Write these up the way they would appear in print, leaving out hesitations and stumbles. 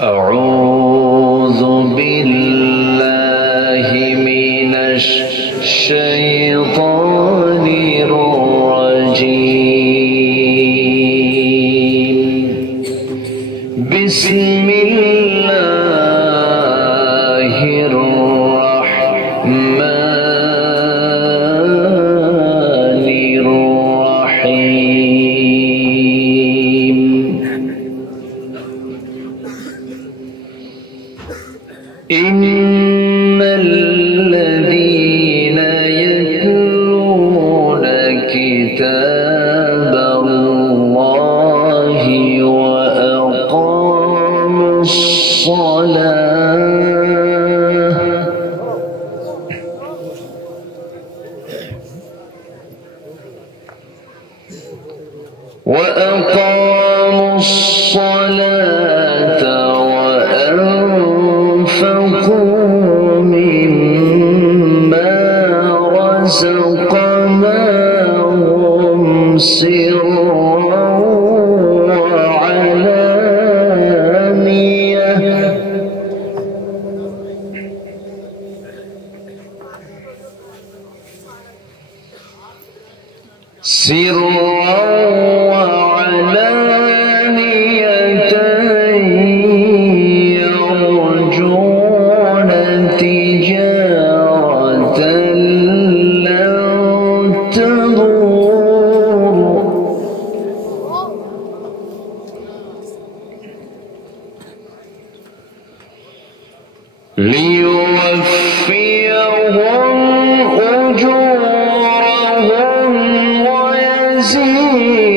أعوذ بالله من الشيطان الرجيم. بسم الله الرحمن الرحيم. إن الذين يتلون كتاب الله وأقاموا الصلاة وأنفقوا مما رزقناهم سرا وعلانية يرجون تجارة لن تبور. ليوفيهم أجورهم ويزيدهم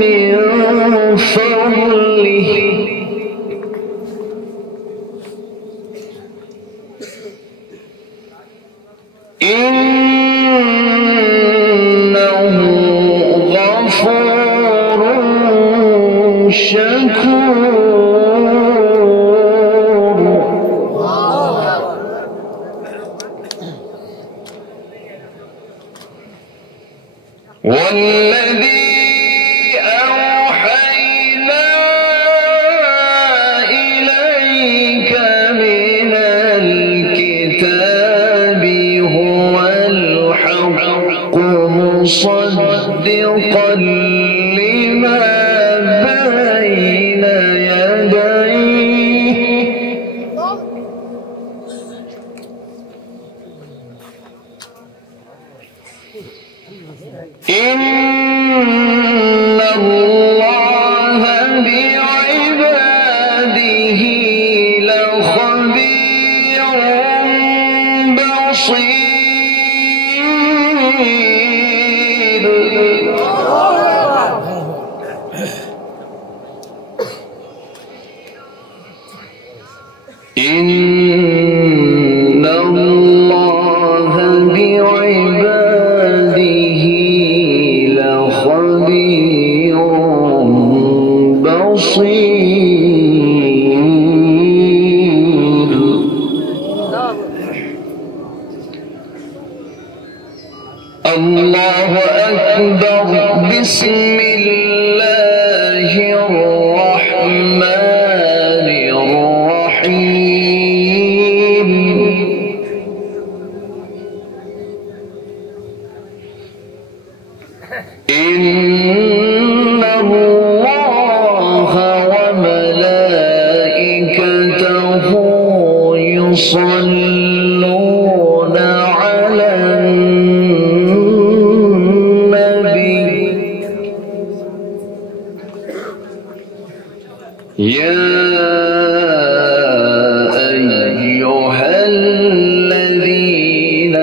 من فضله. إنه غفور شكور. والذي أوحينا إليك من الكتاب هو الحق مصدقا لما بين يديه. إن الله بعباده لخبير بصير. إن الله بعباده لخبير بصير. الله أكبر. بسم الله الرحمن الرحيم. إن الله وملائكته يصلون على النبي. يا أيها الذين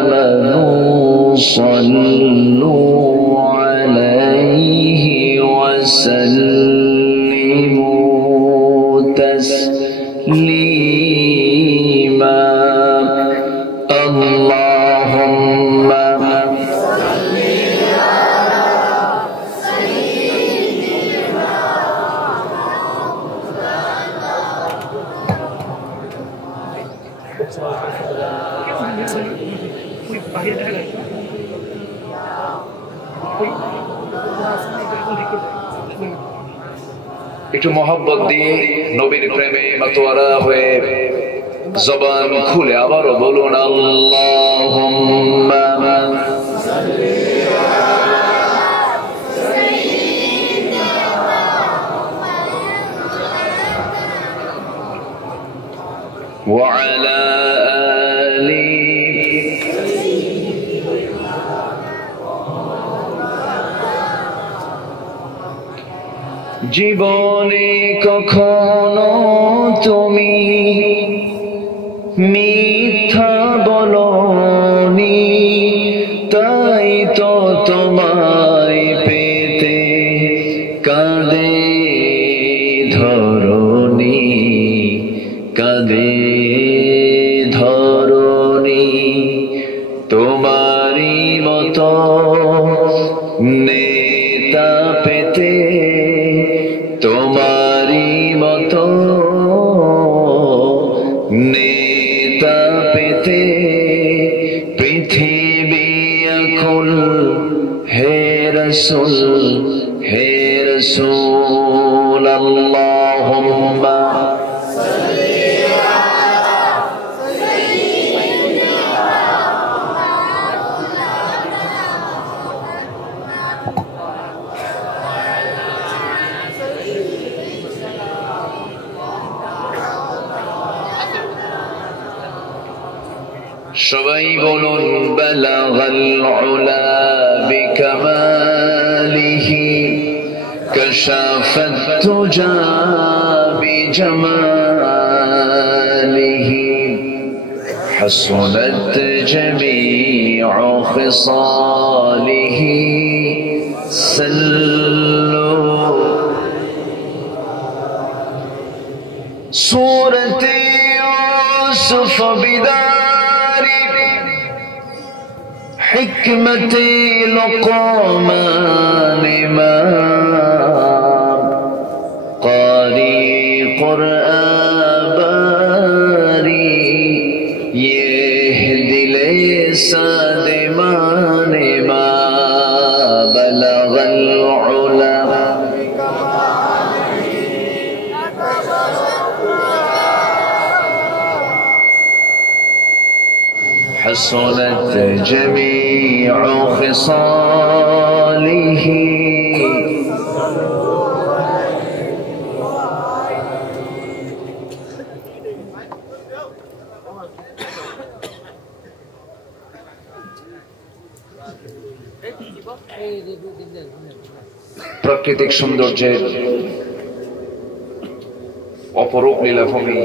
آمنوا صلوا عليه وسلموا تسليما. اللهم صل على سيدنا محمد. একটু মহব্বত দিয়ে নবীর প্রেমে মাতোয়ারা হয়ে জবান খুলে আবারও বলুন আল্লাহুম্মা ওয়া আলা আলি জীবনে কখনো তুমি মিথ্যা বলনি, তাই তো তোমায় পেতে কাঁদে ধরণী, কাঁদে ধরণী। তোমারই মতো নেতা পেতে, তোমারই মতো নেতা পেতে পৃথিবী আকুল। হে রাসূল, হে রাসূল আল্লাহুম্মা সবাই বলুন বালাগাল উলা বিকামালিহি কাশাফাত তুজা বিজামালিহি হাসনাত জামিউ খিসালিহি সাল্লু সূরাত ইউসুফ বিদা حكمة لقمان إمام قارئ قرآن باري يهدي لسان مان ما بلغ العلا حسنت جميع خصاله প্রাকৃতিক সৌন্দর্যের অপরূপ লীলাভূমি,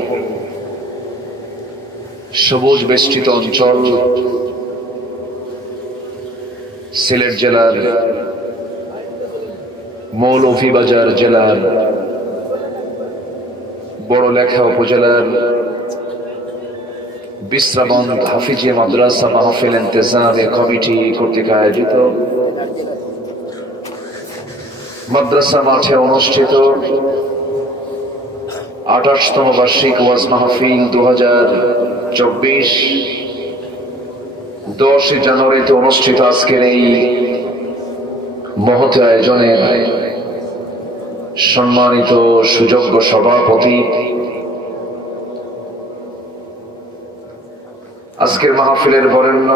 সবুজ বেষ্টিত অঞ্চল সিলেট জেলার মৌলভীবাজার জেলার বড়লেখা উপজেলার বিশ্রাবন্দ হাফিজিয়া মাদ্রাসা মাহফিল ইন্তেজামে কমিটি কর্তৃক আয়োজিত মাদ্রাসা মাঠে অনুষ্ঠিত 28তম বার্ষিক ওয়াজ মাহফিল 2024 10 জানুয়ারিতে অনুষ্ঠিত আজকের এই মহৎ আয়োজনের সম্মানিত সুযোগ্য সভাপতি, আজকের মাহফিলের বরেণ্য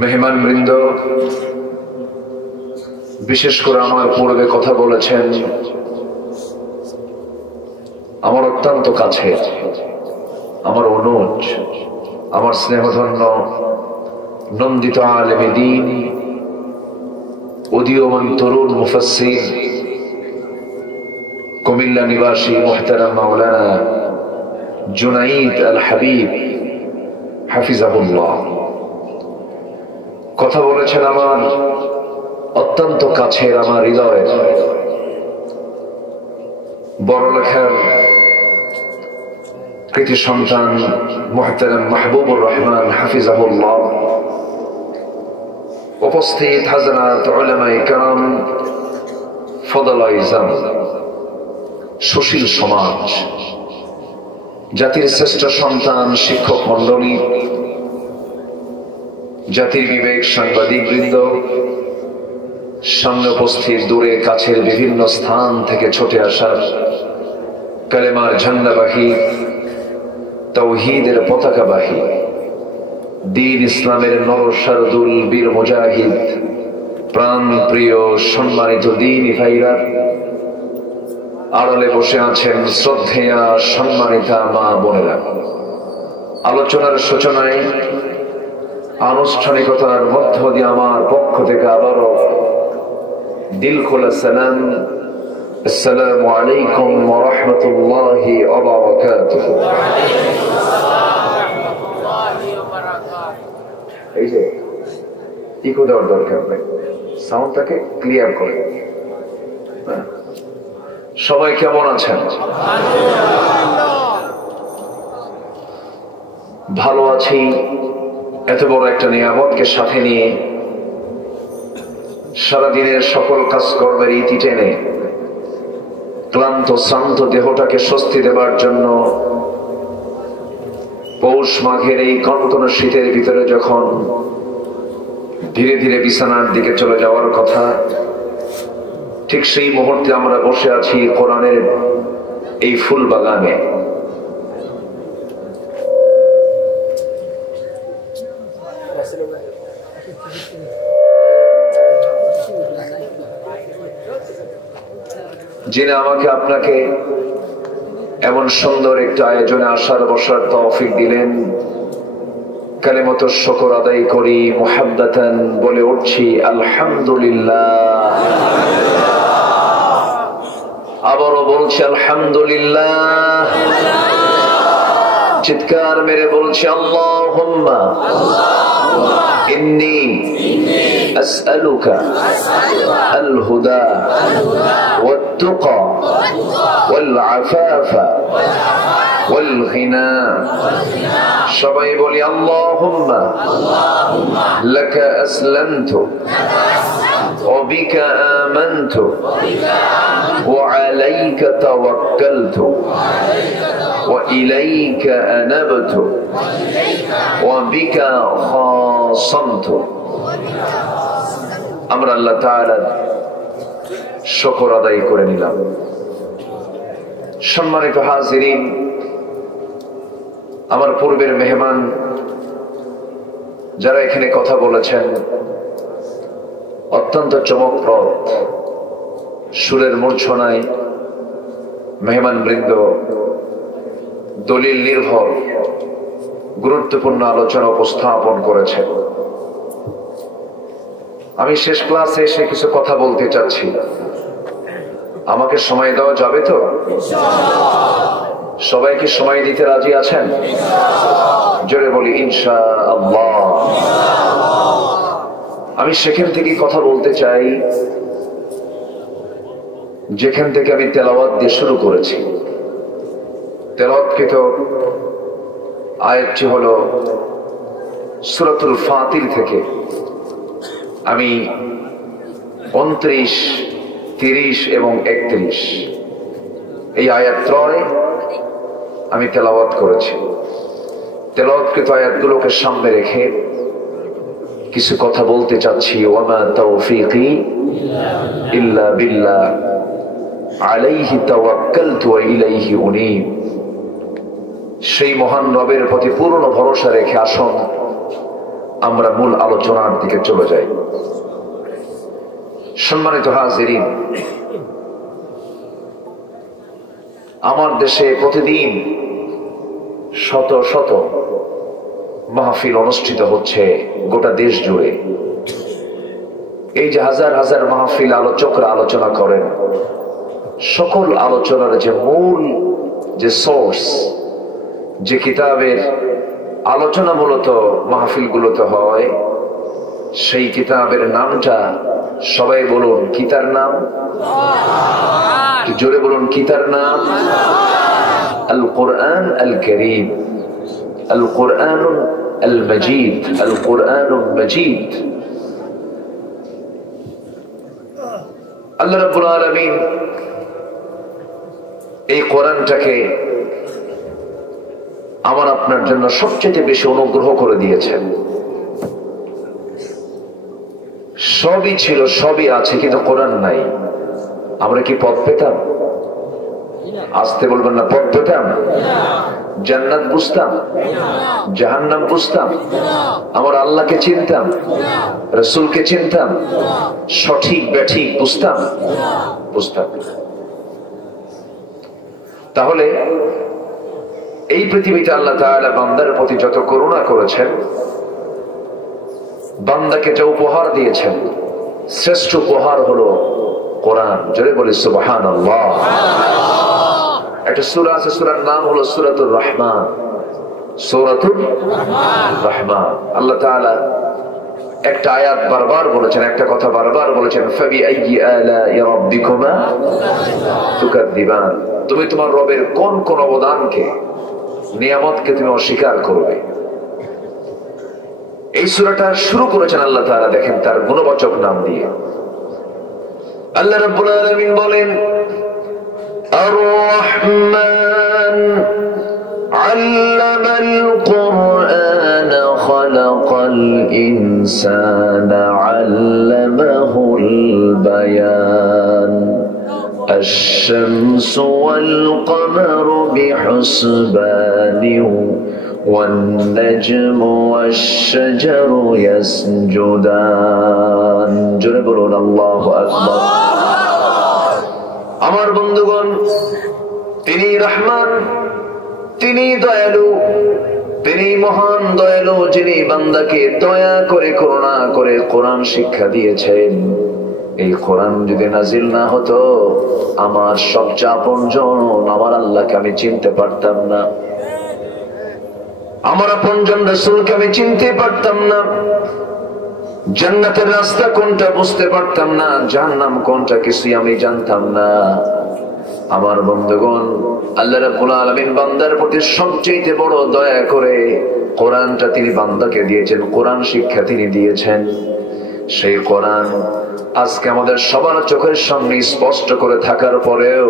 মেহমানবৃন্দ, বিশেষ করে আমার পূর্বে কথা বলেছেন আমার অত্যন্ত কাছে, আমার অনুজ, আমার স্নেহধন্য নন্দিত আলেমে দ্বীন, উদীয়মান তরুণ মুফাসসির, কুমিল্লা নিবাসী মুহতারাম মাওলানা জুনাইদ আল হাবিব হাফিজাহুল্লাহ। কথা বলেছেন আমার অত্যন্ত কাছের, আমার হৃদয় বড়লেখার কৃতি সন্তান মুহতারাম মাহবুবুর রহমান হাফিজাহুল্লাহ, উপস্থিত হাজরাত উলামায়ে কেরাম, ফদলায়ে ইজাম, সুশীল সমাজ, জাতির শ্রেষ্ঠ সন্তান শিক্ষক মন্ডলী, জাতির বিবেক সাংবাদিক বৃন্দ, সামনে উপস্থিত দূরে কাছের বিভিন্ন স্থান থেকে ছুটে আসার কালেমার ঝান্ডাবাহী, তাওহীদের পতাকাবাহী, দ্বীন ইসলামের নরশারদুল বীর মুজাহিদ, প্রাণ প্রিয় সম্মানিত দ্বীনী ভাইরা, আড়ালে বসে আছেন শ্রদ্ধেয়া সম্মানিতা মা বোনেরা। আলোচনার সূচনায় আনুষ্ঠানিকতার মধ্য দিয়ে আমার পক্ষ থেকে আবারও দিল খোলা সালাম, আসসালামু আলাইকুম ওয়া রাহমাতুল্লাহি ওয়া বারাকাতুহু। এই যে ইকো দেওয়ার দরকার নেই, সাউন্ডটাকে ক্লিয়ার করে। সবাই কেমন আছেন? ভালো আছি। এত বড় একটা নিয়ামতকে সাথে নিয়ে সারাদিনের সকল কাজকর্মের ইতি টেনে ক্লান্ত শ্রান্ত দেহটাকে স্বস্তি দেবার জন্য পৌষ মাঘের এই কনকনে শীতের ভিতরে যখন ধীরে ধীরে বিছানার দিকে চলে যাওয়ার কথা, ঠিক সেই মুহূর্তে আমরা বসে আছি কোরআনের এই ফুল বাগানে। যিনি আমাকে আপনাকে এমন সুন্দর একটা আয়োজনে আসার বসার তৌফিক দিলেন, কালিমাতুশ শুকর আদায় করি, মুহাব্বাতান বলে উঠছি আলহামদুলিল্লাহ। আবারও বলছি আলহামদুলিল্লাহ। চিৎকার মেরে বলছি আল্লাহুম্মা ইন্নী আসআলুকা আল হুদা ওয়াত তুকা ওয়াল আফাফা ওয়াল গিনা। সবাই বলি আল্লাহুম্মা লাকা আসলামতু ওয়া বিকা আমানতু ওয়া আলাইকা তাওয়াক্কালতু ওয়া ইলাইকা আনাবতু ওয়া বিকা খাসামতু। আমরা আল্লাহ তাআলার শুকর আদায় করে নিলাম। সম্মানিত হাজিরিন, আমার পূর্বের মেহমান যারা এখানে কথা বলেছেন, অত্যন্ত চমকপ্রদ সুরের মূর্ছনায় মেহমান বৃন্দ দলিল নির্ভর গুরুত্বপূর্ণ আলোচনা উপস্থাপন করেছেন। আমি শেষ ক্লাসে এসে কিছু কথা বলতে চাচ্ছি। আমাকে সময় দেওয়া যাবে তো? সবাই কি সময় দিতে রাজি আছেন? জোরে বলি ইনশাআল্লাহ। আমি সেখান থেকে কথা বলতে চাই যেখান থেকে আমি তেলাওয়াত দিয়ে শুরু করেছি। তেলাওয়াতকৃত আয়াতটি হলো সূরাতুল ফাতির থেকে। আমি 29, 30 এবং 31 এই আয়াতত্রয় আমি তেলাওয়াত করেছি। তেলাওয়াতকৃত আয়াতগুলোকে সামনে রেখে কিছু কথা বলতে চাচ্ছি। ওয়ামা তাওফীকি ইল্লা বিল্লাহ আলাইহি তাওয়াক্কালতু ওয়া ইলাইহি উনীব। সেই মহান রবের প্রতি পূর্ণ ভরসা রেখে আসুন আমরা মূল আলোচনার দিকে চলে যাই। সম্মানিত হাজিরিন, আমার দেশে প্রতিদিন শত শত মাহফিল অনুষ্ঠিত হচ্ছে গোটা দেশ জুড়ে। এই যে হাজার হাজার মাহফিল আলোচকরা আলোচনা করেন, সকল আলোচনার যে মূল যে সোর্স, যে কিতাবের আলোচনা মূলত মাহফিল গুলোতে হয়, সেই কিতাবের নামটা সবাই বলুন। কি তার নাম? জোরে বলুন, কি তার নাম? আল কোরআন আল কারীম, আল কোরআন আল মজিদ, আল কোরআন মজিদ। আল্লাহ রাব্বুল আলামিন এই কোরআনটাকে আমার আপনার জন্য সবচেয়ে বেশি অনুগ্রহ করে দিয়েছেন। সবই ছিল, সবই আছে, কিন্তু কোরআন নাই। আমরা কি পথ পেতাম? আসতে বলবেন না, পথ পেতাম? জান্নাত বুঝতাম? জাহান্নাম বুঝতাম? আমার আল্লাহকে চিনতাম? রাসূলকে চিনতাম? সঠিক ব্যাঠিক বুঝতাম? বুঝতাম। তাহলে এই পৃথিবীতে আল্লাহ তাআলা বান্দার প্রতি যত করুণা করেছেন, বান্দাকে যা উপহার দিয়েছেন, শ্রেষ্ঠ উপহার হলো কোরআন। জোরে বলি সুবহানাল্লাহ। একটা সূরা আছে, সূরার নাম হলো সূরাতুর রহমান। সূরাতুর রহমান। আল্লাহ তাআলা একটা আয়াত বারবার বলেছেন, একটা কথা বারবার বলেছেন, ফাবিআইয়ি আলা'i রাব্বিকুমা তুকাদ্দিবান। তুমি তোমার রবের কোন কোন অবদানকে, নিয়ামতকে তুমি অস্বীকার করবে। এই সূরাটা শুরু করেছেন আল্লাহ তাআলা, দেখেন তার গুণবাচক নাম দিয়ে। আল্লাহ রাব্বুল আলামিন বলেন, আর-রহমান আল্লামাল কুরআন খালাকাল ইনসানা আল্লামাহুল বায়ান আশ-শামসু ওয়াল কমারু বিহুসবান والنجم والشجر يسجدان। জোরে বলুন আল্লাহু আকবার। আমার বন্ধুগণ, তিনি রহমান, তিনি দয়ালু, তিনি মহান দয়ালু, যিনি বান্দাকে দয়া করে করুণা করে কোরআন শিক্ষা দিয়েছেন। এই কোরআন যদি নাজিল না হতো, আমার সবচেয়ে আপনজন আমার আল্লাহকে আমি চিনতে পারতাম না, আমার আপনজন রাসূলকে আমি চিনতে পারতাম না, জান্নাতের রাস্তা কোনটা বুঝতে পারতাম না, জাহান্নাম কোনটা কিছুই আমি জানতাম না। আমার বন্ধুগণ, আল্লাহ রাব্বুল আলামিন বান্দার প্রতি সবচেয়ে বড় দয়া করে কোরআনটা তিনি বান্দাকে দিয়েছেন, কোরআন শিক্ষা তিনি দিয়েছেন। সেই কোরআন আজকে আমাদের সবার চোখের সামনে স্পষ্ট করে থাকার পরেও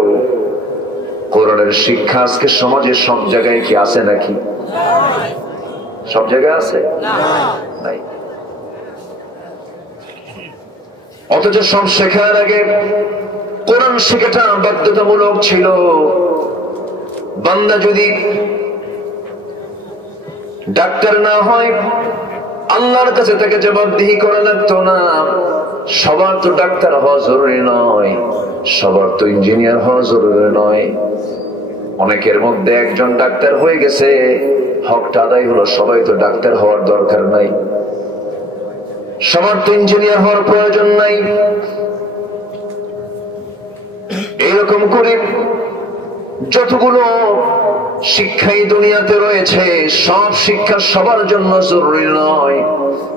কোরআনের শিক্ষা আজকে সমাজে সব জায়গায় কি আছে নাকি? সব জায়গায় আছে? নাই। অথচ সব শেখার আগে কোরআন শেখাটা বাধ্যতামূলক ছিল। বান্দা যদি ডাক্তার না হয়, আল্লাহর কাছে তাকে জবাবদিহি করা লাগতো না। সবার তো ডাক্তার হওয়া জরুরি নয়, সবার তো ইঞ্জিনিয়ার হওয়া জরুরি নয়। অনেকের মধ্যে একজন ডাক্তার হয়ে গেছে, হকটা আদায় হলো, সবাই তো ডাক্তার হওয়ার দরকার নাই, সবার তো ইঞ্জিনিয়ার হওয়ার প্রয়োজন নাই। এইরকম করে যতগুলো শিক্ষাই দুনিয়াতে রয়েছে, সব শিক্ষা সবার জন্য জরুরি নয়,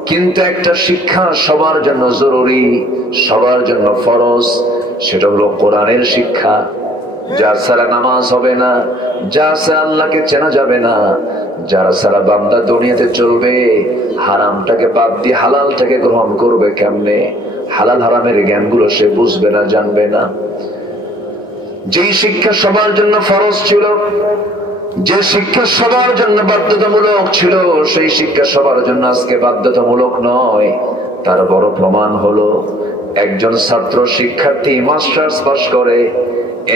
কিন্তু একটা শিক্ষা সবার জন্য জরুরি, সবার জন্য ফরজ, সেটা হলো কোরআনের শিক্ষা। যার ছাড়া নামাজ হবে না, যার ছাড়া আল্লাহকে চেনা যাবে না, যার ছাড়া বান্দা দুনিয়াতে চলবে, হারামটাকে বাদ দিয়ে হালালটাকে গ্রহণ করবে কেমনে, হালাল হারামের জ্ঞানগুলো সে বুঝবে না, জানবে না। যেই শিক্ষা সবার জন্য ফরজ ছিল, যে শিক্ষা সবার জন্য বাধ্যতামূলক ছিল, সেই শিক্ষা সবার জন্য আজকে বাধ্যতামূলক নয়। তার বড় প্রমাণ হলো একজন ছাত্র শিক্ষার্থী মাস্টার্স পাস করে,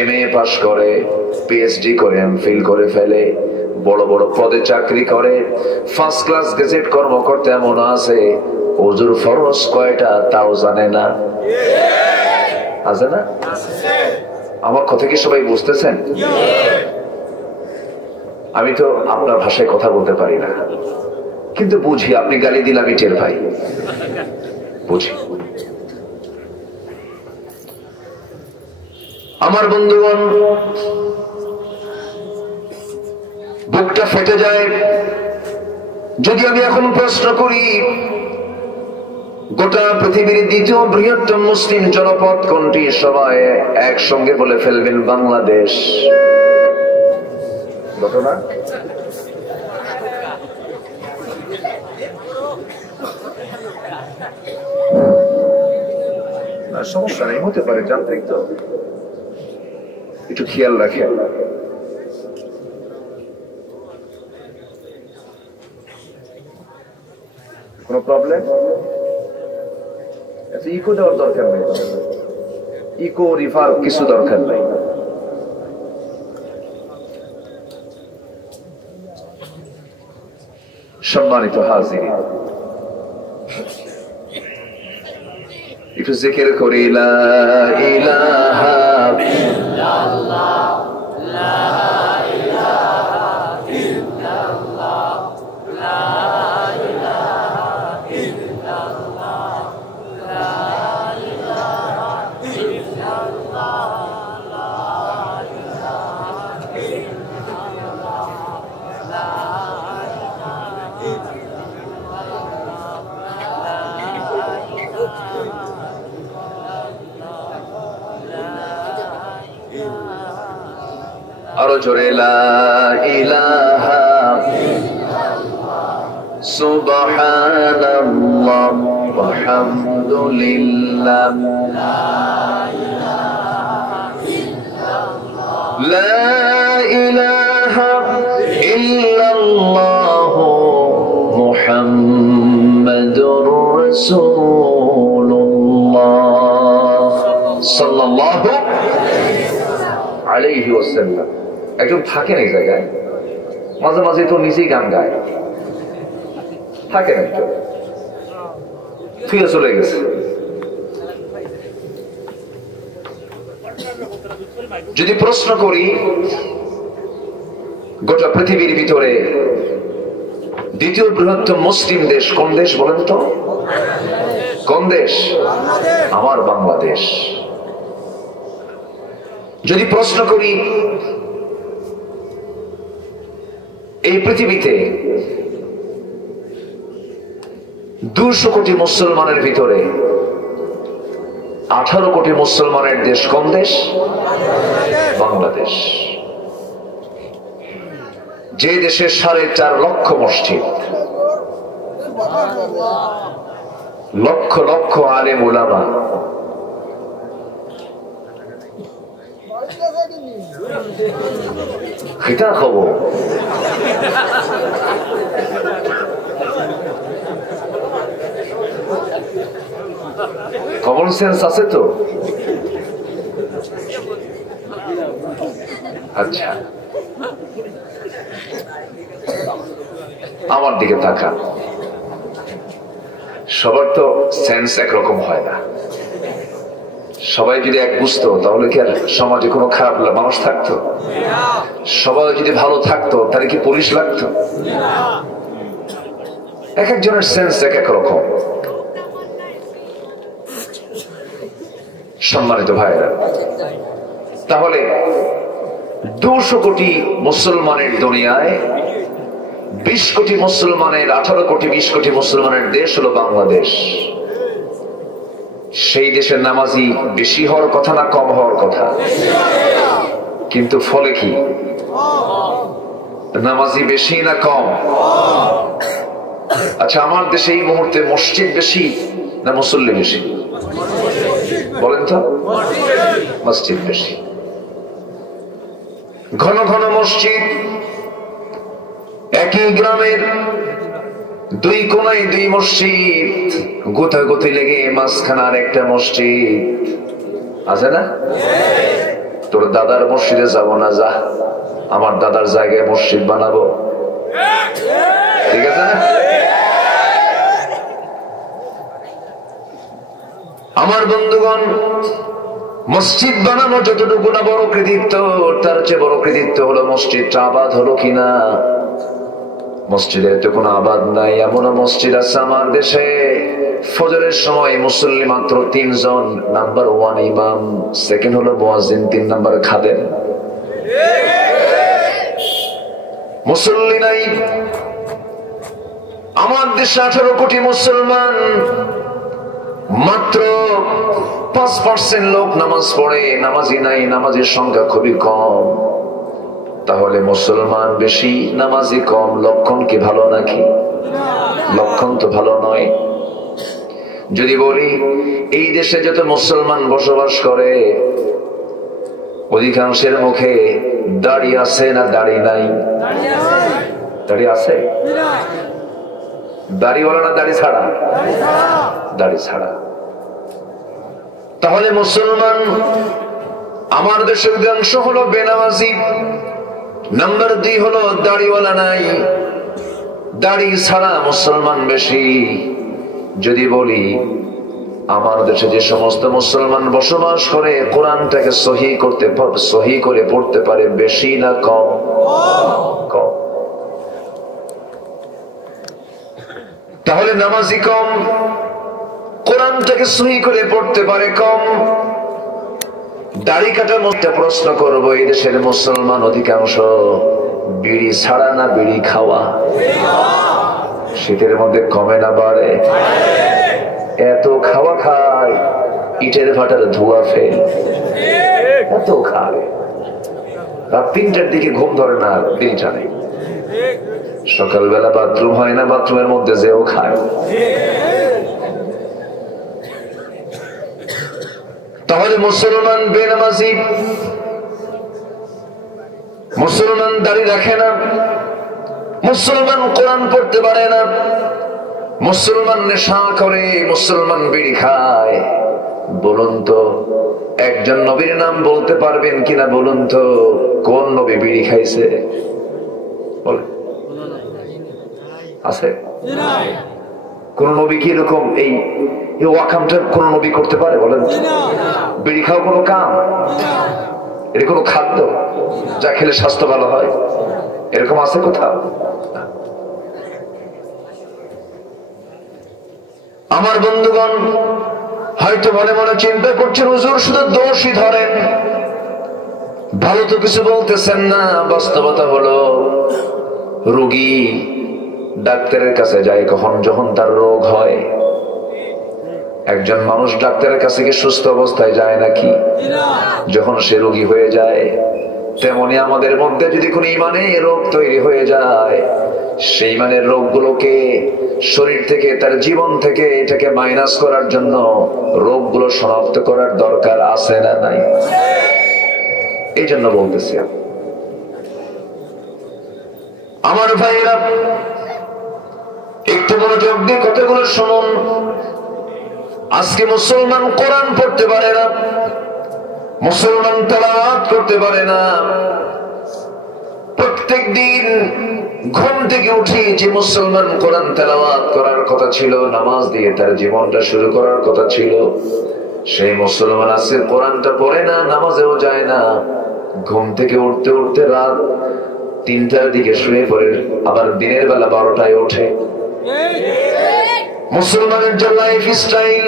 MA পাস করে, PhD করে, MPhil করে ফেলে, বড় বড় পদে চাকরি করে, ফার্স্ট ক্লাস গেজেট কর্মকর্তা এমন আছে, ওযুর ফরজ কয়টা তাও জানে না। আছে না? আমার কথা কি সবাই বুঝতেছেন? আমি তো আপনার ভাষায় কথা বলতে পারি না, কিন্তু বুঝি। আপনি গালি দিলে আমি টের পাই, বুঝি। আমার বন্ধুগণ, বুকটা ফেটে যায় যদি আমি এখন প্রশ্ন করি, গোটা পৃথিবীর দ্বিতীয় বৃহত্তম মুসলিম জনপদ কোনটি? সবাই একসঙ্গে বলে ফেলবেন বাংলাদেশ। ঘটনা সমস্যা নেই, হতে পারে, যান্ত্রিক তো, একটু খেয়াল রাখেন। কোন প্রবলেম? এত ইকো দেওয়ার দরকার নেই, ইকো রিভার কিছু দরকার নাই। সম্মানিত হাজির, একটু জিকির করি লা ইলাহা ইল্লাল্লাহ, লা ইলাহা ইল্লাল্লাহ, লা ইলাহা ইল্লাল্লাহ, লা ইলাহা ইল্লাল্লাহ, লা ইলাহা ইল্লাল্লাহ, লা আরো জোরে লা ইলাহা সুবহানাল্লাহ ওয়া হামদুলিল্লাহ, লা ইলাহা ইল্লাল্লাহ মুহাম্মাদুর রাসূলুল্লাহ সাল্লাল্লাহু আলাইহি ওয়াসাল্লাম। একজন থাকেন এই জায়গায়, মাঝে মাঝে তো নিজেই গান গায়, থাকেন একজন, ফিরে চলে গেছে। যদি প্রশ্ন করি গোটা পৃথিবীর ভিতরে দ্বিতীয় বৃহত্তম মুসলিম দেশ কোন দেশ বলেন তো? কোন দেশ? আমার বাংলাদেশ। যদি প্রশ্ন করি এই পৃথিবীতে 200 কোটি মুসলমানের ভিতরে 18 কোটি মুসলমানের দেশ কোন দেশ? বাংলাদেশ। যে দেশে 4.5 লক্ষ মসজিদ, লক্ষ লক্ষ আলেম উলামা, খিতা খবর কমন সেন্স আছে তো? আচ্ছা, আমার দিকে তাকা। সবার তো সেন্স একরকম হয় না। সবাই যদি এক বুঝতো তাহলে কি আর সমাজে কোনো খারাপ মানুষ থাকতো? সবাই যদি ভালো থাকতো তাহলে কি পুলিশ লাগতো? এক একজনের সেন্স এক এক রকম। সম্মানিত ভাইরা, তাহলে 200 কোটি মুসলমানের দুনিয়ায় 20 কোটি মুসলমানের, 18 কোটি 20 কোটি মুসলমানের দেশ হলো বাংলাদেশ। সেই দেশের নামাজি বেশি হওয়ার কথা না কম হওয়ার কথা? কিন্তু ফলে কি? নামাজি বেশি না কম? আচ্ছা, আমার দেশে এই মুহূর্তে মসজিদ বেশি না মুসল্লি বেশি বলেন তো? মসজিদ বেশি। ঘন ঘন মসজিদ, একই গ্রামের 2 কোনায় 2 মসজিদ, গোতাগতি লেগে মাঝখানে আর একটা মসজিদ আছে না? তোর দাদার মসজিদে যাব না, যা আমার দাদার জায়গায় মসজিদ বানাবো, ঠিক আছে না? আমার বন্ধুগণ, মসজিদ বানানো যতটুকু না বড় কৃতিত্ব, তার চেয়ে বড় কৃতিত্ব হলো মসজিদটা আবাদ হলো কিনা। মসজিদের তো কোনো আবাদ নাই। এমন মসজিদ আছে আমার দেশে, ফজরের সময় মুসল্লি মাত্র 3 জন, নাম্বার 1 ইমাম, সেকেন্ড হলো মুয়াজ্জিন, 3 নাম্বার খাদেম। মুসল্লি নাই। আমার দেশে 18 কোটি মুসলমান, মাত্র 5% লোক নামাজ পড়ে, নামাজি নাই, নামাজের সংখ্যা খুবই কম। তাহলে মুসলমান বেশি, নামাজি কম, লক্ষণ কি ভালো নাকি? লক্ষণ তো ভালো নয়। যদি বলি এই দেশে যত মুসলমান বসবাস করে অধিকাংশের মুখে দাড়ি আছে না দাড়ি নাই? দাড়ি আছে? দাড়িওয়ালা না দাড়ি ছাড়া? দাড়ি ছাড়া। তাহলে মুসলমান আমার দেশের অধিকাংশ হলো বেনামাজি। নাম্বার 2 হলো দাড়িওয়ালা নাই, দাড়ি ছাড়া মুসলমান বেশি। যদি বলি আমার দেশে যে সমস্ত মুসলমান বসবাস করে কোরআনটাকে সহি করে পড়তে পারে বেশি না কম? কম। তাহলে নামাজি কম, কোরআনটাকে সহি করে পড়তে পারে কম। দাড়ি কাটার মধ্যে প্রশ্ন করবো, এই দেশের মুসলমান অধিকাংশ বিড়ি ছাড়া না বিড়ি খাওয়া? শীতের মধ্যে কমে না বাড়ে? এত খাওয়া খায়, ইটের ভাটার ধোয়া ফেল, এত খায়। রাত 3টার দিকে ঘুম ধরে না, দিনটা নেই। সকালবেলা বাথরুম হয় না, বাথরুমের মধ্যে যেও খায়। তাহলে মুসলমান বেনামাজি, মুসলমান দাড়ি রাখে না, মুসলমান কোরআন পড়তে পারে না, মুসলমান নেশা করে, মুসলমান বিড়ি খায়। বলুন তো একজন নবীর নাম বলতে পারবেন কিনা? বলুন তো কোন নবী বিড়ি খাইছে? বলেন, আছে? কোন নবী কি এরকম এই ওয়াকামটা কোন নবী করতে পারে? বলেন, বিড়ি খাওয়া কোনো কাম? এটা কোনো খাদ্য যা খেলে স্বাস্থ্য ভালো হয়? এরকম আছে কোথাও? আমার বন্ধুগণ হয়তো মনে মনে চিন্তা করছেন, হুজুর শুধু দোষই ধরেন, ভালো তো কিছু বলতেছেন না। বাস্তবতা হলো রোগী ডাক্তারের কাছে যায় কখন? যখন তার রোগ হয়। একজন মানুষ ডাক্তারের কাছে কি সুস্থ অবস্থায় যায় নাকি? যখন সে রোগী হয়ে যায়। তেমনি আমাদের মধ্যে যদি কোনো ইমানের রোগ তৈরি হয়ে যায়, সেই ইমানের রোগগুলোকে শরীর থেকে, তার জীবন থেকে এটাকে মাইনাস করার জন্য রোগগুলো শনাক্ত করার দরকার আছে না নাই? এই জন্য বলতেছি আমার ভাইরা, একটু মনোযোগ দিয়ে কথাগুলো শুনুন। আজকে মুসলমান কোরআন পড়তে পারে না, মুসলমান তেলাওয়াত করতে পারে না। প্রত্যেক দিন ঘুম থেকে উঠে যে মুসলমান কোরআন তেলাওয়াত করার কথা ছিল, নামাজ দিয়ে তার জীবনটা শুরু করার কথা ছিল, সেই মুসলমান আজকে কোরআনটা পড়ে না, নামাজেও যায় না। ঘুম থেকে উঠতে উঠতে রাত 3টার দিকে শুয়ে পড়ে, আবার দিনের বেলা 12টায় ওঠে। মুসলমানের যে লাইফ স্টাইল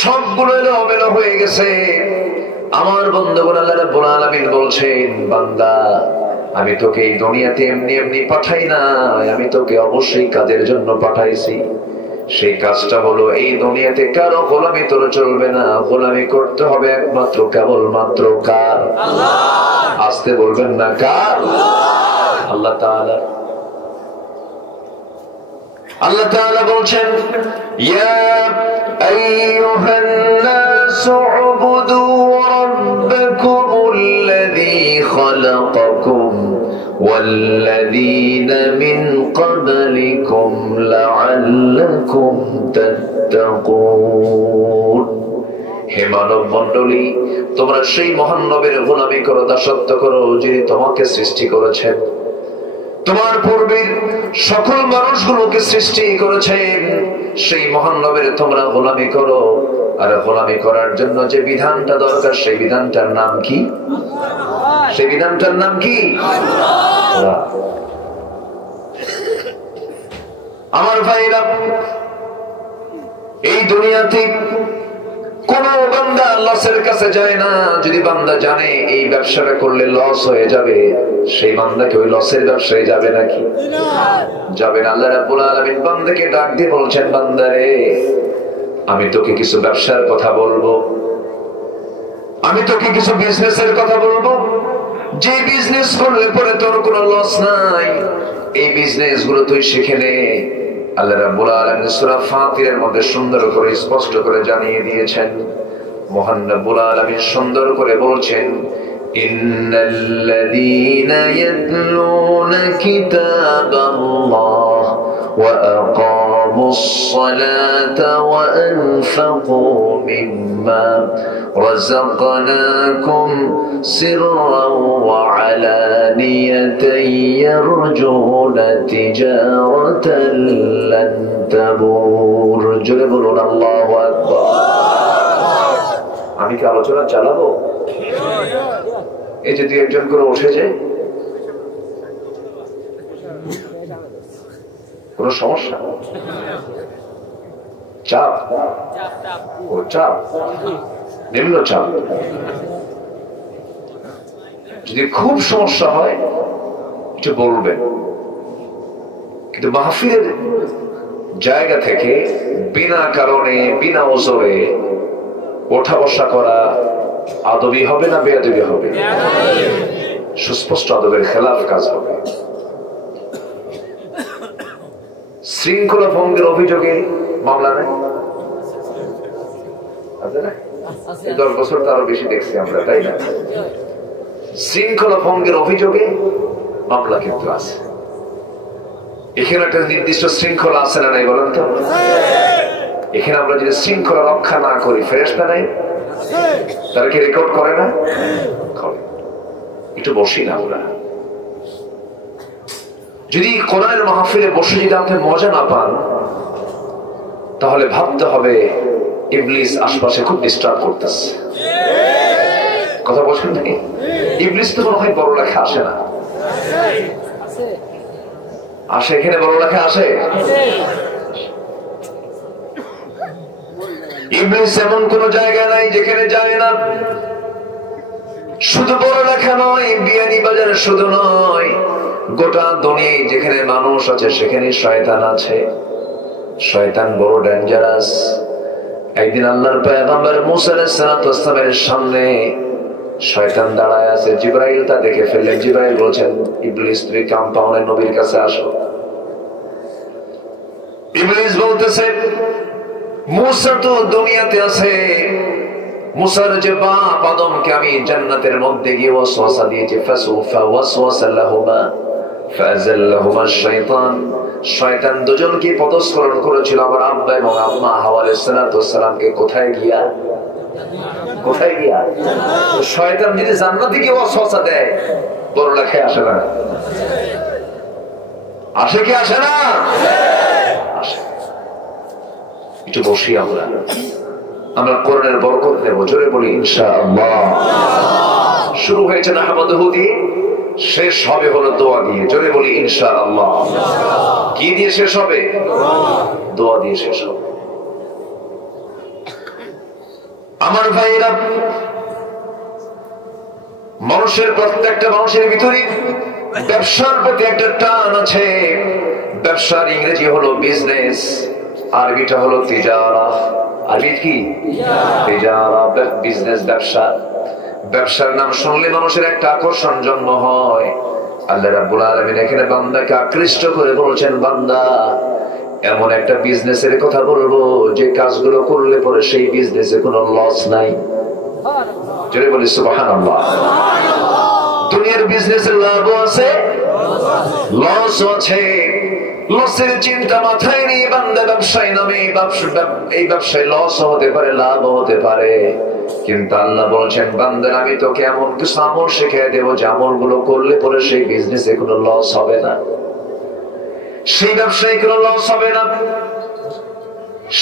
সবগুলো এলোমেলো হয়ে গেছে। আমার বন্ধুগণ, আল্লাহ রাব্বুল আলামিন বলছেন, বান্দা আমি তোকে এই দুনিয়াতে এমনি এমনি পাঠাই না, আমি তোকে অবশ্যই কাজের জন্য পাঠাইছি। সেই কাজটা হলো এই দুনিয়াতে কারো গোলামি তোর চলবে না, গোলামি করতে হবে একমাত্র কেবলমাত্র কার? আল্লাহ। আসতে বলবেন না, কার? আল্লাহ তাআলা। আল্লাহ তাআলা বলছেন, ইয়া আইয়ুহান নাসু উবুদু রাব্বাকুমুল্লাযী খালাকাকুম ওয়াল্লাযীনা মিন ক্বাবলিকুম লাআল্লাকুম তাত্তাকুন। হে মানব মণ্ডলী, তোমরা সেই মহান নবীর গোলামি করো, দাসত্ব করো, যিনি তোমাকে সৃষ্টি করেছেন, তোমার পূর্বের সকল মানুষগুলোকে সৃষ্টি করেছেন। সেই মহান নবীর তোমরা গোলামি করো। আর গোলামি করার জন্য যে বিধানটা দরকার, সেই বিধানটার নাম কি? সেই বিধানটার নাম কি? আমার ভাইরা, এই দুনিয়াতে কোন বান্দা লসের কাছে যায় না। যদি বান্দা জানে এই ব্যবসাটা করলে লস হয়ে যাবে, সেই বান্দাকে ওই লসের ব্যবসায় যাবে নাকি? যাবে না। আল্লাহ রাব্বুল আলামিন বান্দাকে ডাক দিয়ে বলছেন, বান্দারে আমি তোকে কিছু ব্যবসার কথা বলবো, আমি তোকে কিছু বিজনেসের কথা বলবো, যে বিজনেস করলে পরে তোর কোনো লস নাই, এই বিজনেস গুলো তুই শিখে নে। আল্লাহ রাব্বুল আলামিন সূরা ফাতিরের মধ্যে সুন্দর করে স্পষ্ট করে জানিয়ে দিয়েছেন। মহান রাব্বুল আলামিন সুন্দর করে বলছেন, ইন্নাল্লাযীনা ইয়াতলুনা কিতাবাল্লাহ ওয়া আকামুস أقاموا الصلاة وأنفقوا مما رزقناكم سرا وعلانية يرجون تجارة لن تبور জোরে বলুন আল্লাহু আকবার। আমি কি আলোচনা চালাবো? এই যদি একজন করে উঠে যায় কোন সমস্যা? চাপ, ও চাপ, নিম্ন চাপ। যদি খুব সমস্যা হয় একটু বলবেন, কিন্তু মাহফিলের জায়গা থেকে বিনা কারণে বিনা ওজরে ওঠা বসা করা আদবি হবে না বেয়াদবি হবে? সুস্পষ্ট আদবের খেলাফ কাজ হবে। শৃঙ্খলা ভঙ্গের অভিযোগে মামলা নেই? 10 বছর তো আরো বেশি দেখছি আমরা, তাই না? শৃঙ্খলা ভঙ্গের অভিযোগে মামলা কিন্তু আছে। এখানে একটা নির্দিষ্ট শৃঙ্খলা আছে না নাই বলেন তো? এখানে আমরা যদি শৃঙ্খলা রক্ষা না করি, ফেরেশতা নাই তারা কি রেকর্ড করে না? একটু বসি না আমরা। যদি কোরআনের মাহফিলে বসে যদি আপনি মজা না পান, তাহলে ভাবতে হবে ইবলিস আশপাশে খুব ডিস্টার্ব করতেছে। কথা বলছেন নাকি? ইবলিস তো মনে হয় বড় লেখা আসে না? আসে, এখানে বড় লেখা আসে। ইবলিস এমন কোন জায়গা নাই যেখানে যায় না। শুধু বড় লেখা নয়, বিয়ানী বাজারে শুধু নয়, গোটা দুনিয়ায় যেখানে মানুষ আছে সেখানে শয়তান আছে। শয়তান বড় ডেঞ্জারাস। একদিন আল্লাহর পয়গম্বর মুসা আলাইহিস সালামের সামনে শয়তান দাঁড়ায় আছে। জিবরাইল তা দেখে ফেললেন। জিবরাইল বলছেন, ইবলিস তুমি কম্পাউন্ডে নবীর কাছে আসো। ইবলিস বলতেছে, মুসা তো দুনিয়াতে আছে, মুসার যে বাপ আদমকে আমি জান্নাতের মধ্যে গিয়ে ওয়াসওয়াসা দিয়েছি, ফাসুফা ওয়াসওয়াসা লাহুমা ফাযাল্লাহুমা শাইতান। শয়তান দুজনকে পদস্খলন করেছিল আমার আব্বা এবং আম্মা হাওয়া আলাইহিস সালামকে। কোথায় গিয়া? কোথায় গিয়া? শয়তান যদি জান্নাতে গিয়ে ওয়াসওয়াসা দেয়, বড় লেখায় আসে না? আসে কি আসে না? আসে। একটু বসি আমরা, আমরা কোরআনের বরকত নেব। জোরে বলি ইনশাআল্লাহ। শুরু হয়েছে নাহমাদুহু দিয়ে, শেষ হবে হলো দোয়া দিয়ে। জোরে বলি ইনশাআল্লাহ। কি দিয়ে শেষ হবে? দোয়া দিয়ে শেষ হবে। আমার ভাইরা, মানুষের প্রত্যেকটা মানুষের ভিতরে ব্যবসার প্রতি একটা টান আছে। ব্যবসার ইংরেজি হলো বিজনেস, আরবিটা হলো তিজারা। আরবি কি? তিজারা, বিজনেস, ব্যবসা। ব্যবসার নাম শুনলে মানুষের একটা আকর্ষণ জন্ম হয়। আল্লাহ রাব্বুল আলামিন এখানে বান্দাকে আকৃষ্ট করে বলছেন, বান্দা এমন একটা বিজনেসের কথা বলবো যে কাজগুলো করলে পরে সেই বিজনেসে কোনো লস নাই। জোরে বলি সুবহানাল্লাহ। দুনিয়ার বিজনেসের লাভও আছে, লসও আছে। লসের চিন্তা মাথায় নিয়ে বান্দা ব্যবসায় নামে। এই ব্যবসায় লস হতে পারে, লাভ হতে পারে, কিন্তু আল্লাহ বলছেন, বান্দা আমি তোকে এমন কিছু আমল শিখিয়ে দেবো যে আমল গুলো করলে পরে সেই বিজনেসে কোনো লস হবে না, সেই ব্যবসায় কোনো লস হবে না।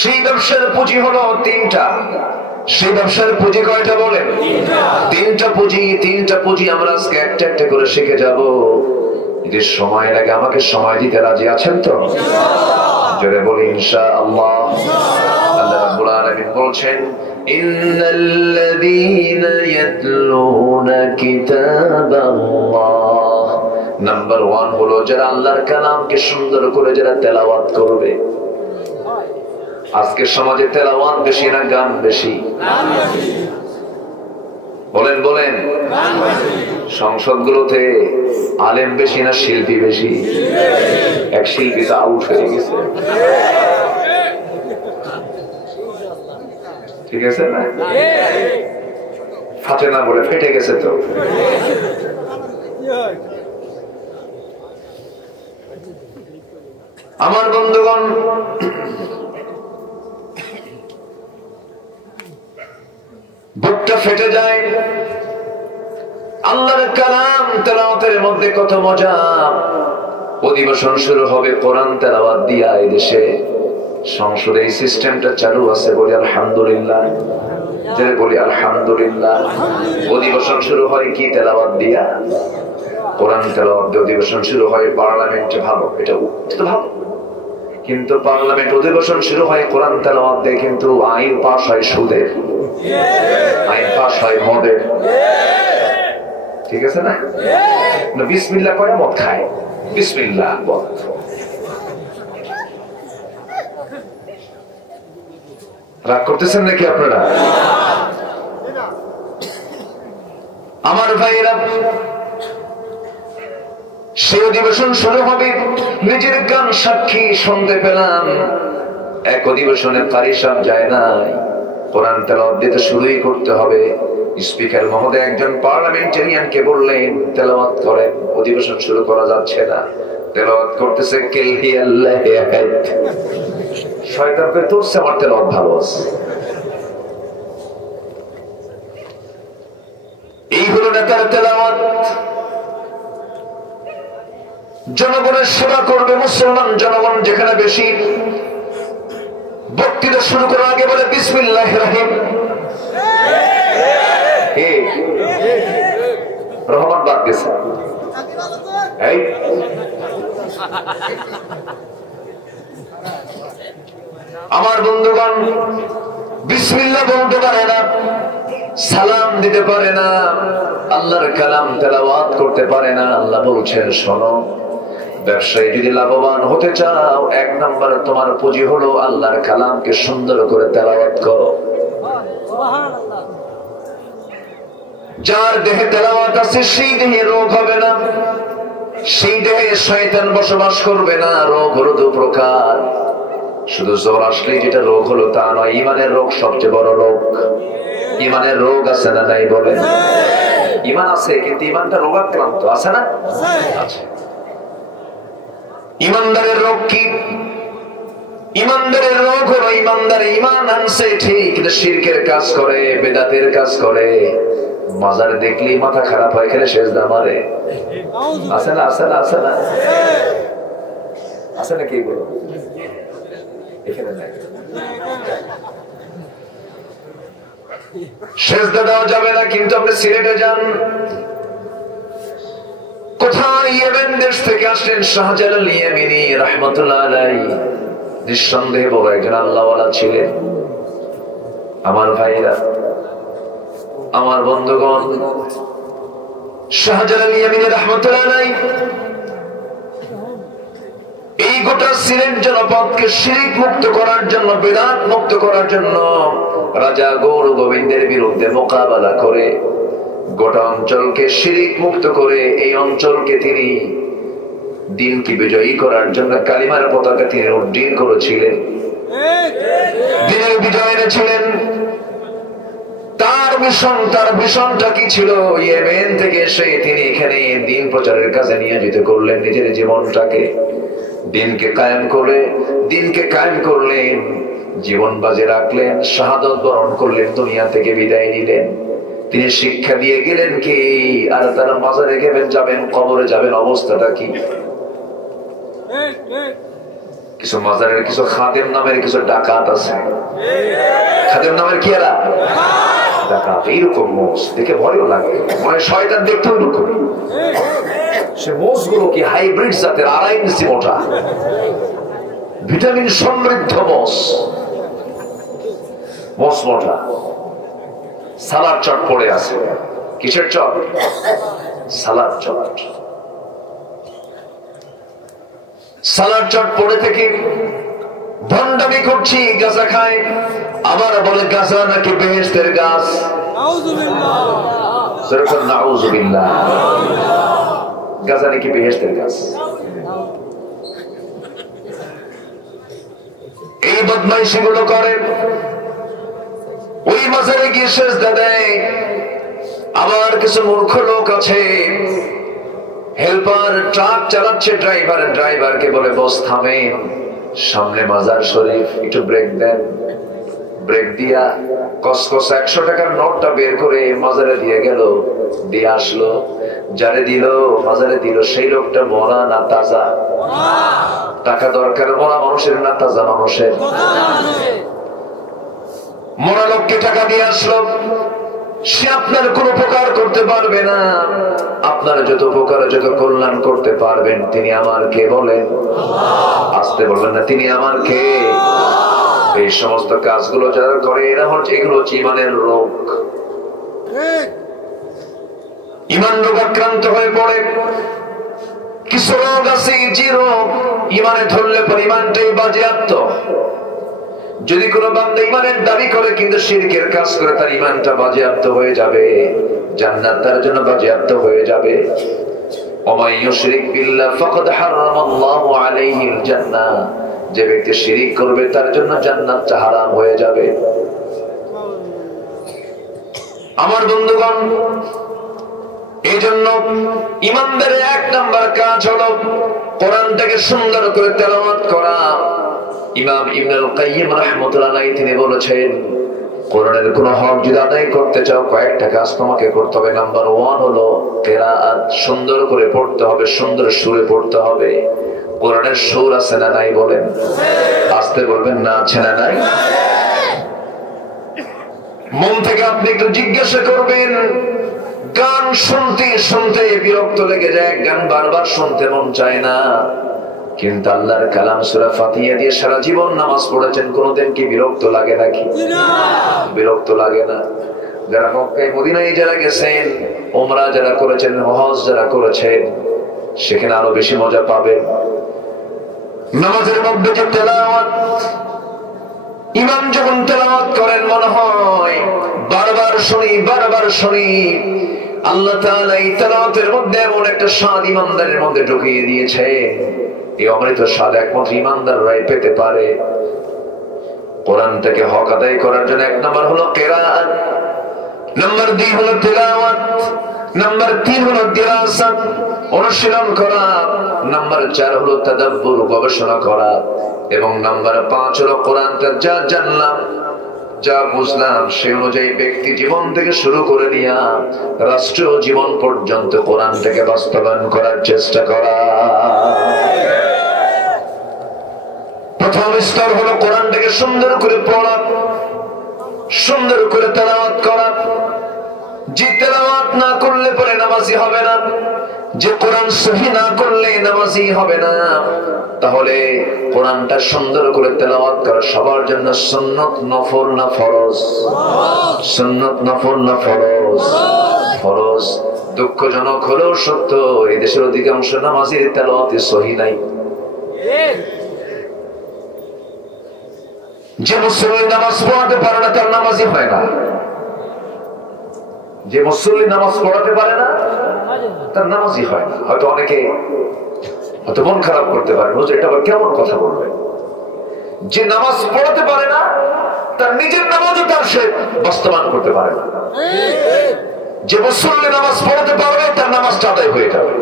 সেই ব্যবসার পুঁজি হলো 3টা। সেই ব্যবসার পুঁজি কয়টা বলেন? 3টা পুঁজি। 3টা পুঁজি আমরা আজকে একটা একটা করে শিখে যাব। যদি সময় লাগে আমাকে সময় দিতে রাজি আছেন তো? জোরে বলি ইনশাআল্লাহ। আল্লাহ রাব্বুল আলামিন বলছেন, ইন্নাল্লাযীনা ইয়াতলুনা কিতাবাল্লাহ। নাম্বার 1 হলো যারা আল্লাহর কালামকে সুন্দর করে যারা তেলাওয়াত করবে। আজকের সমাজে তেলাওয়াত বেশি না গান বেশি? বলেন বলেন। সংসদগুলোতে আলেম বেশি না শিল্পী বেশি? এক শিল্পী তো আউট হয়ে গেছে, ঠিক আছে না? ফাটে না বলে ফেটে গেছে তো। আমার বন্ধুগণ, বুকটা ফেটে যায়। আল্লাহর কালাম তেলাওয়াতের মধ্যে কত মজা। অধিবেশন শুরু হবে কোরআন তেলাওয়াত দিয়া। এই দেশে সংসদে এই সিস্টেমটা চালু আছে, বলি আলহামদুলিল্লাহ। যারা বলি আলহামদুলিল্লাহ। অধিবেশন শুরু হয় কি তেলাওয়াত দিয়া? কোরআন তেলাওয়াত দিয়ে অধিবেশন শুরু হয়। পার্লামেন্টে ভালো, এটা তো ভালো, কিন্তু পার্লামেন্ট অধিবেশন শুরু হয় কোরআন তেলাওয়াত দিয়ে, কিন্তু আইন পাস হয় সুদের, আইন পাস হয় মদের। ঠিক আছে না? বিসমিল্লাহ করে মদ খায়, বিসমিল্লাহ মদ। রাগ করতেছেন নাকি আপনারা? আমার ভাইয়েরা, সে অধিবেশন শুরু হবে, নিজের গান সাক্ষী শুনতে পেলাম। এক অধিবেশনে পারিশান যায় নাই, কোরআন তেলাওয়াত দিতে শুরুই করতে হবে। স্পিকার মহোদয় একজন পার্লামেন্টারিয়ানকে বললেন তেলাওয়াত করেন, অধিবেশন শুরু করা যাচ্ছে না। তেলাওয়াত করতেছে কেলহি আল্লাহ আহাদ। শয়তানকে তোরছে আমার তেলাওয়াত ভালো আছে। এই হলো নেতার তেলাওয়াত। জনগণের সেবা করবে মুসলমান জনগণ যেখানে বেশি। বক্তৃতা শুরু করার আগে বলে বিসমিল্লাহির রহিম। রহমান বাদ গেছে। আমার বন্ধুগণ, বিসমিল্লাহ বলতে পারে না, সালাম দিতে পারে না, আল্লাহর কালাম তেলাওয়াত করতে পারে না। আল্লাহ বলছেন, শোনো, ব্যবসায়ী যদি লাভবান হতে চাও, এক নম্বরে তোমার পুঁজি হলো আল্লাহর কালামকে সুন্দর করে তেলাওয়াত করো। যার দেহে তেলাওয়াত আছে সেই দেহে রোগ হবে না, সেই দেহে শয়তান বসবাস করবে না। রোগ হলো দু প্রকার, শুধু জ্বর আসলেই যেটা রোগ হলো তা নয়। ইমানের রোগ সবচেয়ে বড় রোগ। ইমানের রোগ আছে না নাই বলেন? ইমান আছে, কিন্তু ইমানটা রোগাক্রান্ত আছে না? আছে। ইমানদারের রোগ কি? ইমানদারের রোগ হলো ইমানদার ইমান আনছে ঠিক, কিন্তু শিরকের কাজ করে, বেদাতের কাজ করে। মাজারে দেখলেই মাথা খারাপ হয়, খেলে সেজদা মারে। আছে না? আছে না? আছে না? আছে না? কি বলো এখানে? সেজদা দেওয়া যাবে না, কিন্তু আপনি সিলেটে যান, কোথায় ইয়েমেন দেশ থেকে আসলেন শাহজালাল ইয়ামিনী রাহমাতুল্লাহ আলাইহি, নিঃসন্দেহে বড় একজন আল্লাহওয়ালা ছিলেন। আমার ভাইরা, আমার বন্ধুগণ, শাহজালাল ইয়ামিনী রাহমাতুল্লাহ আলাইহি এই গোটা সিলেট জনপদকে শিরক মুক্ত করার জন্য, বিদআত মুক্ত করার জন্য রাজা গৌর গোবিন্দের বিরুদ্ধে মোকাবেলা করে গোটা অঞ্চলকে শিরক মুক্ত করে এই অঞ্চলকে তিনি দিনকে বিজয়ী করার জন্য কালিমার পতাকা তিনি উড্ডীন করেছিলেন, দিনের বিজয় এনেছিলেন। তার মিশন, তার ভিশনটা কি ছিল? ইয়েমেন থেকে এসে তিনি এখানে দিন প্রচারের কাজে নিয়োজিত করলেন নিজের জীবনটাকে। দিনকে কায়েম করে, দিনকে কায়েম করলেন, জীবন বাজে রাখলেন, শাহাদত বরণ করলেন, দুনিয়া থেকে বিদায় নিলেন। তিনি শিক্ষা দিয়ে গেলেন কি? আর তারা মাজারে যাবেন, কবরে যাবেন, অবস্থাটা কি? কিছু মাজারের কিছু খাদেম নামের কিছু ডাকাত আছে। খাদেম নামের কি এরা? ডাকাত। এইরকম মোষ দেখে ভয়ও লাগে, মনে শয়তান দেখতেও এরকম। সে মোষ গুলো কি হাইব্রিড জাতের, 2.5 ইঞ্চি মোটা, ভিটামিন সমৃদ্ধ মোষ, মোষ মোটা। সালাদ চট পড়ে আছে। কিসের চট? সালাদ চট। সালাদ চট পড়ে থেকে ভণ্ডামি করছি, গাঁজা খায়। আবার বলে গাঁজা নাকি বেহেশতের গাছ। নাউযুবিল্লাহ। গাঁজা নাকি বেহেশতের গাছ। এই বদমাইশি গুলো করে, ওই মাজারে গিয়ে সেজদা দেয়। আবার কিছু মূর্খ লোক আছে, হেল্পার ট্রাক চালাচ্ছে, ড্রাইভারকে বলে বস থামেন, সামনে মাজার শরীফ, একটু ব্রেক দেন। ব্রেক দিয়া কসকস 100 টাকার নোটটা বের করে মাজারে দিয়ে গেল, দিয়ে আসলো। যারে দিল মাজারে দিল সেই লোকটা মরা না তাজা? টাকা দরকার মরা মানুষের না তাজা মানুষের? মরা লোককে টাকা দিয়ে আসলো, সে আপনার কোন উপকার করতে পারবে না। আপনার যত উপকার যত কল্যাণ করতে পারবেন তিনি আমার কে বলেন? আসতে বলবেন না, তিনি আমার কে? এই সমস্ত কাজগুলো যারা করে এরা হচ্ছে, এগুলো হচ্ছে ইমানের রোগ। ইমান রোগ আক্রান্ত হয়ে পড়ে। কিছু রোগ আছে যে রোগ ইমানে ধরলে পরিমাণটাই বাজেয়াপ্ত। যদি কোনো বান্দা ইমানের দাবি করে কিন্তু শিরকের কাজ করে, তার ইমানটা বাজেয়াপ্ত হয়ে যাবে, জান্নাত তার জন্য বাজেয়াপ্ত হয়ে যাবে। ওমাই ইউশরিক বিল্লাহ ফাকাদ হারামাল্লাহু আলাইহিল জান্নাহ, যে ব্যক্তি শিরিক করবে তার জন্য জান্নাতটা হারাম হয়ে যাবে। আমার বন্ধুগণ, এই জন্য ইমানদারের 1 নাম্বার কাজ হলো কোরআনটাকে সুন্দর করে তেলাওয়াত করা। ইমাম ইবনুল কাইয়িম রাহমাতুল্লাহ আলাইহি তিনি বলেছেন, কোরআনের কোন হক যদি আদায় করতে চাও কয়েকটা কাজ তোমাকে করতে হবে। নাম্বার 1 হলো কিরাআত, সুন্দর করে পড়তে হবে, সুন্দর সুরে পড়তে হবে। কোরআনের সুর আছে না নাই বলেন? আসতে বলবেন না, আছে না নাই? মন থেকে আপনি একটু জিজ্ঞাসা করবেন, গান শুনতে শুনতে বিরক্ত লেগে যায়, গান বারবার শুনতে মন চায় না, কিন্তু আল্লাহর কালাম সূরা ফাতিহা দিয়ে সারা জীবন নামাজ পড়েছেন, কোনদিন কি বিরক্ত লাগে নাকি? বিরক্ত লাগে না। যারা মক্কায় মদিনায় যারা গেছেন, উমরা যারা করেছেন, হজ যারা করেছেন, সেখানে আরো বেশি মজা পাবেন। নামাজের মধ্যে যে তেলাওয়াত, ইমাম যখন তেলাওয়াত করেন মনে হয় বারবার শুনি। আল্লাহ তাআলা এই তেলাওয়াতের মধ্যে এমন একটা স্বাদ ইমানদারের মধ্যে ঢুকিয়ে দিয়েছে, এই অমৃত স্বাদ একমাত্র ইমানদাররাই পেতে পারে। কোরআনটাকে হক আদায় করার জন্য 1 নাম্বার হলো কিরাআত, নাম্বার 2 হলো তেলাওয়াত, নাম্বার 3 হলো দিরাসাত, অনুশীলন করা, নাম্বার 4 হলো তাদাব্বুর, গবেষণা করা, এবং নাম্বার 5 হলো কোরআনটা যা জানলাম যা বুঝলাম সে অনুযায়ী ব্যক্তি জীবন থেকে শুরু করে নিয়ে রাষ্ট্রীয় জীবন পর্যন্ত কোরআনটাকে বাস্তবায়ন করার চেষ্টা করা। প্রথম স্তর হলো কোরআনটাকে সুন্দর করে পড়া, সুন্দর করে তেলাওয়াত করা। যে তেলাওয়াত না করলে পরে নামাজি হবে না, যে কোরআন সহি না করলে নামাজি হবে না। তাহলে কোরআনটা সুন্দর করে তেলাওয়াত করা সবার জন্য সুন্নত, নফল না ফরজ? সুন্নত, নফল না ফরজ? ফরজ। দুঃখজনক হলেও সত্য, এই দেশের অধিকাংশ নামাজির তেলাওয়াতে সহি নাই। যে মুসল্লি নামাজ পড়াতে পারে না তার নামাজি হয় না। যে মুসল্লি নামাজ পড়াতে পারে না তার নামাজি হয় না। হয়তো অনেকে হয়তো মন খারাপ করতে পারে, হুজুর এটা আবার কেমন কথা বলবে? যে নামাজ পড়াতে পারে না তার নিজের নামাজও তার সে বাস্তবায়ন করতে পারে না। যে মুসল্লি নামাজ পড়াতে পারবে তার নামাজটা আদায় হয়ে যাবে।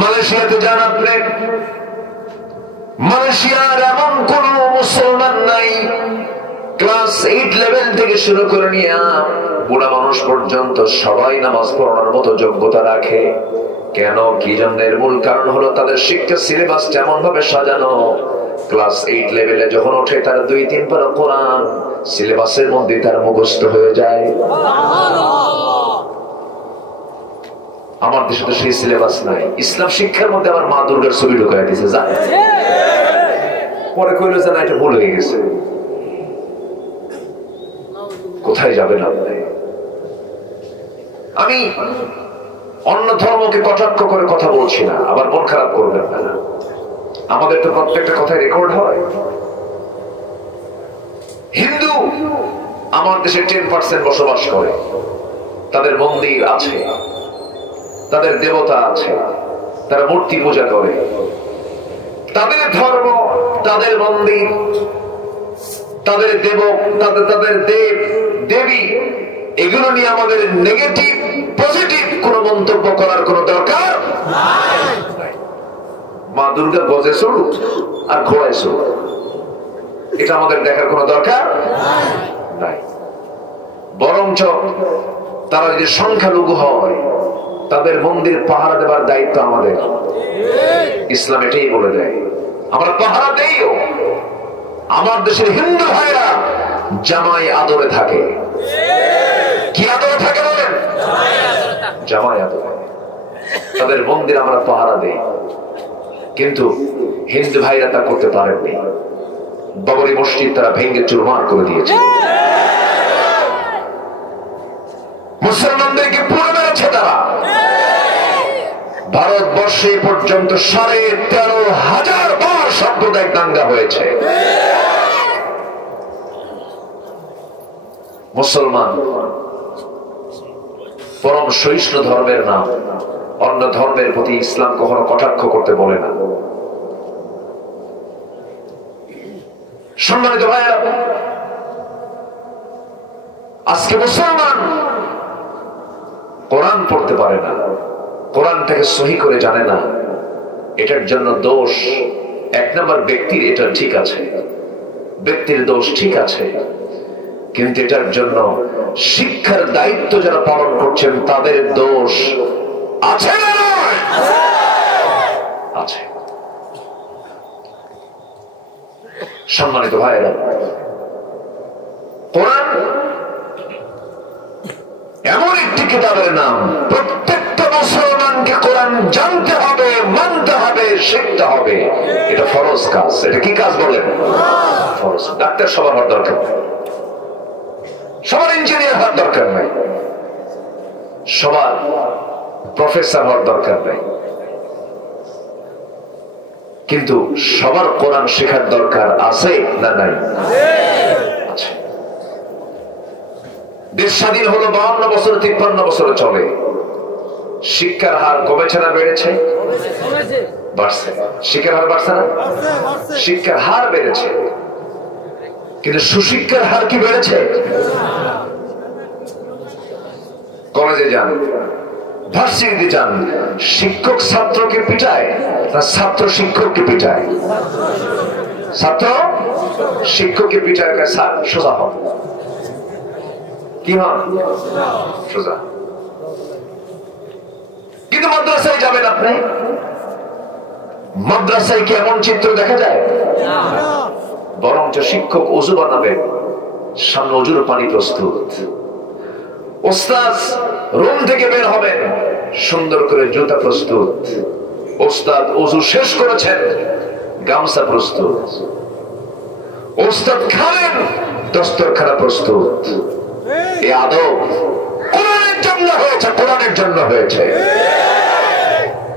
মালয়েশিয়াতে যান আপনি, মালয়েশিয়ার এমন কোন মুসলমান নাই ক্লাস 8 লেভেল থেকে শুরু করে নিয়ে বুড়া মানুষ পর্যন্ত সবাই নামাজ পড়ানোর মতো যোগ্যতা রাখে। কেন, কি জন্য? এর মূল কারণ হলো তাদের শিক্ষা সিলেবাস এমন ভাবে সাজানো, ক্লাস 8 লেভেলে যখন ওঠে তার 2-3 পারা কোরআন সিলেবাসের মধ্যে তার মুখস্থ হয়ে যায়। আমার দেশে তো সেই সিলেবাস নাই। ইসলাম শিক্ষার মধ্যে আমার মা দুর্গার ছবি ঢুকাই দিয়েছে, জানেন? পরে কইলো যে না, এটা ভুল হয়ে গেছে। কোথায় যাবেন আপনি? আমি অন্য ধর্মকে কটাক্ষ করে কথা বলছি না, আবার মন খারাপ করবেন না। আমাদের তো প্রত্যেকটা কথায় রেকর্ড হয়। হিন্দু আমার দেশে 10% বসবাস করে, তাদের মন্দির আছে, তাদের দেবতা আছে, তারা মূর্তি পূজা করে, তাদের ধর্ম, তাদের মন্দির, তাদের দেব, তাদের দেব দেবী এগুলো নিয়ে আমাদের নেগেটিভ পজিটিভ কোন মন্তব্য করার কোন দরকার নাই। মা দুর্গা গজে চড়ুক আর ঘোড়ায় চড়ুক, এটা আমাদের দেখার কোন দরকার নাই। বরঞ্চ তারা যদি সংখ্যালঘু হয়, তাদের মন্দির পাহারা দেবার দায়িত্ব আমাদের। ইসলাম এটাই বলে দেয়, আমরা পাহারা দেইও। আমার দেশের হিন্দু ভাইরা জামাই আদরে থাকে। কি আদরে থাকে বলেন? জামাই আদরে। তাদের মন্দির আমরা পাহারা দেই, কিন্তু হিন্দু ভাইরা তা করতে পারেননি। বাবরি মসজিদ তারা ভেঙে চুরমার করে দিয়েছে, মুসলমানদেরকে পুরো মেরেছে তারা। ভারতবর্ষে পর্যন্ত 13,500 বার সাম্প্রদায়িক দাঙ্গা হয়েছে। মুসলমান পরম সহিষ্ণু ধর্মের নাম, অন্য ধর্মের প্রতি ইসলাম কখনো কটাক্ষ করতে বলে না। সম্মানিত ভাইরা, আজকে মুসলমান কোরআন পড়তে পারে না, কোরআনটাকে সহি করে জানে না। এটার জন্য দোষ এক নম্বর ব্যক্তির, এটা ঠিক আছে, ব্যক্তির দোষ ঠিক আছে, কিন্তু এটার জন্য শিক্ষার দায়িত্ব যারা পালন করছেন তাদের দোষ আছে না? আছে। সম্মানিত ভাইরা, কোরআন এমন একটি কিতাবের নাম, প্রত্যেকটা মুসলমানকে কোরআন জানতে হবে, মানতে হবে, শিখতে হবে। এটা ফরজ কাজ। এটা কি কাজ বলেন? ফরজ। ডাক্তার সবার হওয়ার দরকার নেই, সবার ইঞ্জিনিয়ার হওয়ার দরকার নাই, সবার প্রফেসর হওয়ার দরকার নাই, কিন্তু সবার কোরআন শেখার দরকার আছে না নাই? আছে। দেশ স্বাধীন হলো 52 বছর, 53 বছরে চলে। শিক্ষার হার কমেছে না বেড়েছে? বাড়ছে। শিক্ষার হার বাড়ছে না? শিক্ষার হার বেড়েছে, কিন্তু সুশিক্ষার হার কি বেড়েছে? কলেজে যান, ভার্সিটিতে যান, শিক্ষক ছাত্রকে পিটায় না ছাত্র শিক্ষককে পিটায়? ছাত্র শিক্ষককে পিটায়, সোজা হন। কি হন? সোজা। কিন্তু মাদ্রাসায় যাবেন আপনি, মাদ্রাসায় কি এমন চিত্র দেখা যায়? বরঞ্চ শিক্ষক ওযু বানাবেন, সামনে ওযুর পানি প্রস্তুত। ওস্তাদ রুম থেকে বের হবেন, সুন্দর করে জুতা প্রস্তুত। ওস্তাদ ওযু শেষ করেছেন, গামছা প্রস্তুত। ওস্তাদ খাবেন, দস্তরখানা প্রস্তুত। এই আদব কোরআনের জন্য হয়েছে, কোরআনের জন্য হয়েছে।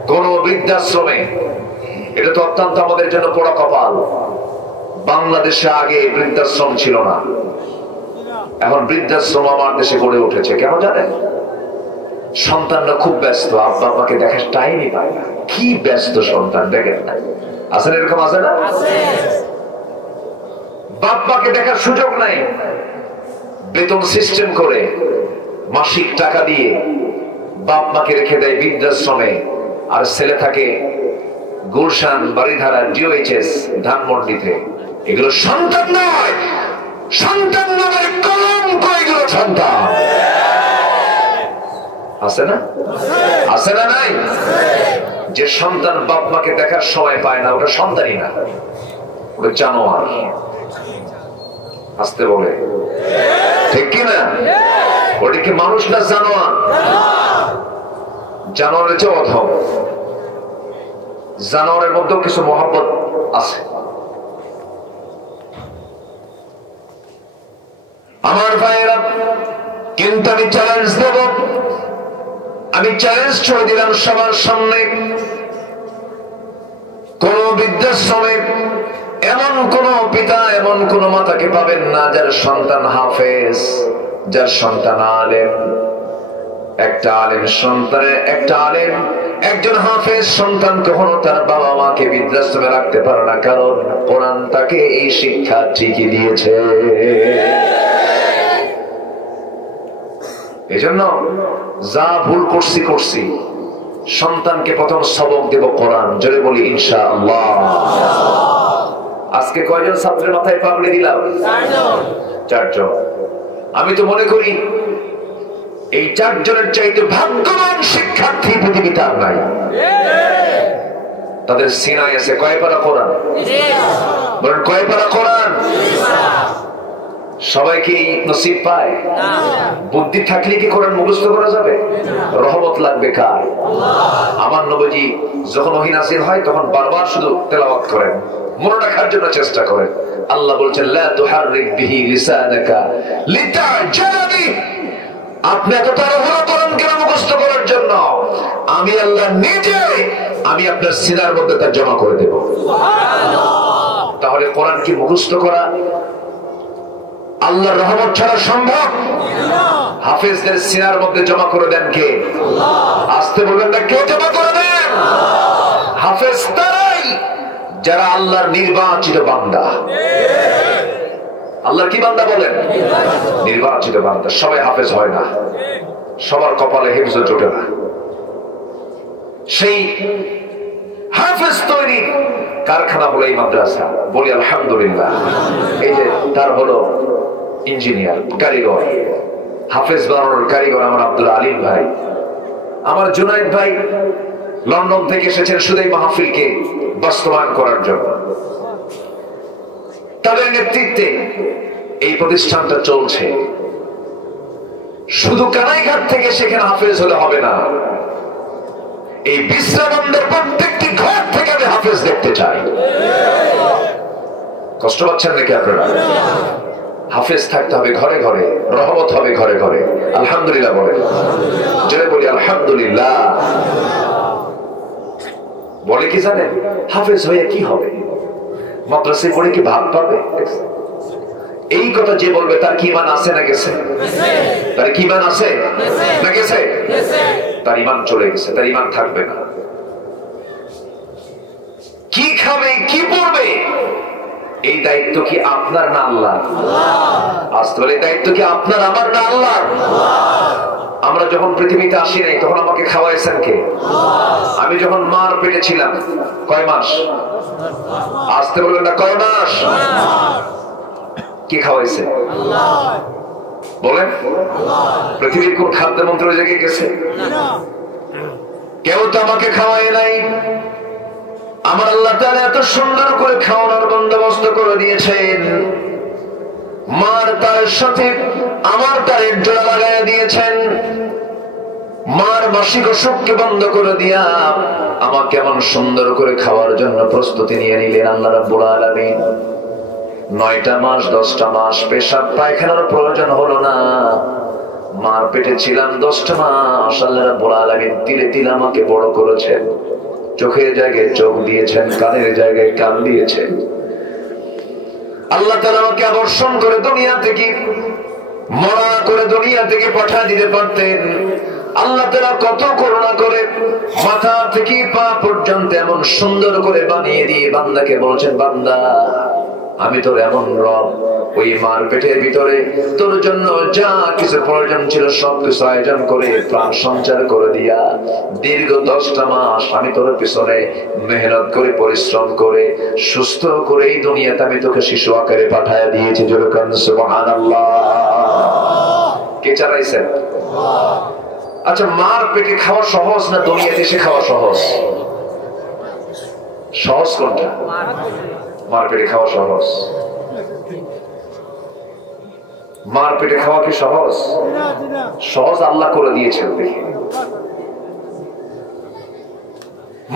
কোন বৃদ্ধাশ্রমে, এটা তো অত্যন্ত আমাদের জন্য পোড়া কপাল। বাংলাদেশে আগে বৃদ্ধাশ্রম ছিল না, এখন বৃদ্ধাশ্রম আমার দেশে গড়ে উঠেছে। কেন জানেন? সন্তানরা খুব ব্যস্ত, আব্বা আব্বাকে দেখার টাইমই পায় না। কি ব্যস্ত সন্তান, দেখেন না? আছেন এরকম? আছে না? বাপ্পাকে দেখার সুযোগ নাই। বেতন সিস্টেম করে মাসিক টাকা দিয়ে বাপ মাকে রেখে দেয় বৃদ্ধাশ্রমে, আর ছেলে থাকে গুলশান, বাড়িধারা, ডিওএইচএস, ধানমন্ডিতে। এগুলো সন্তান নয়, সন্তান নামের কলঙ্ক। এগুলো সন্তান। আছে না? আছে না? নাই? যে সন্তান বাপ মাকে দেখার সময় পায় না, ওটা সন্তানই না, ওটা জানোয়ার। আসতে বলে ঠিক কিনা? ওটা কি মানুষ না জানোয়ার? জানোয়ারের চেয়ে অধম। জানোয়ারের মধ্যেও কিছু মহব্বত আছে। আমার ভাইয়েরা, কিন্তু আমি চ্যালেঞ্জ দেব, আমি চ্যালেঞ্জ ছড়ে দিলাম সবার সামনে। কোন বৃদ্ধাশ্রমে এমন কোন পিতা, এমন কোন মাতাকে পাবেন না যার সন্তান হাফেজ, যার সন্তান আলেম। একটা আলেম সন্তানের, একটা আলেম, একজন হাফেজ সন্তান কখনো তার বাবা মাকে বৃদ্ধাশ্রমে রাখতে পারে না, কারণ কোরআন তাকে এই শিক্ষা ঠিকই দিয়েছে। এজন্য যা ভুল করছি সন্তানকে প্রথম সবক দেব কোরআন, জোরে বলি ইনশাআল্লাহ। আজকে কয়জন ছাত্রের মাথায় পাগড়ি দিলাম? 4 জন। আমি তো মনে করি এই 4 জনের চাইতে ভাগ্যবান শিক্ষার্থী পৃথিবীতে আর নাই। তাদের সিনায় আছে কয় পারা কোরআন? বলেন কয় পারা কোরআন? সবাই কি নসিব পায়? বুদ্ধি থাকলে কি কোরআন মুখস্থ করা যাবে? রহমত লাগবে কার? আমার নবীজি যখন ওহী নাযিল হয় তখন বারবার শুধু তেলাওয়াত করেন, মনে রাখার জন্য চেষ্টা করেন। আল্লাহ বলছেন লা তুহাররিক বিহি লিসানাকা লিতা'জালা বিহি, আপনি এত তাড়াহুড়ো করেন কেন মুখস্থ করার জন্য? আমি আল্লাহ নিজে আমি আপনার সিনার মধ্যে তা জমা করে দেব। তাহলে কোরআন কি মুখস্থ করা আল্লাহর রহমত ছাড়া সম্ভব? হাফেজদের সিনার মধ্যে জমা করে দেন কে? আসতে বলবেন না, কে জমা করে দেন? হাফেজ তারাই যারা আল্লাহর নির্বাচিত বান্দা। আল্লাহর কি বান্দা বলেন? নির্বাচিত বান্দা। সবাই হাফেজ হয় না, সবার কপালে হিফজ জোটে না। সেই হাফেজ তৈরি কারখানা হলো এই মাদ্রাসা। বলি আলহামদুলিল্লাহ। এই যে তার হলো ইঞ্জিনিয়ার, কারিগর, হাফেজ বানানোর কারিগর আমার আব্দুল আলিম ভাই, আমার জুনায়েদ ভাই লন্ডন থেকে এসেছেন শুধু এই মাহফিলকে বাস্তবায়ন করার জন্য। তাদের নেতৃত্বে এই প্রতিষ্ঠানটা চলছে। শুধু কানাইঘাট থেকে সেখানে হাফেজ হলে হবে না, এই বিশ্রামন্দের প্রত্যেকটি ঘর থেকে আমি হাফেজ দেখতে চাই। কষ্ট পাচ্ছেন নাকি আপনারা? হাফেজ থাকতে হবে ঘরে ঘরে, রহমত হবে ঘরে ঘরে। আলহামদুলিল্লাহ বলে, জোরে বলি আলহামদুলিল্লাহ। বলে কি জানেন, হাফেজ হয়ে কি হবে? মাদ্রাসায় পড়ে কি ভাগ পাবে? এই কথা যে বলবে তার কি ইমান আছে না গেছে? তার কি ইমান আছে না গেছে? তার ইমান চলে গেছে, তার ইমান থাকবে না। কি খাবে, কি পড়বে, এই দায়িত্ব কি আপনার না আল্লাহ? আসলে এই দায়িত্ব কি আপনার আমার না আল্লাহ? আমরা যখন পৃথিবীতে আসি নাই তখন আমাকে খাওয়াইছেন কে? আমি যখন মার পেটে ছিলাম কয় মাস? আসতে বললেন না, কয় মাস? কি খাওয়াইছে? বলেন, পৃথিবীর কোন খাদ্য মন্ত্রী জেগে গেছে? কেউ তো আমাকে খাওয়াই নাই। আমার আল্লাহ তাআলা এত সুন্দর করে খাওয়ানোর বন্দোবস্ত করে দিয়েছেন। মার তার সাথে আমার তারের জোড়া লাগাইয়া দিয়েছেন। মার মাসিক অসুখকে বন্ধ করে দিয়া আমাকে এমন সুন্দর করে খাওয়ার জন্য প্রস্তুতি নিয়ে নিলেন আল্লাহ রাব্বুল আলামিন। 9টা মাস 10টা মাস পেশাব পায়খানার প্রয়োজন হলো না। মার পেটে ছিলাম 10টা মাস। আল্লাহ রাব্বুল আলামিন তিলে তিলে আমাকে বড় করেছেন। চোখের জায়গায় চোখ দিয়েছেন, কানের জায়গায় কান দিয়েছেন। আল্লাহ তাআলা আমাকে আবর্ষণ করে দুনিয়া থেকে মরা করে দুনিয়া থেকে পাঠিয়ে দিতে পারতেন। আল্লাহ তাআলা কত করুণা করে মাথা থেকে পা পর্যন্ত এমন সুন্দর করে বানিয়ে দিয়ে বান্দাকে বলছেন, বান্দা আমি তোর এমন রব, ওই মার পেটের ভিতরে তোর জন্য যা কিছু প্রয়োজন ছিল সবকিছু আয়োজন করে প্রাণ সঞ্চার করে দিয়া দীর্ঘ 10টা মাস আমি তোর পিছনে মেহনত করে পরিশ্রম করে সুস্থ করে এই দুনিয়াতে আমি তোকে শিশু আকারে পাঠায়া দিয়েছি। যেরকম সুবহানাল্লাহ। কে চালাইছেন? আচ্ছা, মার পেটে খাওয়া সহজ না দুনিয়াতে এসে খাওয়া সহজ? সহজ কোনটা? মার পেটে খাওয়া সহজ। মার পেটে খাওয়া কি সহজ? সহজ আল্লাহ করে দিয়েছেন। দেখি,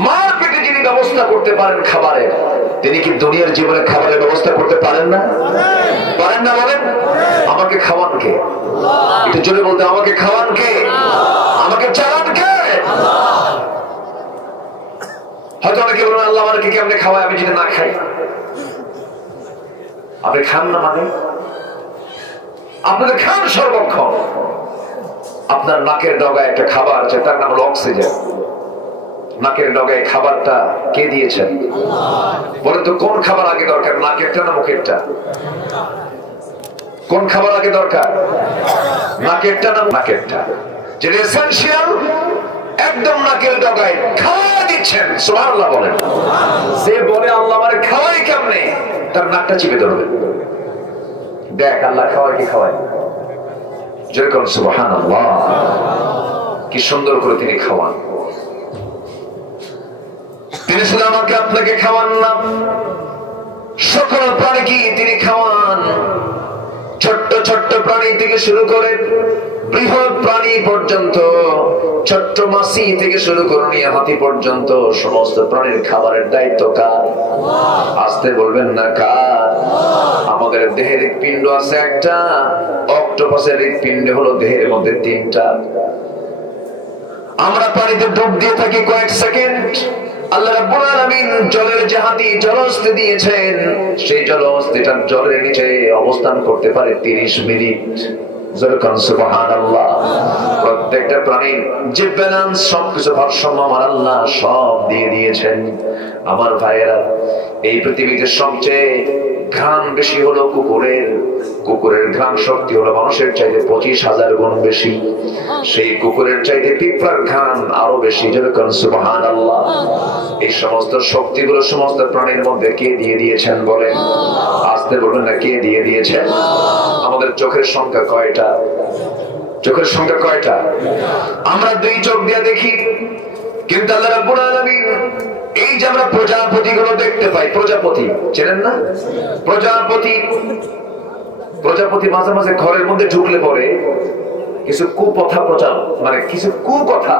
মার পেটে যিনি ব্যবস্থা করতে পারেন খাবারের, তিনি কি দুনিয়ার জীবনে খাবারের ব্যবস্থা করতে পারেন না? পারেন না? বলেন, আমাকে খাওয়ান কে? একটু জোরে বলতে, আমাকে খাওয়ান কে? আমাকে চালান কে? হয়তো অনেকে বলবেন, আল্লাহ আমাকে কেমনে খাওয়ায় আমি যদি না খাই? আপনি খান না মানে? আপনাদের খান সর্বক্ষণ। আপনার নাকের ডগায় একটা খাবার আছে, তার নাম হলো অক্সিজেন। নাকের ডগায় খাবারটা কে দিয়েছেন? বলেন তো, কোন খাবার আগে দরকার, নাকেরটা না মুখেরটা? কোন খাবার আগে দরকার? নাকেরটা না নাকেরটা? যেটা এসেনশিয়াল একদম নাকের ডগায় খাওয়া দিচ্ছেন, সুবহানাল্লাহ বলেন। যে বলে আল্লাহ আমারে খাওয়াই কেমনে, তার নাকটা চিপে ধরবে। দেখ আল্লাহ খাওয়ায় কি খাওয়ায়, যেরকম সুবহানাল্লাহ, কি সুন্দর করে তিনি খাওয়ান। তিনি শুধু আমাকে আপনাকে খাওয়ান না, সকল প্রাণীকে তিনি খাওয়ান। ছোট্ট ছোট্ট প্রাণী থেকে শুরু করে বৃহৎ প্রাণী পর্যন্ত, ছোট্ট মাছি থেকে শুরু করে নিয়ে হাতি পর্যন্ত সমস্ত প্রাণীর খাবারের দায়িত্ব কার? আসতে বলবেন না কার? আমাদের দেহের হৃৎপিণ্ড আছে একটা, অক্টোপাসের হৃৎপিণ্ড হলো দেহের মধ্যে 3টা। আমরা পানিতে ডুব দিয়ে থাকি কয়েক সেকেন্ড। আল্লাহ রাব্বুল আলামিন জলের যে হাতি জলহস্তি দিয়েছেন, সেই জলহস্তিটা জলের নিচে অবস্থান করতে পারে 30 মিনিট। যেরকম সুবহানাল্লাহ। প্রত্যেকটা প্রাণীর যে ব্যালেন্স, সবকিছু ভারসাম্য আমার আল্লাহ সব দিয়ে দিয়েছেন। আমার ভাইয়েরা, এই পৃথিবীতে সবচেয়ে ঘ্রাণ বেশি হলো কুকুরের। কুকুরের ঘ্রাণ শক্তি হলো মানুষের চাইতে 25,000 গুণ বেশি। সেই কুকুরের চাইতে পিঁপড়ার ঘ্রাণ আরো বেশি। যেরকম সুবহানাল্লাহ। এই সমস্ত শক্তিগুলো সমস্ত প্রাণীর মধ্যে কে দিয়ে দিয়েছেন বলেন? আসতে বলবেন না, কে দিয়ে দিয়েছেন? আমাদের চোখের সংখ্যা কয়টা? চোখের সংখ্যা কয়টা? আমরা 2 চোখ দিয়ে দেখি, কিন্তু আল্লাহ রাব্বুল আলামিন এই যে আমরা প্রজাপতি গুলো দেখতে পাই, প্রজাপতি চেনেন না? প্রজাপতি প্রজাপতি মাঝে মাঝে ঘরের মধ্যে ঢুকলে পরে কিছু কুকথা মানে কিছু কুকথা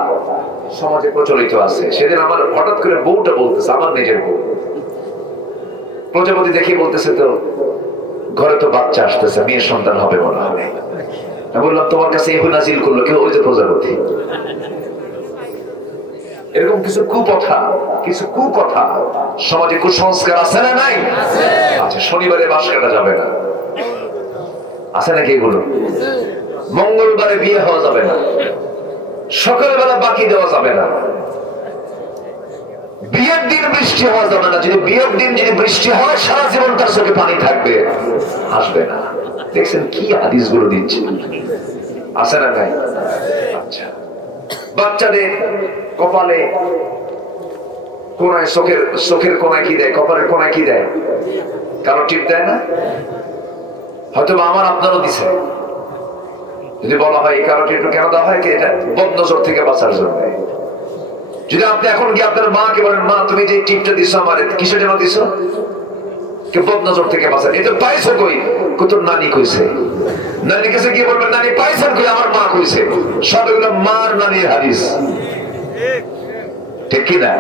সমাজে প্রচলিত আছে। সেদিন আমার হঠাৎ করে বউটা বলতেছে, আমার নিজের বউ, প্রজাপতি দেখে বলতেছে, তো ঘরে তো বাচ্চা আসতেছে, মেয়ের সন্তান হবে মনে হবে। আমি বললাম, তোমার কাছে এই নাজিল করলো কেউ? ওই যে প্রজাপতি। এরকম কিছু কুকথা সমাজে, কুসংস্কার আছে না নাই? আচ্ছা, শনিবারে বাস কাটা যাবে না, আছে নাকি এগুলো? মঙ্গলবারে বিয়ে হওয়া যাবে না, সকালবেলা বাকি দেওয়া যাবে না, বিয়ের দিন বৃষ্টি হওয়া যাবে না। যদি বিয়ের দিন যদি বৃষ্টি হয়, সারা জীবন তার চোখে পানি থাকবে, আসবে না। দেখছেন কি হাদিস গুলো দিচ্ছে, আছে না নাই? আচ্ছা, বাচ্চাদের কপালে কোনায়, চোখের কোনায় কি দেয়? কপালের কোনায় কি দেয়? কালো টিপ দেয় না? হয়তো আমার আপনারও দিছে। যদি বলা হয় এই কালো টিপটা কেন দেওয়া হয়, এটা বদনজর থেকে বাঁচার জন্য। যদি আপনি এখন গিয়ে আপনার মাকে বলেন, মা তুমি যে টিপটা দিছো আমার, কিসের জন্য দিছো? বদনজর থেকে বাঁচার। এটা পাইছো কই? তোর নানি কইছে। নানি কাছে গিয়ে বলবেন, নানি পাইছেন কই? আমার মা কইছে। সব এগুলো মার নানির হাদিস, ঠিক কি না?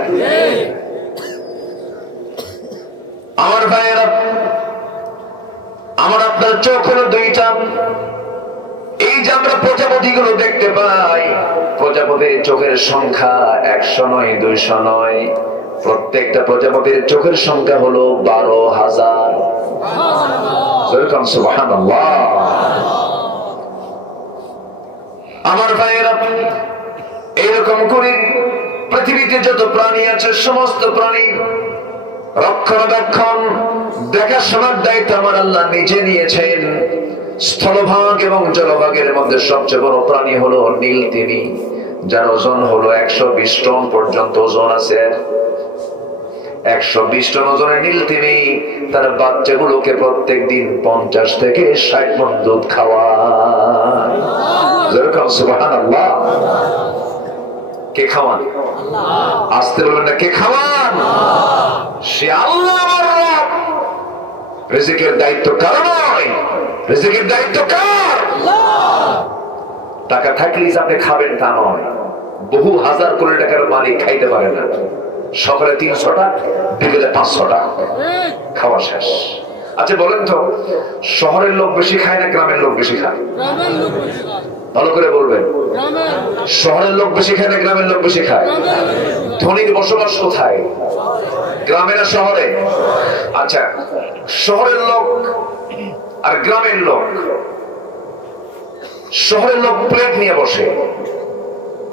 আমার ভাইয়েরা, আমার আপনার চোখ হলো 2টা। এই যে আমরা প্রজাপতি গুলো দেখতে পাই, প্রজাপতির চোখের সংখ্যা 100 নয়, 200 নয়। প্রত্যেকটা প্রজাপতির চোখের সংখ্যা হলো 12,000। সুবহানাল্লাহ। আমার ভাইয়েরা, এইরকম করে পৃথিবীতে যত প্রাণী আছে, সমস্ত প্রাণী রক্ষণাবেক্ষণ দেখাশোনার দায়িত্ব আমার আল্লাহ নিজে নিয়েছেন। স্থলভাগ এবং জলভাগের মধ্যে সবচেয়ে বড় প্রাণী হলো নীল তিমি, যার ওজন হলো 120 টন পর্যন্ত ওজন আছে। 120 টন ওজনের নীল তিমি তার বাচ্চাগুলোকে প্রত্যেক দিন 50 থেকে 60 মণ দুধ খাওয়ায়। যেরকম সুবহানাল্লাহ। কে খাওয়ান? আসতে বলবেন না, কে খাওয়ান? সে আল্লাহ আমার রব। রিজিকের দায়িত্ব কার নয়, রিজিকের দায়িত্ব কার? টাকা থাকলেই আপনি খাবেন তা নয়। বহু হাজার কোটি টাকার মালিক খাইতে পারে না। সকালে 300 টাকা, বিকেলে 500 টাকা, খাওয়া শেষ। আচ্ছা বলেন তো, শহরের লোক বেশি খায় না গ্রামের লোক বেশি খায়? ভালো করে বলবেন। শহরের লোক বেশি খায় না গ্রামের লোক বেশি খায়? ধনীর বসবাস কোথায়, গ্রামে না শহরে? আচ্ছা, শহরের লোক আর গ্রামের লোক, শহরের লোক প্লেট নিয়ে বসে,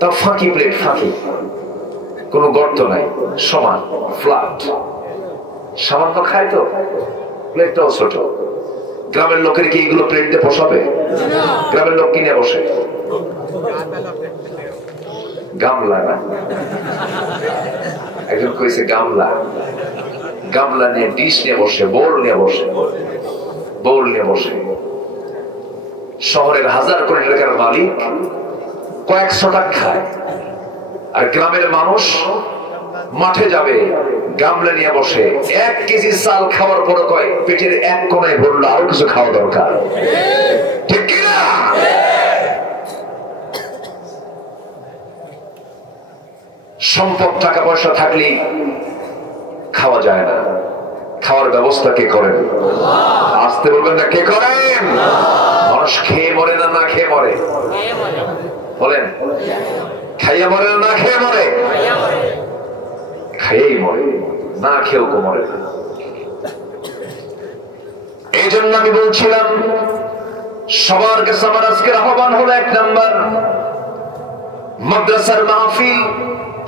তা ফাঁকি প্লেট, ফাঁকি, কোনো গর্ত নাই, সমান ফ্ল্যাট, সামান্য খায় তো প্লেটটাও ছোট। গ্রামের লোকের কি এগুলো প্লেট দিয়ে পোষাবে? গ্রামের লোক কিনে বসে গামলা, না একজন কইছে গামলা, গামলা নিয়ে ডিশ নিয়ে বসে, বোল নিয়ে বসে, বোল নিয়ে বসে। শহরের হাজার কোটি টাকার মালিক কয়েকশো টাকা খায়, আর গ্রামের মানুষ মাঠে যাবে গামলা নিয়ে বসে, 1 কেজি চাল খাওয়ার পর কয় পেটের এক কোনায় ভরলো, আরো কিছু খাওয়া দরকার, ঠিক কিনা? সম্পদ টাকা পয়সা থাকলে খাওয়া যায় না, খাওয়ার ব্যবস্থা কে করেন? আসতে বলবেন না, কে করেন? মানুষ খেয়ে মরে না, না খেয়ে মরে? বলেন, খাইয়া মরে না, না খেয়ে মরে? খেয়েই মরে, না খেয়েও কো মরে না। এই জন্য আমি বলছিলাম সবার কাছে আমার আজকের আহ্বান হলো, 1 নাম্বার মাদ্রাসার মাহফিল,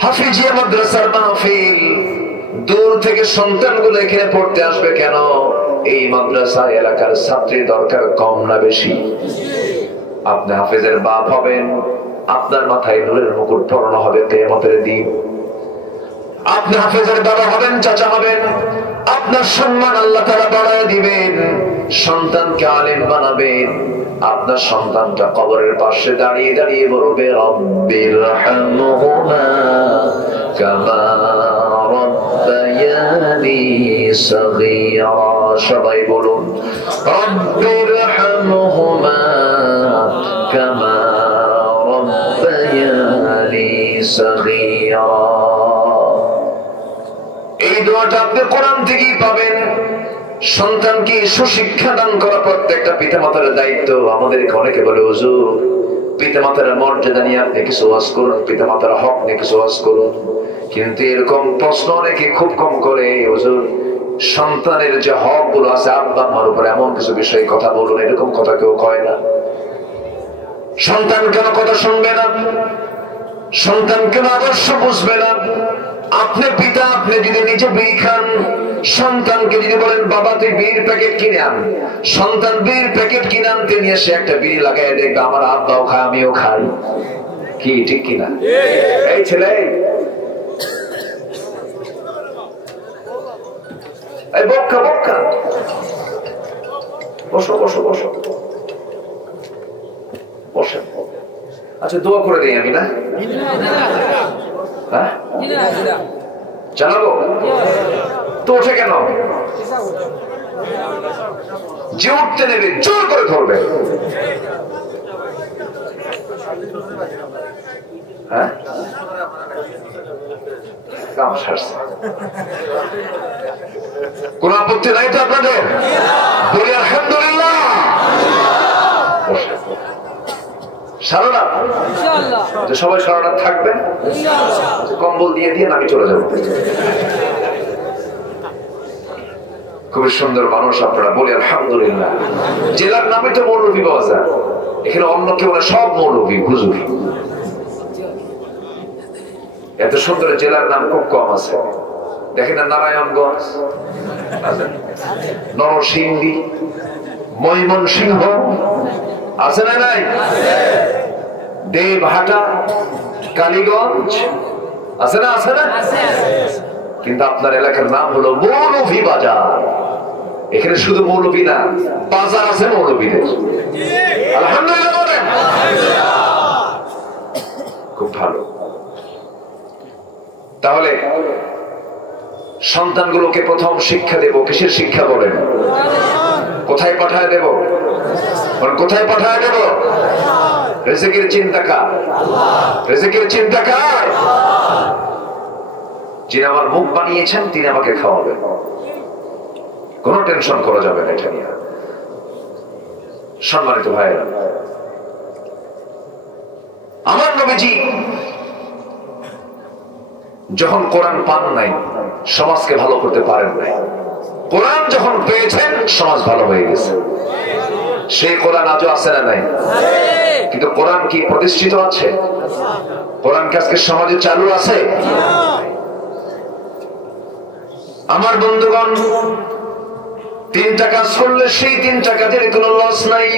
হাফিজিয়া মাদ্রাসার মাহফিল। দূর থেকে সন্তানগুলো এখানে পড়তে আসবে কেন? এই মাদ্রাসা এলাকার ছাত্রীর দরকার কম না বেশি? আপনি হাফেজের বাপ হবেন, আপনার মাথায় নূরের মুকুট পরানো হবে কিয়ামতের দিন। আপনি হাফেজের বাবা হবেন, চাচা হবেন, আপনার সম্মান আল্লাহ তাআলা বাড়ায় দিবেন। সন্তানকে আলেম বানাবেন, আপনার সন্তানটা কবরের পাশে দাঁড়িয়ে দাঁড়িয়ে বলবে রব্বিরহামহুমা কামা রাব্বায়ানি সগীরা। সবাই বলুন রব্বিরহামহুমা কামা রাব্বায়ানি সগীরা। এই দোয়াটা আপনি কোরআন থেকেই পাবেন। সন্তানকে সুশিক্ষা দান করা প্রত্যেকটা পিতামাতার দায়িত্ব। আমাদের অনেকে বলে হুজুর পিতামাতার মর্যাদা নিয়ে আপনি কিছু ওয়াজ করুন, পিতামাতার হক নিয়ে কিছু ওয়াজ করুন, কিন্তু এরকম প্রশ্ন অনেকে খুব কম করে। হুজুর সন্তানের যে হক গুলো আছে আব্বা আম্মার উপর, এমন কিছু বিষয়ে কথা বলুন, এরকম কথা কেউ কয় না। সন্তান কেন কথা শুনবে না? সন্তান কেন আদর্শ বুঝবে না? আপনি পিতা, আপনি যদি নিজে বিড়ি খান, সন্তানকে যদি বলেন বাবা তুই বিড়ির প্যাকেট কিনে আন, সন্তান বিড়ির প্যাকেট কিনে আনতে নিয়ে সে একটা বিড়ি লাগাই দেখবে আমার আব্বাও খায় আমিও খাই, কি ঠিক কিনা? এই ছেলে, এই বক্কা বক্কা, বসো বসো বসো বসে। আচ্ছা দোয়া করে দিই আমি, না হ্যাঁ জানাবো তো? ওঠে কেন? যে উঠতে নেবে জোর করে ধরবে। হ্যাঁ কোন আপত্তি নাই তো আপনাদের? বলি আলহামদুলিল্লাহ। সারা সবাই সারা থাকবেন, কম্বল দিয়ে দিয়ে আমি চলে যাব। খুবই সুন্দর মানুষ আপনারা, বলি আলহামদুলিল্লাহ। জেলার নামে তো মৌলভী বাজার, এখানে অন্য কেউ না, সব মৌলভী হুজুর। এত সুন্দর জেলার নাম খুব কম আছে। দেখেন না, নারায়ণগঞ্জ, নরসিংদী, ময়মনসিংহ আছে না নাই? দেবহাটা, কালীগঞ্জ আছে না? আছে না? কিন্তু আপনার এলাকার নাম হলো মৌলভী বাজার। এখানে শুধু মৌলভী না, বাজার আছে মৌলভীদের। আলহামদুলিল্লাহ বলেন। খুব ভালো। তাহলে সন্তানগুলোকে প্রথম শিক্ষা দেব, কিসের শিক্ষা বলেন? কোথায় পাঠায় দেব? কোথায় পাঠায় দেব? রিজিকের চিন্তা কার? রিজিকের চিন্তা কার? যিনি আমার মুখ বানিয়েছেন তিনি আমাকে খাওয়াবেন, কোনো টেনশন করা যাবে না এটা নিয়ে। সম্মানিত ভাইরা, আমার নবীজি যখন কোরআন পান নাই সমাজকে ভালো করতে পারেন নাই, কোরআন যখন পেয়েছেন সমাজ ভালো হয়ে গেছে। সেই কোরআন আজও আছে না নাই? কিন্তু কোরআন কি প্রতিষ্ঠিত আছে? কোরআন কি আজকে সমাজে চালু আছে? আমার বন্ধুগণ, তিনটা কাজ করলে সেই তিনটা কাজের কোনো লস নাই,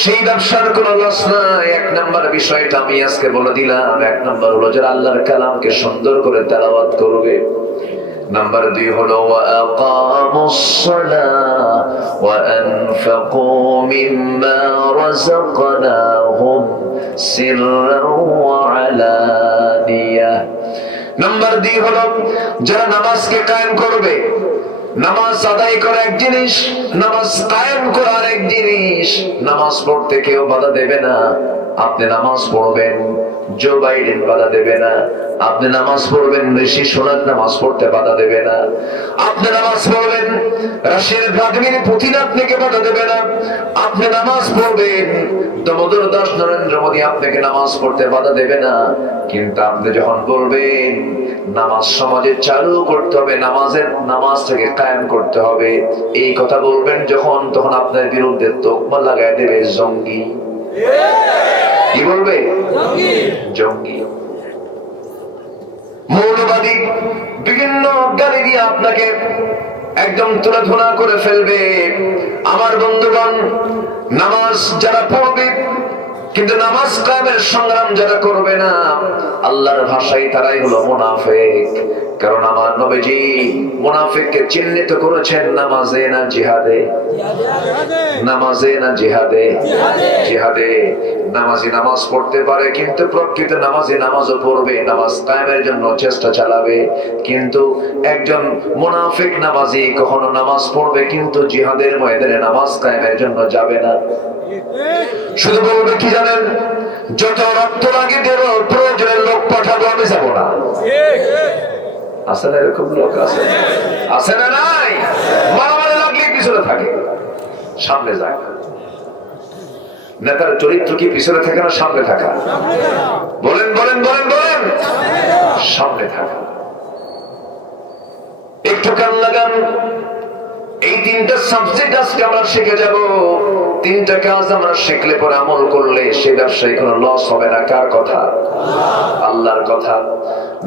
সেই ব্যবসার কোনো লস নাই। এক নাম্বার বিষয়টা আমি আজকে বলে দিলাম। এক নাম্বার হলো যারা আল্লাহর কালামকে সুন্দর করে তেলাওয়াত করবে। নাম্বার 2 হলো ওয়াকামুস সালাহ ওয়া আনফাকু মিম্মা রাযাকনাহুম সিররান ওয়া আলানিয়া। নাম্বার 2 হলো যারা নামাজকে কায়েম করবে। নামাজ আদায় করা এক জিনিস, নামাজ কায়েম করা আরেক জিনিস। নামাজ পড়তে কেউ বাধা দেবে না, আপনি নামাজ পড়বেন। জো বাইডেন বাধা দেবে না, আপনি নামাজ পড়বেন। ঋষি সোনাক নামাজ পড়তে বাধা দেবে না, আপনি নামাজ পড়বেন। রাশিয়ার ভ্লাদিমির পুতিন আপনাকে বাধা দেবে না, আপনি নামাজ পড়বেন। দামোদর দাস নরেন্দ্র মোদী আপনাকে নামাজ পড়তে বাধা দেবে না। কিন্তু আপনি যখন বলবেন নামাজ সমাজে চালু করতে হবে, নামাজটাকে কায়েম করতে হবে, এই কথা বলবেন যখন, তখন আপনার বিরুদ্ধে তোকমা লাগাই দেবে জঙ্গি। কি বলবে? জঙ্গি, মৌলবাদী, বিভিন্ন গালি দিয়ে আপনাকে একদম তুলাধুলা করে ফেলবে। আমার বন্ধুগণ, নামাজ যারা পড়বে কিন্তু নামাজ কায়েমের সংগ্রাম যারা করবে না, আল্লাহর ভাষায় তারাই হলো মুনাফিক। কারণ আমার নবীজি মুনাফিককে চিহ্নিত করেছেন নামাজে না জিহাদে। নামাজে না জিহাদে? জিহাদে। নামাজি নামাজ পড়তে পারে কিন্তু প্রকৃত নামাজি নামাজও পড়বে, নামাজ কায়েমের জন্য চেষ্টা চালাবে। কিন্তু একজন মুনাফিক নামাজি কখনো নামাজ পড়বে কিন্তু জিহাদের ময়দানে নামাজ কায়েমের জন্য যাবে না। শুধু বলবে কি জানেন, যত রক্ত লাগে দেব, প্রয়োজনের লোক পাঠাবো, আমি যাবো না। আছে না এরকম লোক? আছে, আছে না? নাই? মারামারি লাগলে পিছনে থাকে, সামনে যায় না। নেতার চরিত্র কি পিছনে থাকে না সামনে থাকা? বলেন বলেন বলেন বলেন। সামনে থাকা। একটু কান লাগান। এই তিনটা সাবজেক্ট আজকে আমরা শিখে যাব। তিনটা কাজ আমরা শিখলে পরে আমল করলে সে ব্যবসায় কোনো লস হবে না। কার কথা? আল্লাহর কথা।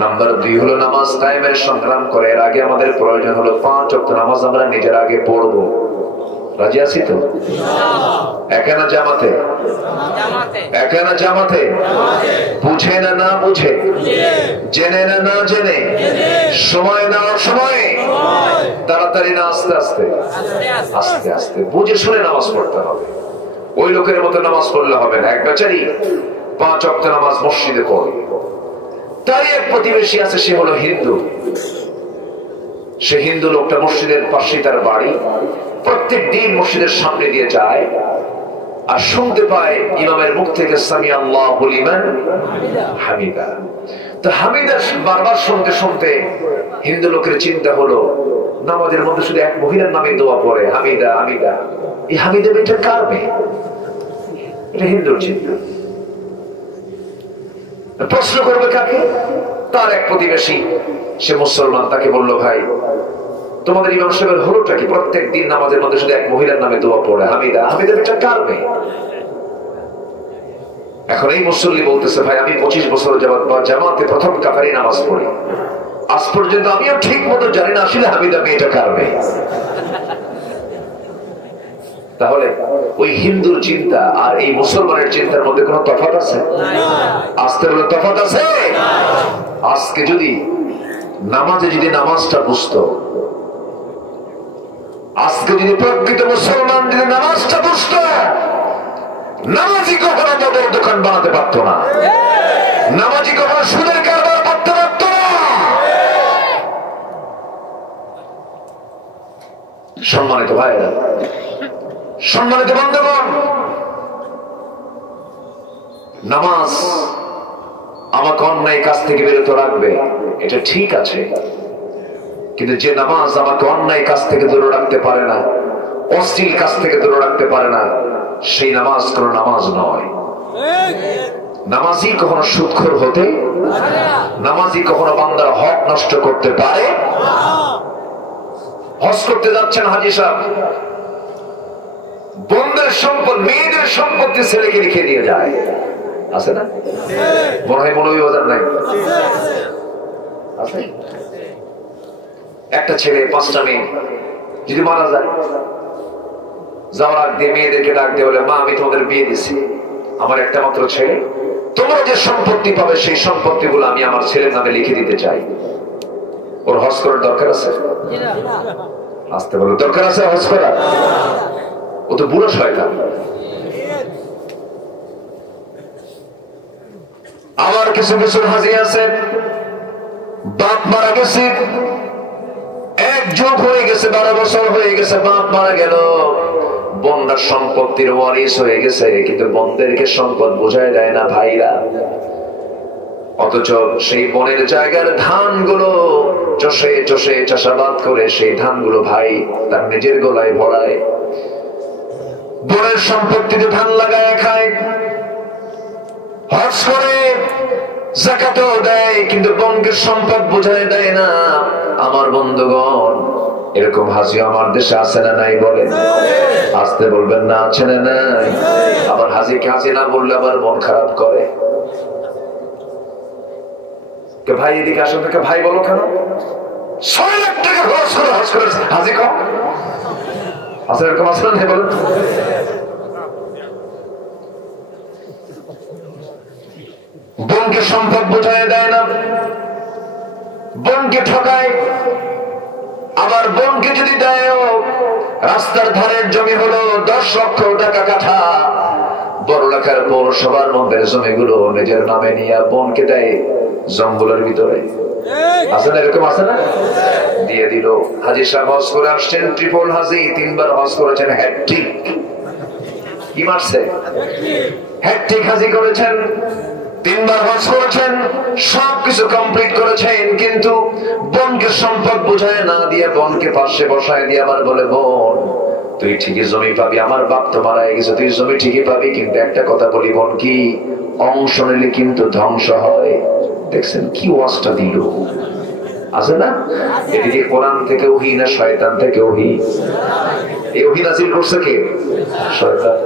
নাম্বার 2 হলো নামাজ কায়েমের সংগ্রাম করে। এর আগে আমাদের প্রয়োজন হলো 5 ওয়াক্ত নামাজ আমরা নিজের আগে পড়বো। রাজি আছি তো? একানা জামাতে? একানা জামাতে? বুঝে না না বুঝে, জেনে না না জেনে, সময় না অসময়ে, তাড়াতাড়ি না আস্তে আস্তে? আস্তে আস্তে বুঝে শুনে নামাজ পড়তে হবে। ওই লোকের মতো নামাজ পড়লে হবে না। এক বেচারি 5 ওয়াক্ত নামাজ মসজিদে পড়ে, তারই এক প্রতিবেশী আছে, সে হলো হিন্দু। সে হিন্দু লোকটা মসজিদের পাশে তার বাড়ি, প্রত্যেক দিন মসজিদের সামনে দিয়ে যায় আর শুনতে পায় ইমামের মুখ থেকে সামি আল্লাহু লিমান হামিদা। তো হামিদা বারবার শুনতে শুনতে হিন্দু লোকের চিন্তা হলো, নামাজের মধ্যে শুধু এক মহিলার নামে দোয়া পড়ে, হামিদা হামিদা। এই হামিদা মেয়েটা কার মেয়ে? এটা হিন্দুর চিন্তা। প্রশ্ন করবে কাকে? তার এক প্রতিবেশী, সে মুসলমান। তাকে বলল, ভাই তোমাদের ইমাম সাহেবের হলোটা কি? প্রত্যেক দিন নামাজের মধ্যে শুধু এক মহিলার নামে দোয়া পড়ে, হামিদা। হামিদা এটা কার মেয়ে? এখন এই মুসল্লি বলতেছে, ভাই আমি 25 বছর যাবত বা জামাতে প্রথম কাতারে নামাজ পড়ি, আজ পর্যন্ত আমিও ঠিক মতো জানি না আসলে হামিদা মেয়েটা কার মেয়ে। তাহলে ওই হিন্দুর চিন্তা আর এই মুসলমানের চিন্তার মধ্যে কোনো তফাৎ আছে? আজকে বলে তফাৎ আছে। আজকে যদি নামাজে যদি নামাজটা বুঝতো, আজকে যদি প্রকৃত মুসলমান যদি নামাজটা বুঝতো, নামাজি কখনো মদের দোকান বানাতে পারত না, নামাজি কখনো সুদের কারবার করতে পারত না। সম্মানিত ভাইরা, সম্মানিত বন্ধুগণ, নামাজ আমাকে অন্যায় কাজ থেকে বিরত রাখবে, এটা ঠিক আছে। কিন্তু যে নামাজ আমাকে অন্যায় কাজ থেকে দূরে রাখতে পারে না, অশ্লীল কাজ থেকে দূরে রাখতে পারে না, সেই নামাজ কোন নামাজ নয়। নামাজি কখনো সুদখোর হতে, নামাজি কখনো বান্দার হক নষ্ট করতে পারে। হজ করতে যাচ্ছেন হাজী সাহেব, বন্ধের সম্পদ, মেয়েদের সম্পত্তি ছেলেকে লিখে দিয়ে যায়, আছে না? মনে হয় মৌলভী বাজার নাই? আছে। একটা ছেলে 5টা মেয়ে যদি মারা যায়, যাওয়ার আগ দিয়ে মেয়েদেরকে ডাক দিয়ে বলে, মা আমি তোমাদের বিয়ে দিছি, আমার একটা মাত্র ছেলে, তোমরা যে সম্পত্তি পাবে সেই সম্পত্তি গুলো আমি আমার ছেলের নামে লিখে দিতে চাই। ওর হজ করার দরকার আছে? আসতে বলো, দরকার আছে হজ করা? ও তো বুড়ো শয়তান। আমার কিছু কিছু হাজি আছে, বাপ মারা গেছে, এক যুগ হয়ে গেছে, 12 বছর হয়ে গেছে, বাপ মারা গেল, বন্ধার সম্পত্তির ওয়ারিস হয়ে গেছে, কিন্তু বন্ধেরকে সম্পদ বোঝায় দেয় না ভাইরা। অথচ সেই বনের জায়গার ধানগুলো চষে চষে চাষাবাদ করে সেই ধানগুলো ভাই তার নিজের গলায় ভরায়, বনের সম্পত্তিতে ধান লাগায় খায়, হজ করে, যাকাতও দেয়, কিন্তু বনকে সম্পদ বোঝায় দেয় না। আমার বন্ধুগণ, এরকম হাজি আমার দেশে আছে না নাই? বলে আসতে বলবেন না, আছে না নাই? আবার হাজিকে হাজি না বললে আবার মন খারাপ করে। ভাই এদিকে আসো, থেকে ভাই বলো কেন? 6 লাখ টাকা খরচ করে হজ করেছে, হাজি কম আছে? এরকম আছে না? বলো বনকে সম্পদ বোঝায় দেয় না, বনকে ঠকায়। আবার বনকে যদি দেয়, রাস্তার ধারের জমি হলো 10 লক্ষ টাকা কাঠা, বড় লেখার পৌরসভার মধ্যে জমিগুলো নিজের নামে নিয়ে বনকে দেয় জঙ্গলের ভিতরে। আছে না? এরকম আছে না? দিয়ে দিল। হাজি সাহেব হজ করে আসছেন, ট্রিপল হাজি, 3 বার হজ করেছেন, হ্যাট্রিক। কি মারছে? হ্যাট্রিক হাজি করেছেন, 3 বার হজ করেছেন, সবকিছু কমপ্লিট করেছেন, কিন্তু বনকে সম্পদ বুঝায় না দিয়ে বনকে পাশে বসায় দিয়ে আবার বলে, বোন তুই ঠিকই জমি পাবি, আমার বাপ তো মারা গেছে, তুই জমি ঠিকই পাবি, কিন্তু একটা কথা বলি বোন, কি অংশ নিলে কিন্তু ধ্বংস হয়। দেখছেন কি ওয়াজটা দিল? আছে না? এদিকে কোরআন থেকে ওহী না শয়তান থেকে ওহী? এই ওহী নাযিল করছে কে? শয়তান।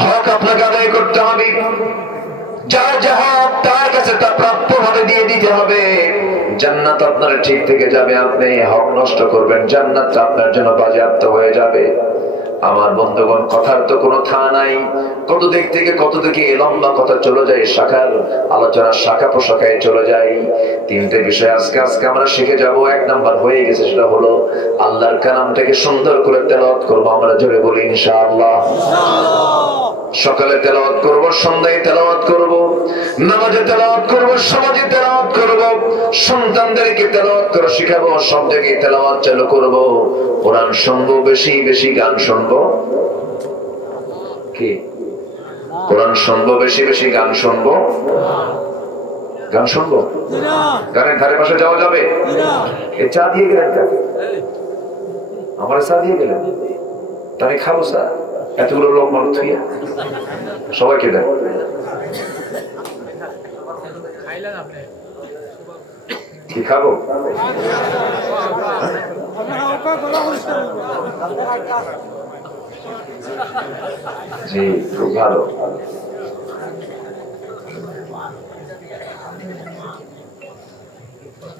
হক আপনাকে আদায় করতে হবে, যার যা হক তার কাছে তা প্রাপ্য ভাবে দিয়ে দিতে হবে। জান্নাত আপনার ঠিক থেকে যাবে, আপনি হক নষ্ট করবেন, জান্নাতটা আপনার জন্য বাজেয়াপ্ত হয়ে যাবে। আমার বন্ধুগণ, কথার তো কোনো থা নাই, কত দিক থেকে কত দিকে লম্বা কথা চলে যায়, শাখার আলোচনা শাখা প্রশাখায় চলে যায়। 3টে বিষয় আজকে আমরা শিখে যাব। 1 নাম্বার হয়ে গেছে, সেটা হলো আল্লাহর কালামটাকে সুন্দর করে তেলাওয়াত করব। আমরা জোরে বলি ইনশাআল্লাহ। সকালে তেলাওয়াত করব, সন্ধ্যায় তেলাওয়াত করব, নামাজে তেলাওয়াত করব, সমাজে তেলাওয়াত করব, সন্তানদেরকে তেলাওয়াত করে শিখাবো, সব জায়গায় তেলাওয়াত চালু করব। কোরআন শুনবো, বেশি বেশি গান শুনবো। কি? কোরআন শুনবো, বেশি বেশি গান শুনবো। গান শুনবো? গানের ধারে পাশে যাওয়া যাবে? এই চা দিয়ে গেলেন, আমার চা দিয়ে গেলেন, তাই খাবো চা, এতগুলো লোক মানুষ থুইয়া সবাইকে দেয়। কি খাবো? জি, খুব ভালো।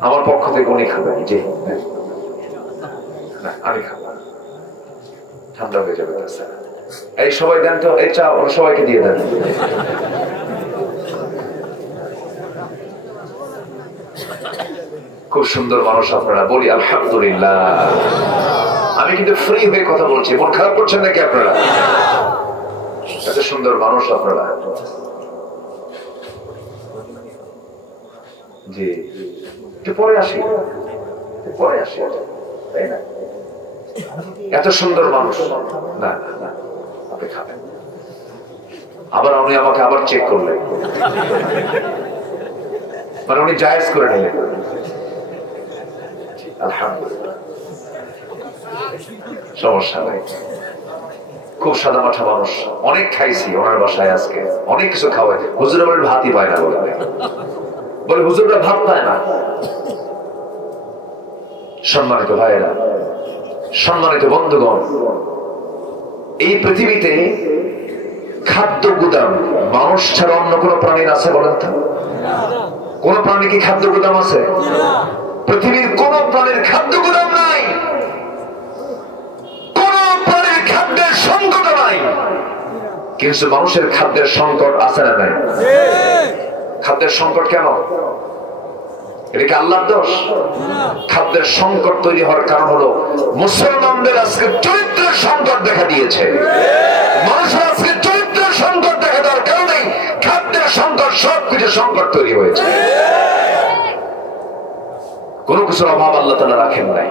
আমার পক্ষ থেকে উনি খাবেন। জি, আমি খাবো, ঠান্ডা হয়ে যাবে। এই সবাই দেন তো, এই চা সবাইকে দিয়ে দেন। খুব সুন্দর মানুষ আপনারা, বলি আলহামদুলিল্লাহ। আমি কিন্তু ফ্রি হয়ে কথা বলছি, মন খারাপ করছেন নাকি আপনারা? এত সুন্দর মানুষ আপনারা। জি, একটু পরে আসি, পরে আসি, তাই না? এত সুন্দর মানুষ। না না না, আপনি খাবেন। আবার উনি আমাকে আবার চেক করলেন, মানে উনি জায়েজ করে নিলেন। আলহামদুলিল্লাহ, সমস্যা নাই। খুব সাদা মাঠা মানুষ, অনেক খাইছি ওনার বাসায়, আজকে অনেক কিছু খাওয়ায়। হুজুর বলে ভাতই পায় না, বলে হুজুররা ভাত পায় না। সম্মানিত ভাইয়েরা, সম্মানিত বন্ধুগণ, এই পৃথিবীতে খাদ্য গুদাম মানুষ ছাড়া অন্য কোন প্রাণীর আছে বলেন তো? কোন প্রাণী কি খাদ্য গুদাম আছে? পৃথিবীর কোন প্রাণীর খাদ্য গুদাম নাই, কোন প্রাণীর খাদ্যের সংকট নাই, কিন্তু মানুষের খাদ্যের সংকট আছে না নাই? খাদ্যের সংকট কেন? এটা কি আল্লাহর দোষ? খাদ্যের সংকট তৈরি হওয়ার কারণ হলো মুসলমানদের আজকে চরিত্রের সংকট দেখা দিয়েছে। মানুষের আজকে চরিত্রের সংকট দেখা দেওয়ার কারণেই খাদ্যের সংকট, সবকিছু সংকট তৈরি হয়েছে। কোন কিছুর অভাব আল্লাহ তাআলা রাখেন নাই,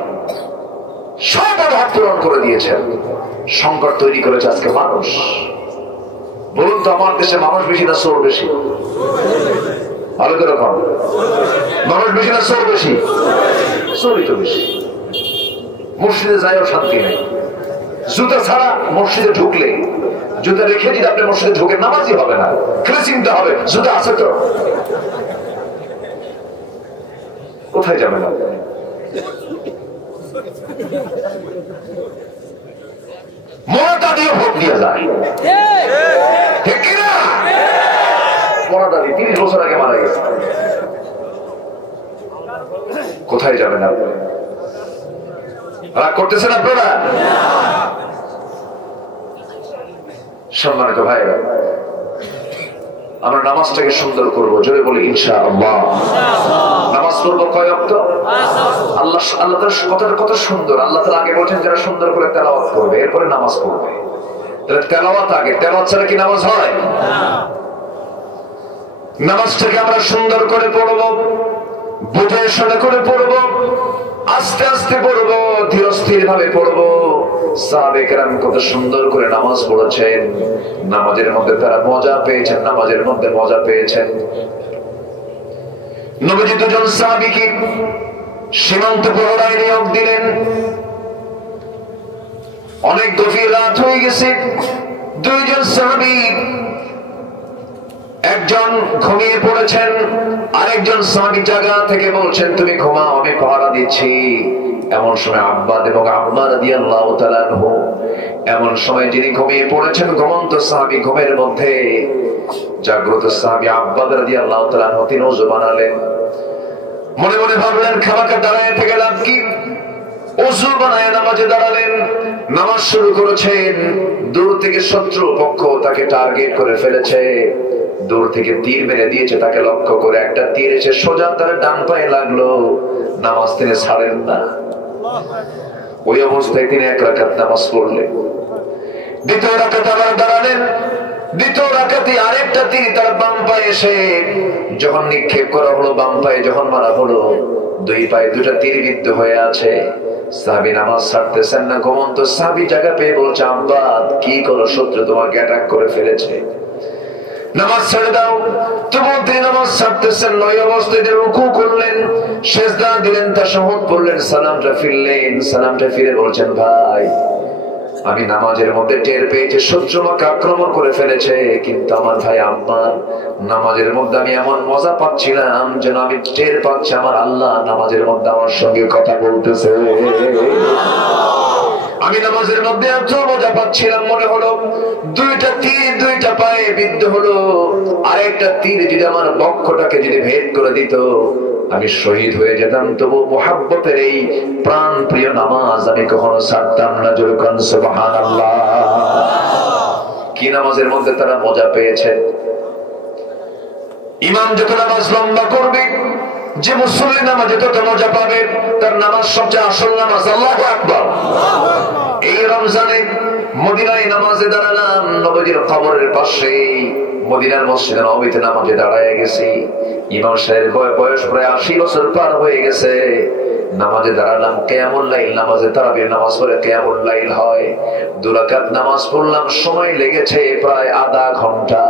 সব অভাব পূরণ করে দিয়েছেন। সংকট তৈরি করেছে আজকে মানুষ। বলুন তো, আমার দেশে মানুষ বেশি না চোর বেশি? ভালো করে কম। মানুষ বেশি না চোর বেশি? চোরই তো বেশি। মসজিদে যাইও শান্তি নেই। জুতা ছাড়া মসজিদে ঢুকলে, জুতা রেখে যদি আপনি মসজিদে ঢুকে, নামাজই হবে না। খেলে চিনতে হবে জুতা আছে তো। কোথায় যাবেন আপনি? মরাটা দিয়ে ভোট দিয়ে যায়, ঠিক কিনা? মরাটা দিয়ে 30 বছর আগে মারা গেছে। কোথায় যাবেন আপনি? রাগ করতেছেন আপনারা? সম্মানিত ভাইরা, আমরা নামাজটাকে সুন্দর করবো, জোরে বলি ইনশাআল্লাহ। নামাজ পড়বো কয় ওয়াক্ত? আল্লাহ তাআলার কথাটা কত সুন্দর। আল্লাহ তাআলা আগে বলেছেন যারা সুন্দর করে তেলাওয়াত করবে, এরপরে নামাজ পড়বে। তাহলে তেলাওয়াত আগে, তেলাওয়াত ছাড়া কি নামাজ হয়? নামাজটাকে আমরা সুন্দর করে পড়বো, বুঝে শুনে করে পড়বো, আস্তে আস্তে পড়বো, ধীর স্থির ভাবে পড়বো। সাহাবে কেরাম কত সুন্দর করে নামাজ পড়েছেন। নামাজের মধ্যে তারা মজা পেয়েছেন, নামাজের মধ্যে মজা পেয়েছেন। নবীজি দুজন সাহাবীকে সীমান্ত প্রহরায় নিয়োগ দিলেন। অনেক গভীর রাত হয়ে গেছে। দুইজন সাহাবী, একজন ঘুমিয়ে পড়েছেন, আরেকজন সাহাবী জায়গা থেকে বলছেন তুমি ঘুমাও, আমি পাহারা দিচ্ছি। এমন সময় আব্বাদ এবং আম্মা রাদিয়াল্লাহু তাআলা আনহু, এমন সময় যিনি ঘুমিয়ে পড়েছেন, ঘুমন্ত সাহাবী ঘুমের মধ্যে জাগ্রত সাহাবী আব্বাদ রাদিয়াল্লাহু তাআলা আনহু তিনি ওযু বানালেন। মনে মনে ভাবলেন খামাখা দাঁড়ায় থেকে লাভ কি? ওযু বানায় নামাজে দাঁড়ালেন, নামাজ শুরু করেছেন। দূর থেকে শত্রু পক্ষ তাকে টার্গেট করে ফেলেছে, দূর থেকে তীর মেরে দিয়েছে তাকে লক্ষ্য করে। একটা তীর এসে সোজা তার ডান পায়ে লাগলো। নামাজ তিনি ছাড়েন না। ওই অবস্থায় তিনি 1 রাকাত নামাজ পড়লেন। দ্বিতীয় রাকাতে আবার দাঁড়ালেন। দ্বিতীয় রাকাতে আরেকটা তীর তার বাম পায়ে এসে যখন নিক্ষেপ করা হলো, বাম পায়ে যখন মারা হলো, 2 পায়ে 2টা তীর বিদ্ধ হয়ে আছে। সাহাবী নামাজ ছাড়তেছেন না। ঘুমন্ত সাহাবী জায়গা পেয়ে বলছে আব্বাদ কি করো, শত্রু তোমাকে অ্যাটাক করে ফেলেছে, নামাজ ছেড়ে দাও। তবুও তিনি নামাজ ছাড়তেছেন। ওই অবস্থায় রুকু করলেন, সিজদা দিলেন, তাশাহুদ পড়লেন, সালামটা ফিরলেন। সালামটা ফিরে বলছেন ভাই, আমি নামাজের মধ্যে টের পেয়েছি শত্রু আমাকে আক্রমণ করে ফেলেছে, কিন্তু আমার ভাই আম্মার নামাজের মধ্যে আমি এমন মজা পাচ্ছিলাম যেন আমি টের পাচ্ছি আমার আল্লাহ নামাজের মধ্যে আমার সঙ্গে কথা বলতেছে। আমি নামাজের মধ্যে এত মজা পাচ্ছিলাম, মনে হলো 2টা তীর 2টা পায়ে বিদ্ধ হলো। আরেকটা তীর যদি আমার বক্ষটাকে যদি ভেদ করে দিত, আমি শহীদ হয়ে যেতাম। তবু মুহাব্বতের এই প্রাণ প্রিয় নামাজ আমি কখনো ছাড়তাম না। জোরে বলুন সুবহানাল্লাহ। কি নামাজের মধ্যে তারা মজা পেয়েছে। ইমাম যত নামাজ লম্বা করবে, যে মুসল্লি নামাজে তত মজা পাবে। তার নামাজ সবচেয়ে আসল নামাজ। আল্লাহু আকবার। এই রমজানে মদিনায় নামাজে দাঁড়ালাম, নবীর কবরের পাশে মদিনার মসজিদে নববীতে নামাজে দাঁড়ায় গেছি। ইমাম সাহেবের বয়স প্রায় 80 বছর পার হয়ে গেছে। নামাজে দাঁড়ালাম, কিয়ামুল লাইল নামাজে তারাবির নামাজ পড়ে কিয়ামুল লাইল হয়। 2 রাকাত নামাজ পড়লাম, সময় লেগেছে প্রায় আধা ঘন্টা।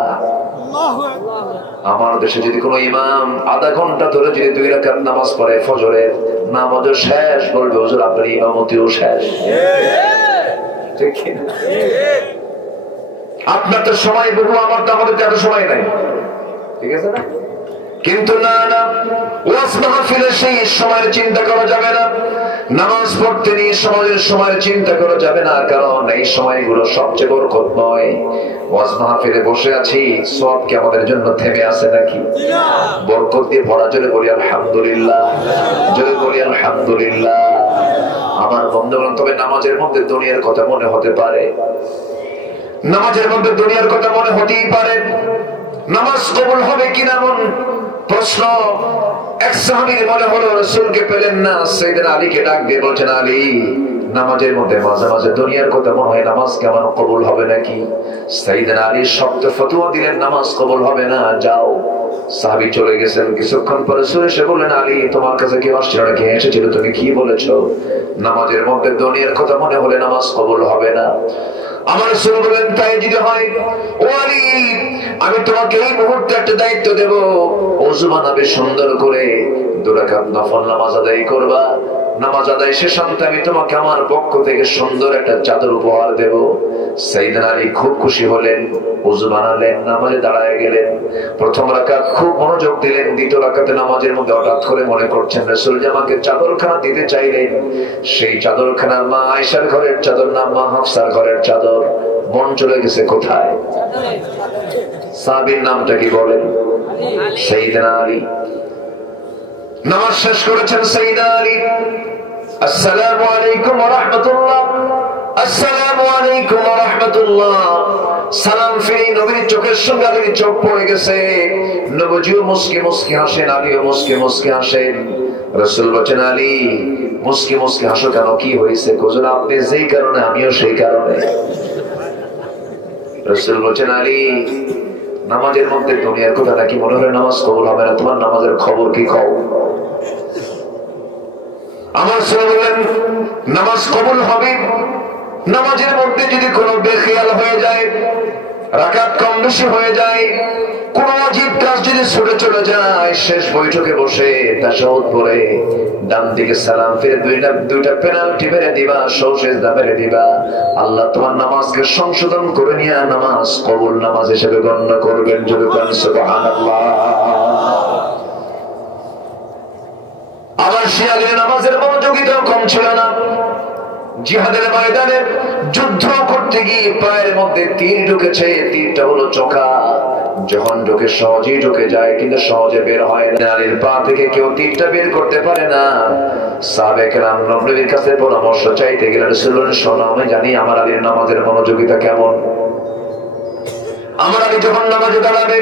আমার দেশে যদি কোনো ইমাম আধা ঘন্টা ধরে যদি 2 রাকাত নামাজ পড়ে ফজরের, নামাজও শেষ, বলবে হুজুর আপনার ইমামতিও শেষ। ঠিক না? আপনার তো সময় বহু, আমার তো আমাদের এত সময় নাই। ঠিক আছে না? কিন্তু না না, ওয়াজ মাহফিলে সেই সময়ের চিন্তা করা যাবে না, নামাজ পড়তে নিয়ে সমাজের সময়ের চিন্তা করা যাবে না, কারণ এই সময়গুলো সবচেয়ে বরকতময়। ওয়াজ মাহফিলে বসে আছি, সওয়াব কি আমাদের জন্য থেমে আছে নাকি? বরকত দিয়ে ভরা। জোরে বলি আলহামদুলিল্লাহ, জোরে বলি আলহামদুলিল্লাহ। আমার বন্ধুগণ, তবে নামাজের মধ্যে দুনিয়ার কথা মনে হতে পারে, নামাজের মধ্যে দুনিয়ার কথা মনে হতেই পারে। নামাজ কবুল হবে কিনা এমন প্রশ্ন এক সাহাবীর মনে হলো, রাসূলকে পেলেন না, সাইয়েদনা আলীকে ডাক দিয়ে বলছেন, আলী, নামাজের মধ্যে মাঝে মাঝে দুনিয়ার কথা মনে হয়, নামাজ কেমন কবুল হবে নাকি? সাইয়েদনা আলী শক্ত ফতোয়া দিলেন, নামাজ কবুল হবে না, যাও। সাহাবী চলে গেছেন। কিছুক্ষণ পরে রাসূল এসে বললেন, আলী, তোমার কাছে কি আসছিল নাকি? এসেছিল, তুমি কি বলেছো? নামাজের মধ্যে দুনিয়ার কথা মনে হলে নামাজ কবুল হবে না। আমার রাসূল বলেন, তাই যদি হয়, ও আলী, আমি তোমাকে এই মুহূর্তে একটা দায়িত্ব দেব, ওযু বানাবে সুন্দর করে, 2 রাকাত নফল নামাজ আদায় করবা। নামাজ আদায় শেষান্তে আমি তোমাকে আমার পক্ষ থেকে সুন্দর একটা চাদর উপহার দেব। সাইয়েদনা আলী খুব খুশি হলেন, ওযু বানালেন, নামাজে দাঁড়ায় গেলেন। প্রথম রাকাত খুব মনোযোগ দিলেন, দ্বিতীয় রাকাতে নামাজের মধ্যে হঠাৎ করে মনে করছেন, রাসূল যে আমাকে চাদরখানা দিতে চাইলেন, সেই চাদরখানা মা আয়েশার ঘরের চাদর না মা হাফসার ঘরের চাদর। মন চলে গেছে কোথায়? সাহাবীর নামটা কি বলেন? সাইয়েদনা আলী। নামাজ শেষ করেছেন সাইয়েদনা আলী। আসসালামু আলাইকুম ওয়া রাহমাতুল্লাহ, আসসালামু আলাইকুম ওয়া রাহমাতুল্লাহ। সালাম ফিরে নবীর চোখের সঙ্গে আলীর চোখ পড়ে গেছে। নবীজিও মুস্কি মুস্কি হাসেন, আলীও মুস্কি মুস্কি হাসেন। রাসূল বলেন, আলী, মুস্কি মুস্কি হাসো কেন? কি হয়েছে? হুজুর, আপনি যেই কারণে আমিও সেই কারণে। রাসূল বলেন, আলী, নামাজের মধ্যে দুনিয়ার কথা নাকি মনে হলে নামাজ কবুল হবে না, তোমার নামাজের খবর কি কও? আমার রাসূল বলেন, নামাজ কবুল হবে, নামাজের মধ্যে যদি কোনো বেখেয়াল হয়ে যায়, রাকাত কম বেশি হয়ে যায়, কোন ওয়াজিব কাজ যদি ছুটে চলে যায়, শেষ বৈঠকে বসে তাশাহুদ পড়ে ডান দিকে সালাম ফিরে দুইটা পেনাল্টি মেরে দিবা, সওসেজদা মেরে দিবা, আল্লাহ তোমার নামাজকে সংশোধন করে নিয়ে নামাজ কবুল নামাজ হিসেবে গণ্য করবেন। যদি বলেন সুবহানাল্লাহ। আবার শিয়ালের নামাজের মনোযোগিতা কম ছিল না। জিহাদের ময়দানে যুদ্ধ করতে গিয়ে পায়ের মধ্যে তীর ঢুকেছে, তীরটা হলো চোখা। যখন ঢুকে সহজেই ঢুকে যায়, কিন্তু সহজে বের হয় না। আলীর পা থেকে কেউ তীরটা বের করতে পারে না। সাহাবায়ে কেরাম নবীর কাছে পরামর্শ চাইতে গেলেন, রাসূল বললেন, শোনো, আমি জানি আমার আলীর নামাজের মনোযোগিতা কেমন। আমার আলী যখন নামাজে দাঁড়াবে,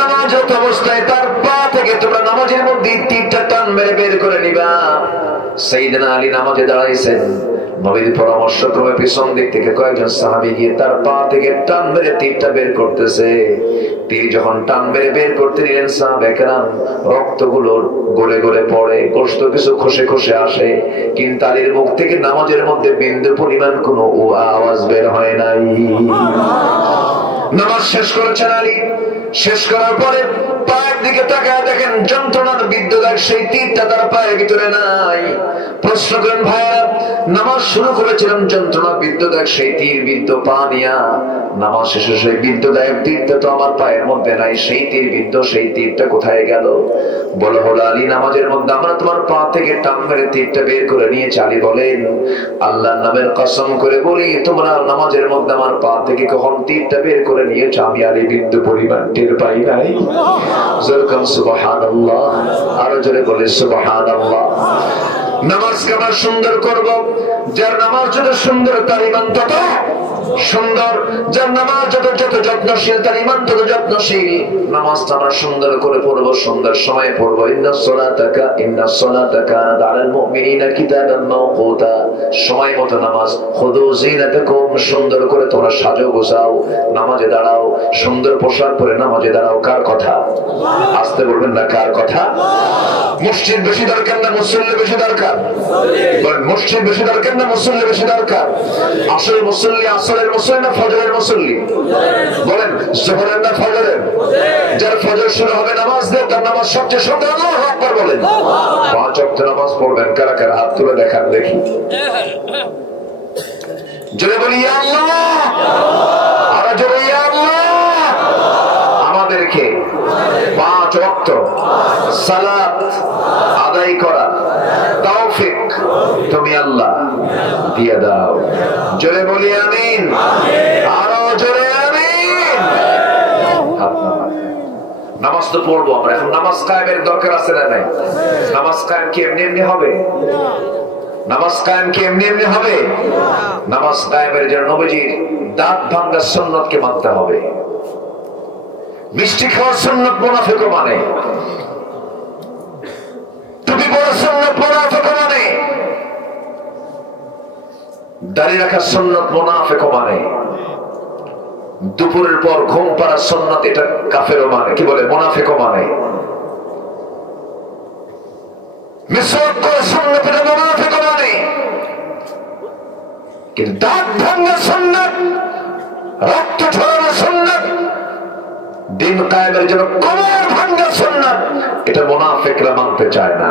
নামাজের অবস্থায় তার পা থেকে তোমরা নামাজের মধ্যে তীরটা টান মেরে বের করে নিবা। সাইয়েদনা আলী নামাজে দাঁড়াইছেন, নবীর পরামর্শ ক্রমে পিছন দিক থেকে কয়েকজন সাহাবী গিয়ে তার পা থেকে টান মেরে তীরটা বের করতেছে। তীর যখন টান মেরে বের করতে নিলেন, সাহাবায়ে কেরাম রক্তগুলো গলে গলে পড়ে, গোশত কিছু খসে খসে আসে, কিন্তু আলীর মুখ থেকে নামাজের মধ্যে বিন্দু পরিমাণ কোনো আওয়াজ বের হয় নাই। নামাজ শেষ করেছেন আলী। শেষ করার পরে পায়ের দিকে তাকায় দেখেন যন্ত্রণার বিদ্যুৎ, সেই তীরটা তার পায়ের ভিতরে নাই। প্রশ্ন করেন, ভাইয়া, নামাজ শুরু করেছিলাম যন্ত্রণা বিদ্যুৎ, সেই তীর বিদ্ধ পা নিয়া, নামাজ শেষে সেই বিদ্যুৎ তীরটা তো আমার পায়ের মধ্যে নাই, সেই তীর বিদ্ধ, সেই তীরটা কোথায় গেল? বলো, হলো আলী, নামাজের মধ্যে আমরা তোমার পা থেকে টান মেরে তীরটা বের করে নিয়েছি। আলী বলেন, আল্লাহর নামের কসম করে বলি, তোমরা নামাজের মধ্যে আমার পা থেকে কখন তীরটা বের করে নিয়েছো, আমি আলী বিন্দু পরিমাণ টের পাই নাই। যেরকম সুবহানাল্লাহ, আরো জোরে বলে সুবহানাল্লাহ। নামাজকে আমরা সুন্দর করব, যার নামাজ যত সুন্দর তার ঈমান তত সুন্দর, যার নামাজ যত যত্নশীল তার ঈমান তত যত্নশীল। নামাজটা আমরা সুন্দর করে পড়বো, সুন্দর সময়ে পড়বো। ইন্নাস সালাতা কানাত আলাল মুমিনিনা কিতাবান মাওকুতা। সময় মতো নামাজ। খুদু যিনাতাকুম, সুন্দর করে তোমরা সাজো গোছাও, নামাজে দাঁড়াও, সুন্দর পোশাক পরে নামাজে দাঁড়াও। কার কথা? আসতে বলবেন না, কার কথা? মসজিদ বেশি দরকার না মুসল্লি বেশি দরকার? মসজিদ বেশি দরকার না মুসল্লি বেশি দরকার? আসলে মুসল্লি আসরের মুসল্লি না ফজরের মুসল্লি? বলেন, যোহরের না ফজরের? যার ফজর শুরু হবে নামাজ দিয়ে, তার নামাজ সবচেয়ে সুন্দর। আল্লাহু আকবার বলেন। 5 ওয়াক্ত নামাজ পড়বেন, কারা কারা হাত তুলে দেখান দেখি। জোরে বলি ইয়া আল্লাহ, আর জোরে ইয়া আল্লাহ। আমাদেরকে 5 ওয়াক্ত সালাত আদায় করা তৌফিক তুমি আল্লাহ দিয়ে দাও। জোরে বলি আমিন, আরো জোরে আমিন। নামাজ তো পড়বো আমরা, এখন নামাজ কায়েমের দরকার আছে না নাই? নামাজ কায়েম কি এমনি এমনি হবে? নামাজ কায়েম কি এমনি এমনি হবে? নামাজ কায়েমের জন্য নবীজির দাঁত ভাঙ্গা সুন্নতকে মানতে হবে। মিষ্টি খাওয়ার সুন্নত মুনাফিকও মানে, টুপি পরার সুন্নত মুনাফিকও মানে, দাড়ি রাখার সুন্নত মুনাফিকও মানে, দুপুরের পর ঘুম পাড়ার সুন্নত এটা কাফেরও মানে, কি বলে মুনাফিকও মানে, মিসওয়াক করার সুন্নত এটা মুনাফিকও মানে। কিন্তু দাঁত ভাঙ্গা সুন্নত, রক্ত ঝরানো সুন্নত, দিন কায়েমের জন্য কোমর ভাঙ্গা সুন্নত, এটা মুনাফিকরা মানতে চায় না।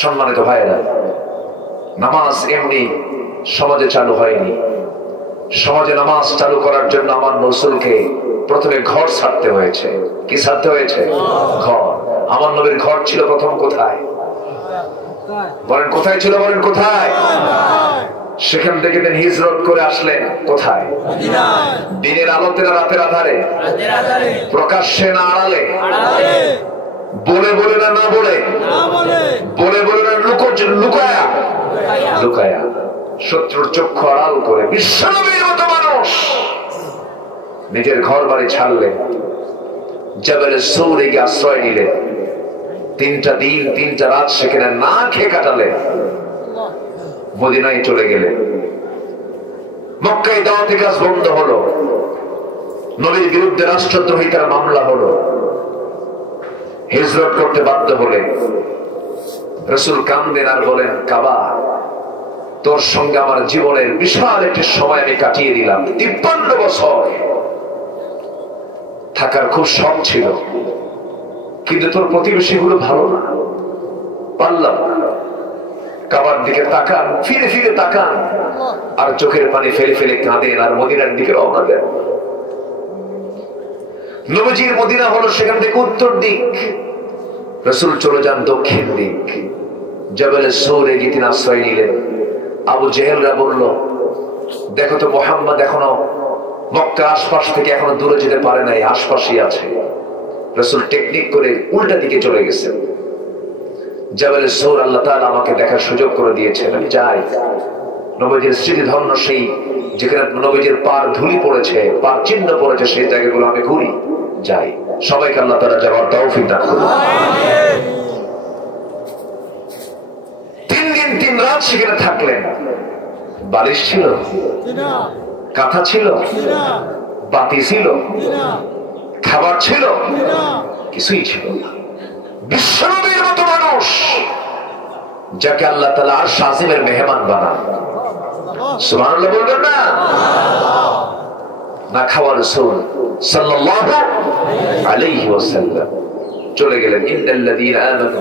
সম্মানিত ভাইরা, নামাজ এমনি সমাজে চালু হয়নি। সমাজে নামাজ চালু করার জন্য আমার রাসূলকে প্রথমে ঘর ছাড়তে হয়েছে। কি ছাড়তে হয়েছে? ঘর। আমার নবীর ঘর ছিল প্রথম কোথায়? বলেন কোথায় ছিল? বলেন কোথায়? সেখান থেকে তিনি হিজরত করে আসলেন কোথায়? দিনের আলোতে না রাতের আধারে? প্রকাশ্যে না আড়ালে? বলে বলে না না বলে? বলে বলে না লুকায়া? লুকায়া, শত্রুর চক্ষু আড়াল করে বিশ্বনবীর মতো মানুষ নিজের ঘর বাড়ি ছাড়লেন, জাবালে সৌরে গিয়ে আশ্রয় নিলেন। 3টা দিন 3টা রাত সেখানে না খেয়ে কাটালেন। মদিনায় চলে গেলেন। মক্কায় দাওয়াতি কাজ বন্ধ হলো, নবীর বিরুদ্ধে রাষ্ট্রদ্রোহিতার মামলা হলো, হিজরত করতে বাধ্য হলেন। রাসূল কাঁদেন আর বলেন, কাবা, তোর সঙ্গে আমার জীবনের বিশাল একটি সময় আমি কাটিয়ে দিলাম। 53 বছর থাকার খুব শখ ছিল, কিন্তু তোর প্রতিবেশী গুলো ভালো না, পারলাম না। কাবার দিকে তাকান, ফিরে ফিরে তাকান, আর চোখের পানি ফেলে ফেলে কাঁদেন, আর মদিনার দিকে রওনা দেন। নবীজির মদিনা হলো সেখান থেকে উত্তর দিক, রাসূল চলে যান দক্ষিণ দিক। জাবালে সৌরে গিয়ে তিনি আশ্রয় নিলেন। আবু জেহেলরা বলল, দেখো তো মুহাম্মদ এখনো মক্কার আশপাশ থেকে এখনো দূরে যেতে পারে নাই, আশপাশেই আছে। রাসূল টেকনিক করে উল্টা দিকে চলে গেছেন। জাবালে সৌর আল্লাহ তাআলা আমাকে দেখার সুযোগ করে দিয়েছেন, আমি যাই। নবীজির স্মৃতি ধন্য সেই যেখানে নবীজির পার ধুলি পড়েছে, পার চিহ্ন পড়েছে, সেই জায়গাগুলো আমি ঘুরি, যাই। সবাইকে আল্লাহ তাআলা যাওয়ার তৌফিক দান করুন। 3 দিন 3 রাত সেখানে থাকলেন। বালিশ ছিল? কাঁথা ছিল? বাতি ছিল? খাবার ছিল? কিছুই ছিল না। বিশ্বনবীর মতো মানুষ যাকে আল্লাহ তাআলা আরশ আজিমের মেহমান বানান, সুবহানাল্লাহ বলবেন না? না খাওয়া রাসূল সাল্লাল্লাহু আলাইহি ওয়াসাল্লাম চলে গেলেন। ইন্নাল্লাযীনা আমানু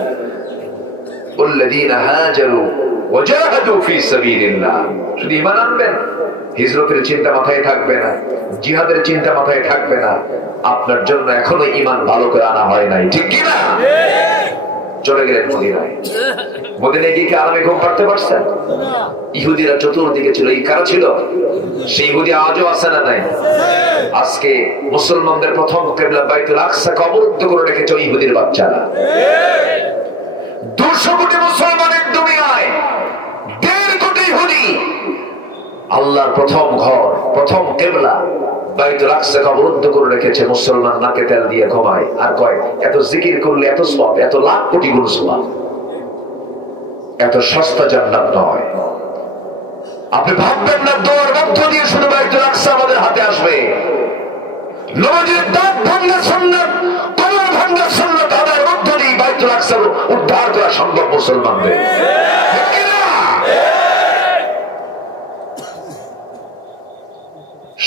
ওয়াল্লাযীনা হাজারু ওয়াজাহাদু ফি সাবিলিল্লাহ। শুধু ঈমান আনবেন, হিজরতের চিন্তা মাথায় থাকবে না, জিহাদের চিন্তা মাথায় থাকবে না। আপনার জন্য এখনো ঈমান ভালো করে আনা হয় নাই, ঠিক কি না? চলে গেলেন মদিনায়। মদিনায় গিয়ে কি আরামে ঘুম পাড়তে পারছেন? ইহুদিরা চতুর্দিকে ছিল। এই কারা ছিল? সেই ইহুদি আজও আছে না নাই? আজকে মুসলমানদের প্রথম কিবলা বাইতুল আকসাকে অবরুদ্ধ করে রেখেছে ইহুদির বাচ্চারা। 200 কোটি মুসলমানের দুনিয়ায় 1.5 কোটি ইহুদি আল্লাহর প্রথম ঘর, প্রথম কিবলা বাইতুল আকসাকে অবরুদ্ধ করে রেখেছে। মুসলমান নাকে তেল দিয়ে ঘুমায় আর কয়, এত জিকির করলে এত সওয়াব, এত লাখ কোটি গুণ সওয়াব। এত সস্তা জান্নাত নয়। আপনি ভাববেন না দোয়ার মধ্য দিয়ে শুধু বাইতুল আকসা আমাদের হাতে আসবে। নবীজির দাঁত ভাঙ্গা সুন্নাত, কোমর ভাঙ্গা সুন্নাত আদায়ের মধ্য দিয়ে বাইতুল আকসা উদ্ধার করা সম্ভব মুসলমানদের।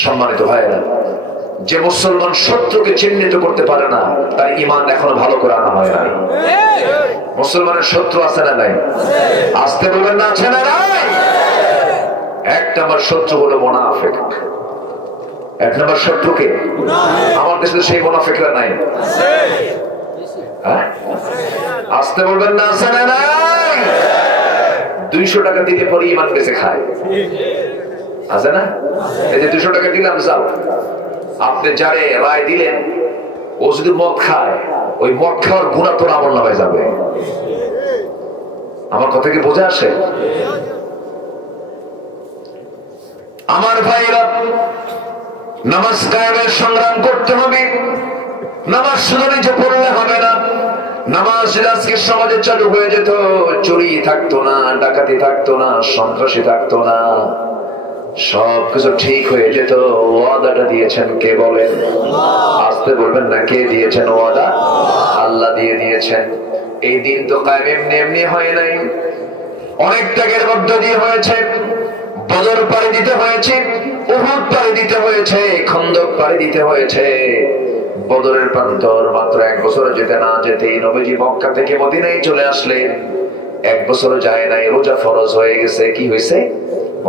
সম্মানিত ভাইয়েরা, যে মুসলমান শত্রুকে চিহ্নিত করতে পারে না, তার ঈমান এখনো ভালো করে আনা হয় নাই। মুসলমানের শত্রু আছে না নাই? আসতে বলবেন না, আছে না নাই? 1 নম্বর শত্রু হলো মুনাফিক। এক নম্বর শত্রুকে। আমার দেশে তো সেই মুনাফিকরা নাই। আসতে বলবেন না, আছে না নাই? 200 টাকা দিলে পরে ইমান বেঁচে খায়, আছে না? এই যে 200 টাকা দিলাম, যাও, আপনি যারে রায় দিলেন ও যদি মদ খায়, ওই মদ খাওয়ার গুণা তোর আমল নামায় যাবে। আমার কথা কি বোঝা আসে? আমার ভাইরা, নামাজ কায়েমের সংগ্রাম করতে হবে। নামাজ শুধু নিজে পড়লে হবে না। নামাজ আজকে সমাজে চালু হয়ে যেত, চুরি থাকতো না, ডাকাতি থাকতো না, সন্ত্রাসী থাকতো না, সবকিছু ঠিক হয়ে যেত। ওয়াদাটা দিয়েছেন কে বলেন? আসতে বলবেন না, কে দিয়েছেন ওয়াদা? আল্লাহ দিয়ে দিয়েছেন। এই দিন তো কায়েম এমনি এমনি হয় নাই, অনেক ত্যাগের মধ্য দিয়ে হয়েছে। বদর পাড়ি দিতে হয়েছে, উহুদ পাড়ি দিতে হয়েছে, খন্দক পাড়ি দিতে হয়েছে। বদরের প্রান্তর মাত্র 1 বছর যেতে না যেতেই নবীজি মক্কা থেকে মদিনায় চলে আসলেন। 1 বছর যায় নাই, রোজা ফরজ হয়ে গেছে। কি হয়েছে?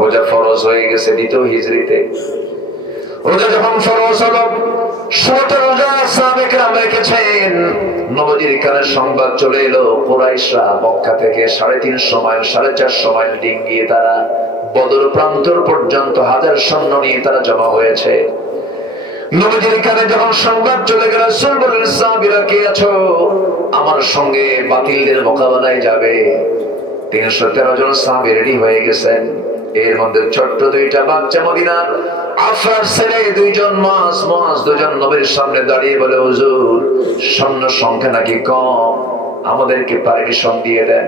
রোজা ফরজ হয়ে গেছে 2য় হিজরিতে। রোজা যখন ফরজ হলো, 16টা রোজা সাহাবায়ে কেরাম রেখেছেন। নবীজির কানে সংবাদ চলে এলো, কুরাইশরা মক্কা থেকে 350 মাইল 450 মাইল ডিঙ্গিয়ে তারা বদর প্রান্তর পর্যন্ত 1000 সৈন্য নিয়ে তারা জমা হয়েছে। নবীজির কানে যখন সংবাদ চলে গেল, রাসূল বললেন, সাহাবীরা কে আছো? আমার সঙ্গে বাতিলদের মোকাবেলায় যাবে। 313 জন সাহাবী রেডি হয়ে গেছেন। এর মধ্যে ছোট্ট 2টা বাচ্চা মদিনার আফরার ছেলে 2 জন, মাস 2 জন নবীর সামনে দাঁড়িয়ে বলে, হুজুর, সৈন্য সংখ্যা নাকি কম, আমাদেরকে পারমিশন দিয়ে দেন।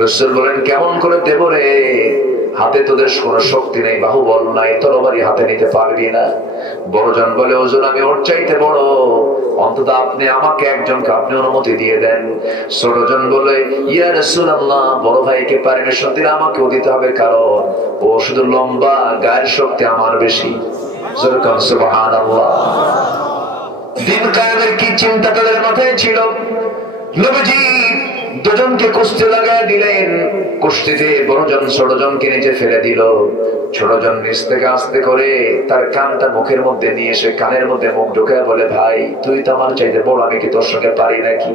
রাসূল বলেন, কেমন করে দেব রে? হাতে তোদের কোনো শক্তি নেই, বাহুবল নাই, তরবারি হাতে নিতে পারবি না। বড়জন বলে, হুজুর, আমি ওর চাইতে বড়, অন্তত আপনি আমাকে একজনকে আপনি অনুমতি দিয়ে দেন। ছোটজন বলে, ইয়া রাসূলুল্লাহ, বড় ভাইকে পারমিশন দিলে আমাকেও দিতে হবে, কারণ ও শুধু লম্বা, গায়ের শক্তি আমার বেশি। সুবহানাল্লাহ। দিন কায়েমের কি চিন্তা তাদের মাথায় ছিল। নবীজি 2 জনকে কুস্তি লাগায় দিলেন। কুস্তিতে বড়জন ছোটজনকে নিচে ফেলে দিল। ছোটজন নিচ থেকে আস্তে করে তার কানটা মুখের মধ্যে নিয়ে এসে কানের মধ্যে মুখ ঢুকায় বলে, ভাই, তুই তো আমার চাইতে বড়, আমি কি তোর সঙ্গে পারি নাকি?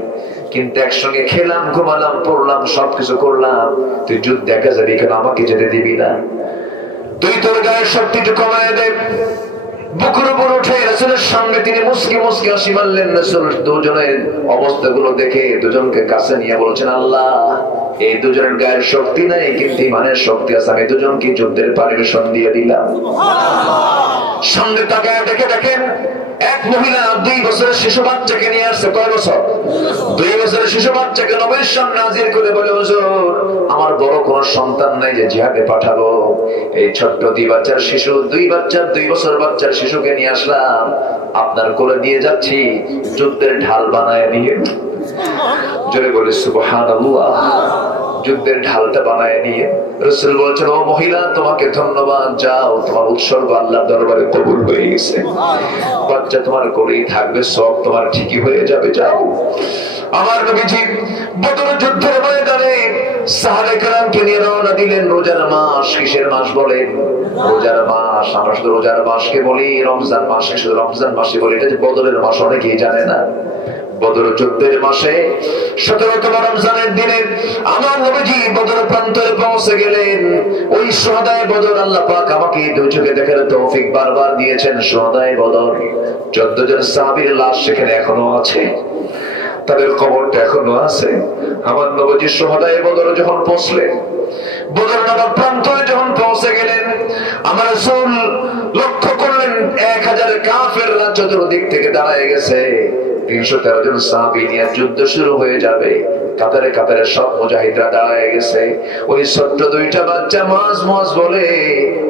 কিন্তু একসঙ্গে খেলাম, ঘুমালাম, পড়লাম, সবকিছু করলাম, তুই যুদ্ধ দেখা যাবি কেন? আমাকে যেতে দিবি না? তুই তোর গায়ের শক্তিটা কমায় দে। বুকের উপর উঠে রাসূলের সামনে তিনি মুস্কি মুস্কি হাসি মারলেন। রাসূল 2 জনের অবস্থাগুলো দেখে 2 জনকে কাছে নিয়ে বলছেন, আল্লাহ, এই 2 জনের গায়ের শক্তি নাই, কিন্তু ইমানের শক্তি আছে, আমি 2 জনকে যুদ্ধের পারমিশন দিয়ে দিলাম। সামনে তাকায় দেখে দেখেন এক মহিলা 2 বছরের শিশু বাচ্চাকে নিয়ে আসছে। কয় বছর? 2 বছরের শিশু বাচ্চাকে নবীর সামনে হাজির করে বলে, হুজুর, আমার বড় কোন সন্তান নাই যে জিহাদে পাঠাবো। এই ছোট্ট 2 বাচ্চার শিশু, 2 বছর বাচ্চার শিশুকে নিয়ে আসলাম, আপনার কোলে দিয়ে যাচ্ছি, যুদ্ধের ঢাল বানায় নিয়ে। জোরে বলে সুবহানাল্লাহ। যুদ্ধের ঢালটা বানায় নিয়ে রাসূল বলছেন, ও মহিলা, তোমাকে ধন্যবাদ, যাও, তোমার উৎসর্গ আল্লাহর দরবারে কবুল হয়ে গেছে। বাচ্চা তোমার কোলেই থাকবে, সব তোমার ঠিকই হয়ে যাবে, যাও। আমার নবীজি বদর যুদ্ধের ময়দানে সাহাবায়ে কেরামকে নিয়ে রওনা দিলেন। রোজার মাস, কিসের মাস বলেন? রোজার মাস। আমরা শুধু রোজার মাসকে বলি, রমজান মাসকে শুধু রমজান মাসে বলি, এটা যে বদরের মাস অনেকেই জানে না। বদর যুদ্ধের মাসে 17তম রমজানের দিনে আমার নবীজি বদর প্রান্তরে পৌঁছে গেলেন। ওই শুহাদায়ে বদর, আল্লাহ পাক আমাকে 2 চোখে দেখার তৌফিক বারবার দিয়েছেন। শুহাদায়ে বদর 14 জন সাহাবীর লাশ সেখানে এখনো আছে, তাদের কবরটা এখনো আছে। আমার নবীজি শুহাদায়ে বদর যখন পৌঁছলেন, বদর নামক প্রান্তরে যখন পৌঁছে গেলেন, আমার রাসূল লক্ষ্য করলেন 1000 কাফেররা চতুর্দিক থেকে দাঁড়ায় গেছে। 313 জন সাহাবী নিয়ে যুদ্ধ শুরু হয়ে যাবে। কাতারে কাতারে সব মুজাহিদরা দাঁড়ায় গেছে। ওই ছোট্ট 2টা বাচ্চা মাজ বলে,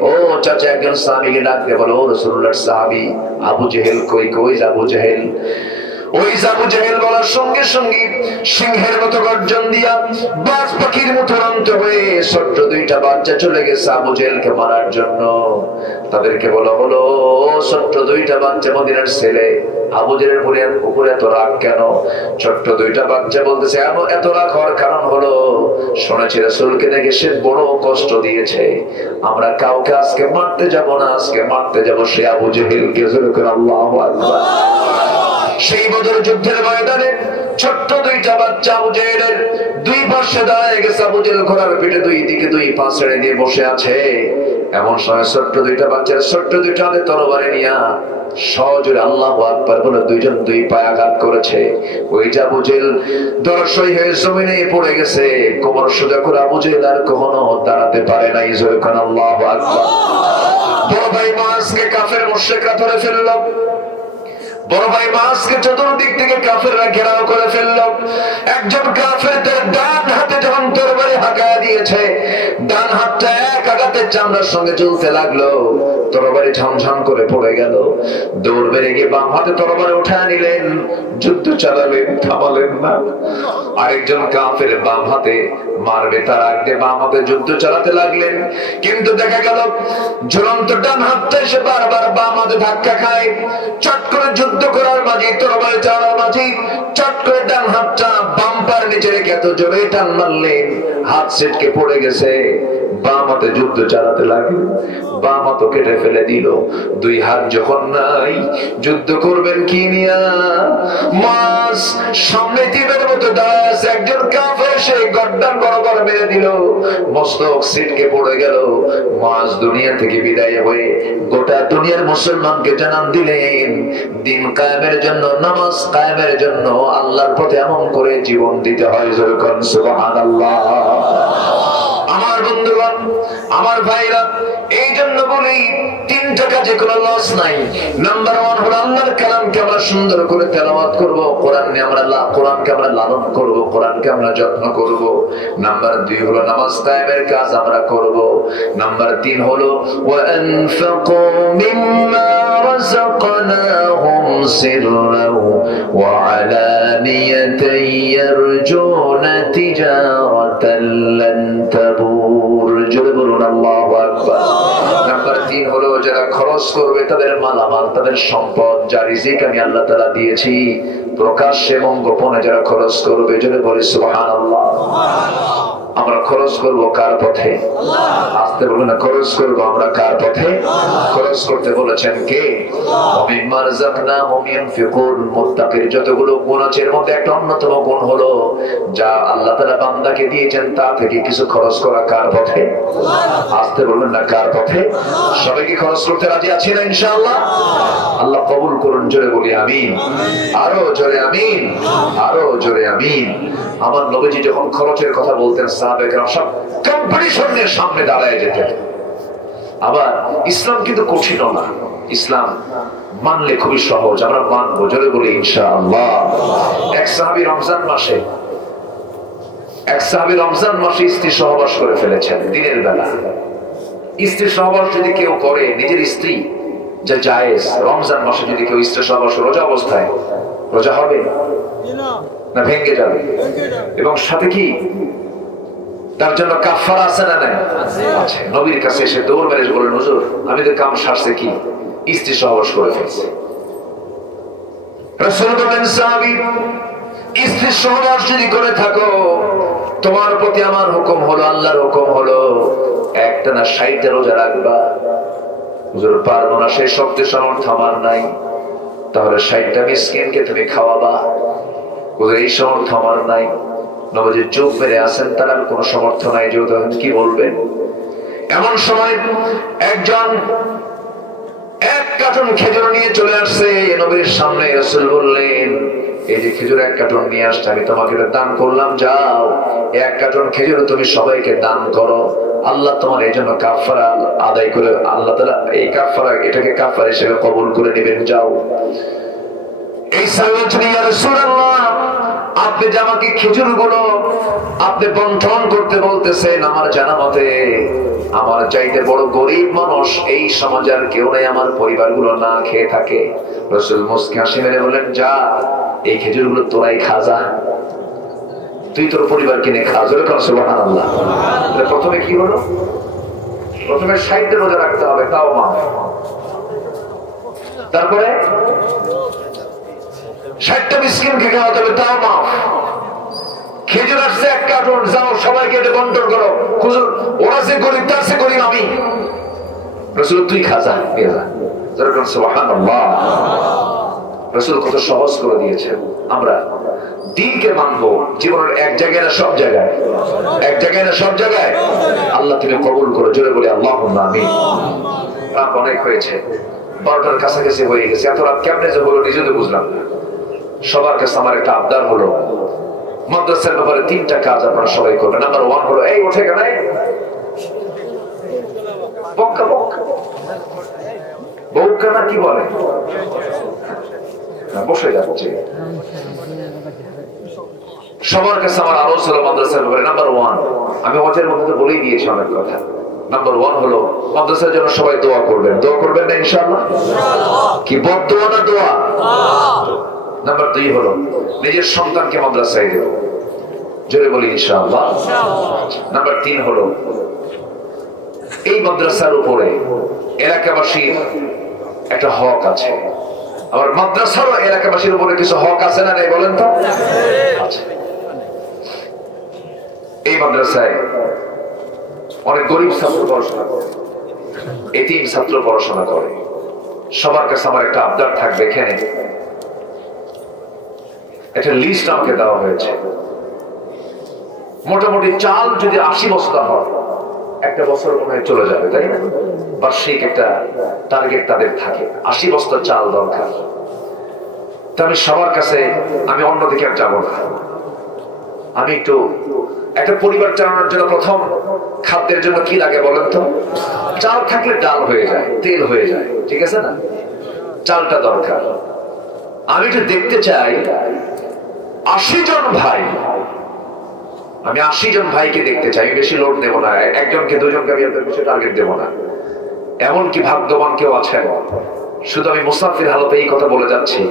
ও চাচা, একজন সাহাবীকে ডাক দিয়ে বলে, ও রাসূলুল্লাহর সাহাবী আবু জেহেল কই? কই আবু জেহেল? ওই আবু জেহেল বলার সঙ্গে সঙ্গে সিংহের মতো গর্জন দিয়া বাজ পাখির মতো অন্ত হয়ে ছোট্ট দুইটা বাচ্চা চলে গেছে আবু জেহেলকে মারার জন্য। তাদেরকে বলা হলো, ছোট্ট দুইটা বাচ্চা মদিনার ছেলে, আবু জেহেলের উপরে এত রাগ কেন? ছোট্ট দুইটা বাচ্চা বলতেছে, এত রাগ হওয়ার কারণ হলো শুনেছি রাসূলকে দেখে সে বড় কষ্ট দিয়েছে, আমরা কাউকে আজকে মারতে যাব না, আজকে মারতে যাব সে আবু জেহেলকে। আল্লাহু আকবার। সেই বদর যুদ্ধের ময়দানে ছোট্ট দুইটা বাচ্চা আবু জেহেলের দুই পাশে দাঁড়ায় গেছে। আবু জেহেল ঘোড়ার পিঠে দুই দিকে দুই পা ছেড়ে দিয়ে বসে আছে। এমন সময় ছোট্ট দুইটা বাচ্চার ছোট্ট দুইটা হাতে তরবারি নিয়া সজোরে আল্লাহু আকবার বলে দুইজন দুই পায়ে আঘাত করেছে। ওইটা আবু জেহেল দরশই হয়ে জমিনে পড়ে গেছে। কোমর সোজা করে আবু জেহেল আর কখনো দাঁড়াতে পারে নাই। জোরে কোন আল্লাহু আকবার। বড় ভাই মুআজকে কাফের মুশরিকরা ধরে ফেলল। বড় ভাই মুআজকে চতুর্দিক থেকে কাফেররা ঘেরাও করে ফেলল। একজন কাফের তার ডান হাতে যখন তরবারি হাঁকায়া দিয়েছে, ডান হাতটা এক আঘাতে চামড়ার সঙ্গে ঝুলতে লাগলো। তরবারি ঝনঝন করে পড়ে গেল। দৌড় বেড়ে গিয়ে বাম হাতে তরবারি উঠায় নিলেন, যুদ্ধ চালালেন, থামালেন না। আরেকজন কাফের বাম হাতে মারবে তার আগে বাম হাতে যুদ্ধ চালাতে লাগলেন। কিন্তু দেখা গেল ঝুলন্ত ডান হাতটা এসে বারবার বাম হাতে ধাক্কা খায়। চট করে যুদ্ধ করার মাঝে, তরবারি চালার মাঝে চট করে ডান হাতটা বাম্পার নিচে রেখে এত জোরে টান মারলেন, হাত ছিটকে পড়ে গেছে। বাম হাতে যুদ্ধ চালাতে লাগলেন, বাম হাত কেটে ফেলে দিল। দুই হাত যখন নাই, যুদ্ধ করবেন কি নিয়া? মাস সামনে তীরের মতো দাঁড়ায় আছে। একজন কাফের সে গর্দান বরাবর মেরে দিল, মস্তক ছিটকে পড়ে গেল। মাস দুনিয়া থেকে বিদায় হয়ে গোটা দুনিয়ার মুসলমানকে জানান দিলেন, দিন কায়েমের জন্য, নামাজ কায়েমের জন্য আল্লাহর পথে এমন করে জীবন দিতে হয়। যখন সুবহানাল্লাহ। আমার বন্ধুগণ, আমার ভাইরা, এই জন্য বলি তিনটা কাজে কোনো লস নাই। নাম্বার 1 হলো আল্লাহর কালামকে আমরা সুন্দর করে তেলাওয়াত করব, কোরআনকে আমরা লালন করব, কোরআনকে আমরা যত্ন করব। নাম্বার 2 হলো নামাজ কায়েমের কাজ আমরা করব। নাম্বার 3 হলো ওয়ানফাকু মিম্মা রাযাকনাহুম সিররাও ওয়া আলানিয়াতান ইয়ারজুনা তিজারাতান লান তাবুর। জোরে বলুন আল্লাহু আকবার। নাম্বার 3 হলো যারা খরচ করবে তাদের মালামাল, তাদের সম্পদ, যা রিজিক আমি আল্লাহ তাআলা দিয়েছি, প্রকাশ্যে এবং গোপনে যারা খরচ করবে, জোরে বলি সুবহানাল্লাহ। আমরা খরচ করব কার পথে? আসতে বলুন না, খরচ করব আমরা কার পথে? খরচ করতে বলেছেন কে? মিম্মা রাযাকনাহুম ইউনফিকুন। মুত্তাকির যতগুলো গুণ আছে এর মধ্যে একটা অন্যতম গুণ হলো যা আল্লাহ তাআলা বান্দাকে দিয়েছেন তা থেকে কিছু খরচ করা কার পথে? আসতে বলুন না, কার পথে? সবাই কি খরচ করতে রাজি আছি না ইনশাআল্লাহ? আল্লাহ কবুল করুন। জোরে বলি আমিন। আরো জোরে আমিন, আরো জোরে আমিন। আমার নবীজি যখন খরচের কথা বলতেন, সাহাবায়ে কেরাম সব কম্পিটিশনের সামনে দাঁড়ায় যেতেন। আবার ইসলাম কিন্তু কঠিন না, ইসলাম মানলে খুবই সহজ। আমরা মানবো, জোরে বলি ইনশাআল্লাহ। এক সাহাবী রমজান মাসে স্ত্রী সহবাস করে ফেলেছেন দিনের বেলা। স্ত্রী সহবাস যদি কেউ করে, নিজের স্ত্রী, যা জায়েজ, রমজান মাসে যদি কেউ স্ত্রী সহবাস রোজা অবস্থায়, রোজা হবে না ভেঙে যাবে? এবং সাথে কি তার জন্য কাফারা আছে না নাই? আছে। নবীর কাছে এসে দৌড় মেরে বলেন, হুজুর আমি তো কাম সারছে, কি স্ত্রী সহবাস করে ফেলছে। রাসূল বলেন, সাহাবী, স্ত্রী সহবাস যদি করে থাকো, তোমার প্রতি আমার হুকুম হলো, আল্লাহর হুকুম হলো একটানা 60টা রোজা রাখবা। হুজুর পারবো না, সেই শক্তি সামর্থ্য আমার নাই। তাহলে 60টা মিসকিনকে তুমি খাওয়াবা। হুজুর এই সামর্থ্য আমার নাই। নবীজি চোখ মেরে আছেন, তার আর কোনো সামর্থ্য নাই, যেহেতু কি বলবেন? এমন সময় একজন 1 কার্টন খেজুর নিয়ে চলে আসছে নবীর সামনে। রাসূল বললেন, এই যে খেজুর 1 কার্টন নিয়ে আসছে, আমি তোমাকে দান করলাম, যাও 1 কার্টন খেজুর তুমি সবাইকে দান করো, আল্লাহ তোমার এই জন্য কাফারা আদায় করে, আল্লাহ তাআলা এই কাফারা, এটাকে কাফারা হিসেবে কবুল করে নেবেন, যাও। এই সাহাবী, ইয়া রাসূলুল্লাহ, আপনি যে আমাকে খেজুর গুলো আপনি বন্টন করতে বলতেছেন, আমার জানা মতে আমার চাইতে বড় গরিব মানুষ এই সমাজের কেউ নাই, আমার পরিবারগুলো না খেয়ে থাকে। রাসূল মুস্কি হাসি মেরে বলেন, যা এই খেজুরগুলো তোরাই খাজা, তুই তোর পরিবার কিনে খাজা। সুবহানাল্লাহ। প্রথমে কি হলো? প্রথমে 60 রোজা রাখতে হবে, তাও মাফ। তারপরে 60টা মিসকিনকে খাওয়াতে হবে, তাও মাফ। খেজুর আসছে 1 কার্টুন, যাও সবাইকে এটা বন্টন করো। হুজুর ওরা যে গরিব তার চেয়ে গরিব আমি। রাসূল তুই খাজা নিয়ে যা। সুবহানাল্লাহ। রাসূল কত সহজ করে দিয়েছেন। আমরা দিনকে মানবো জীবনের এক জায়গায় না সব জায়গায়, এক জায়গায় না সব জায়গায়। আল্লাহ তুমি কবুল করো, জোরে বলি আল্লাহুম্মা আমিন। রাত অনেক হয়েছে, 12টার কাছাকাছি হয়ে গেছে। এত রাত কেমনে যে হলো নিজে তো বুঝলাম না। সবার কাছে আমার একটা আবদার হলো, মাদ্রাসার ব্যাপারে 3টা কাজ আপনারা সবাই করবেন। নাম্বার 1 হলো এই ওঠে কেন বক্কা বক্কা বউকা না কি বলে, বসে যাচ্ছে। সবার কাছে আমার আরো ছিল মাদ্রাসার ব্যাপারে। নাম্বার 1, আমি ওয়াজের মধ্যে তো বলেই দিয়েছি অনেক কথা। নাম্বার 1 হলো মাদ্রাসার জন্য সবাই দোয়া করবেন। দোয়া করবেন না ইনশাআল্লাহ? কি বদদোয়া না দোয়া? নাম্বার 2 হলো নিজের সন্তানকে মাদ্রাসায় দেব, জোরে বলি ইনশাআল্লাহ। নাম্বার 3 হলো এই মাদ্রাসার উপরে এলাকাবাসীর একটা হক আছে। আবার মাদ্রাসারও এলাকাবাসীর উপরে কিছু হক আছে না নাই বলেন তো? আচ্ছা, এই মাদ্রাসায় অনেক গরিব ছাত্র পড়াশোনা করে, এতিম ছাত্র পড়াশোনা করে। সবার কাছে আমার একটা আবদার থাকবে, এখানে একটা লিস্ট আমাকে দেওয়া হয়েছে। মোটামুটি চাল যদি 80 বস্তা হয়, একটা বছর মনে হয় চলে যাবে, তাই না? বার্ষিক একটা টার্গেট তাদের থাকে, 80 বস্তা চাল দরকার। তা আমি সবার কাছে, আমি অন্যদিকে আর যাবো না। আমি একটু একটা পরিবার চালানোর জন্য প্রথম খাদ্যের জন্য কি লাগে বলেন তো? চাল থাকলে ডাল হয়ে যায়, তেল হয়ে যায়, ঠিক আছে না? চালটা দরকার। আমি একটু দেখতে চাই 80 জন ভাই, আমি 80 জন ভাইকে দেখতে চাই। আমি বেশি লোড দেবো না, একজনকে দুজনকে আমি আপনার বেশি টার্গেট দেবো না। এমনকি ভাগ্যবান কেউ আছেন, শুধু আমি মুসাফির হালতে এই কথা বলে যাচ্ছি,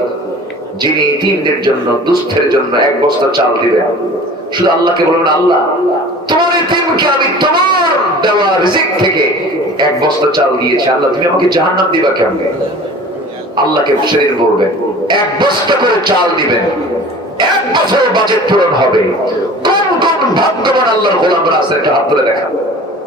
যিনি ইতিমদের জন্য, দুস্থের জন্য 1 বস্তা চাল দিবেন। শুধু আল্লাহকে বলবেন, আল্লাহ তোমার ইতিমকে আমি তোমার দেওয়া রিজিক থেকে 1 বস্তা চাল দিয়েছি, আল্লাহ তুমি আমাকে জাহান্নাম দিবা কেমনে? আল্লাহকে সেদিন বলবেন, 1 বস্তা করে চাল দিবেন, 1 বছর বাজেট পূরণ হবে। কোন কোন ভাগ্যবান আল্লাহর গোলামরা আছে, একটা হাত তুলে দেখা।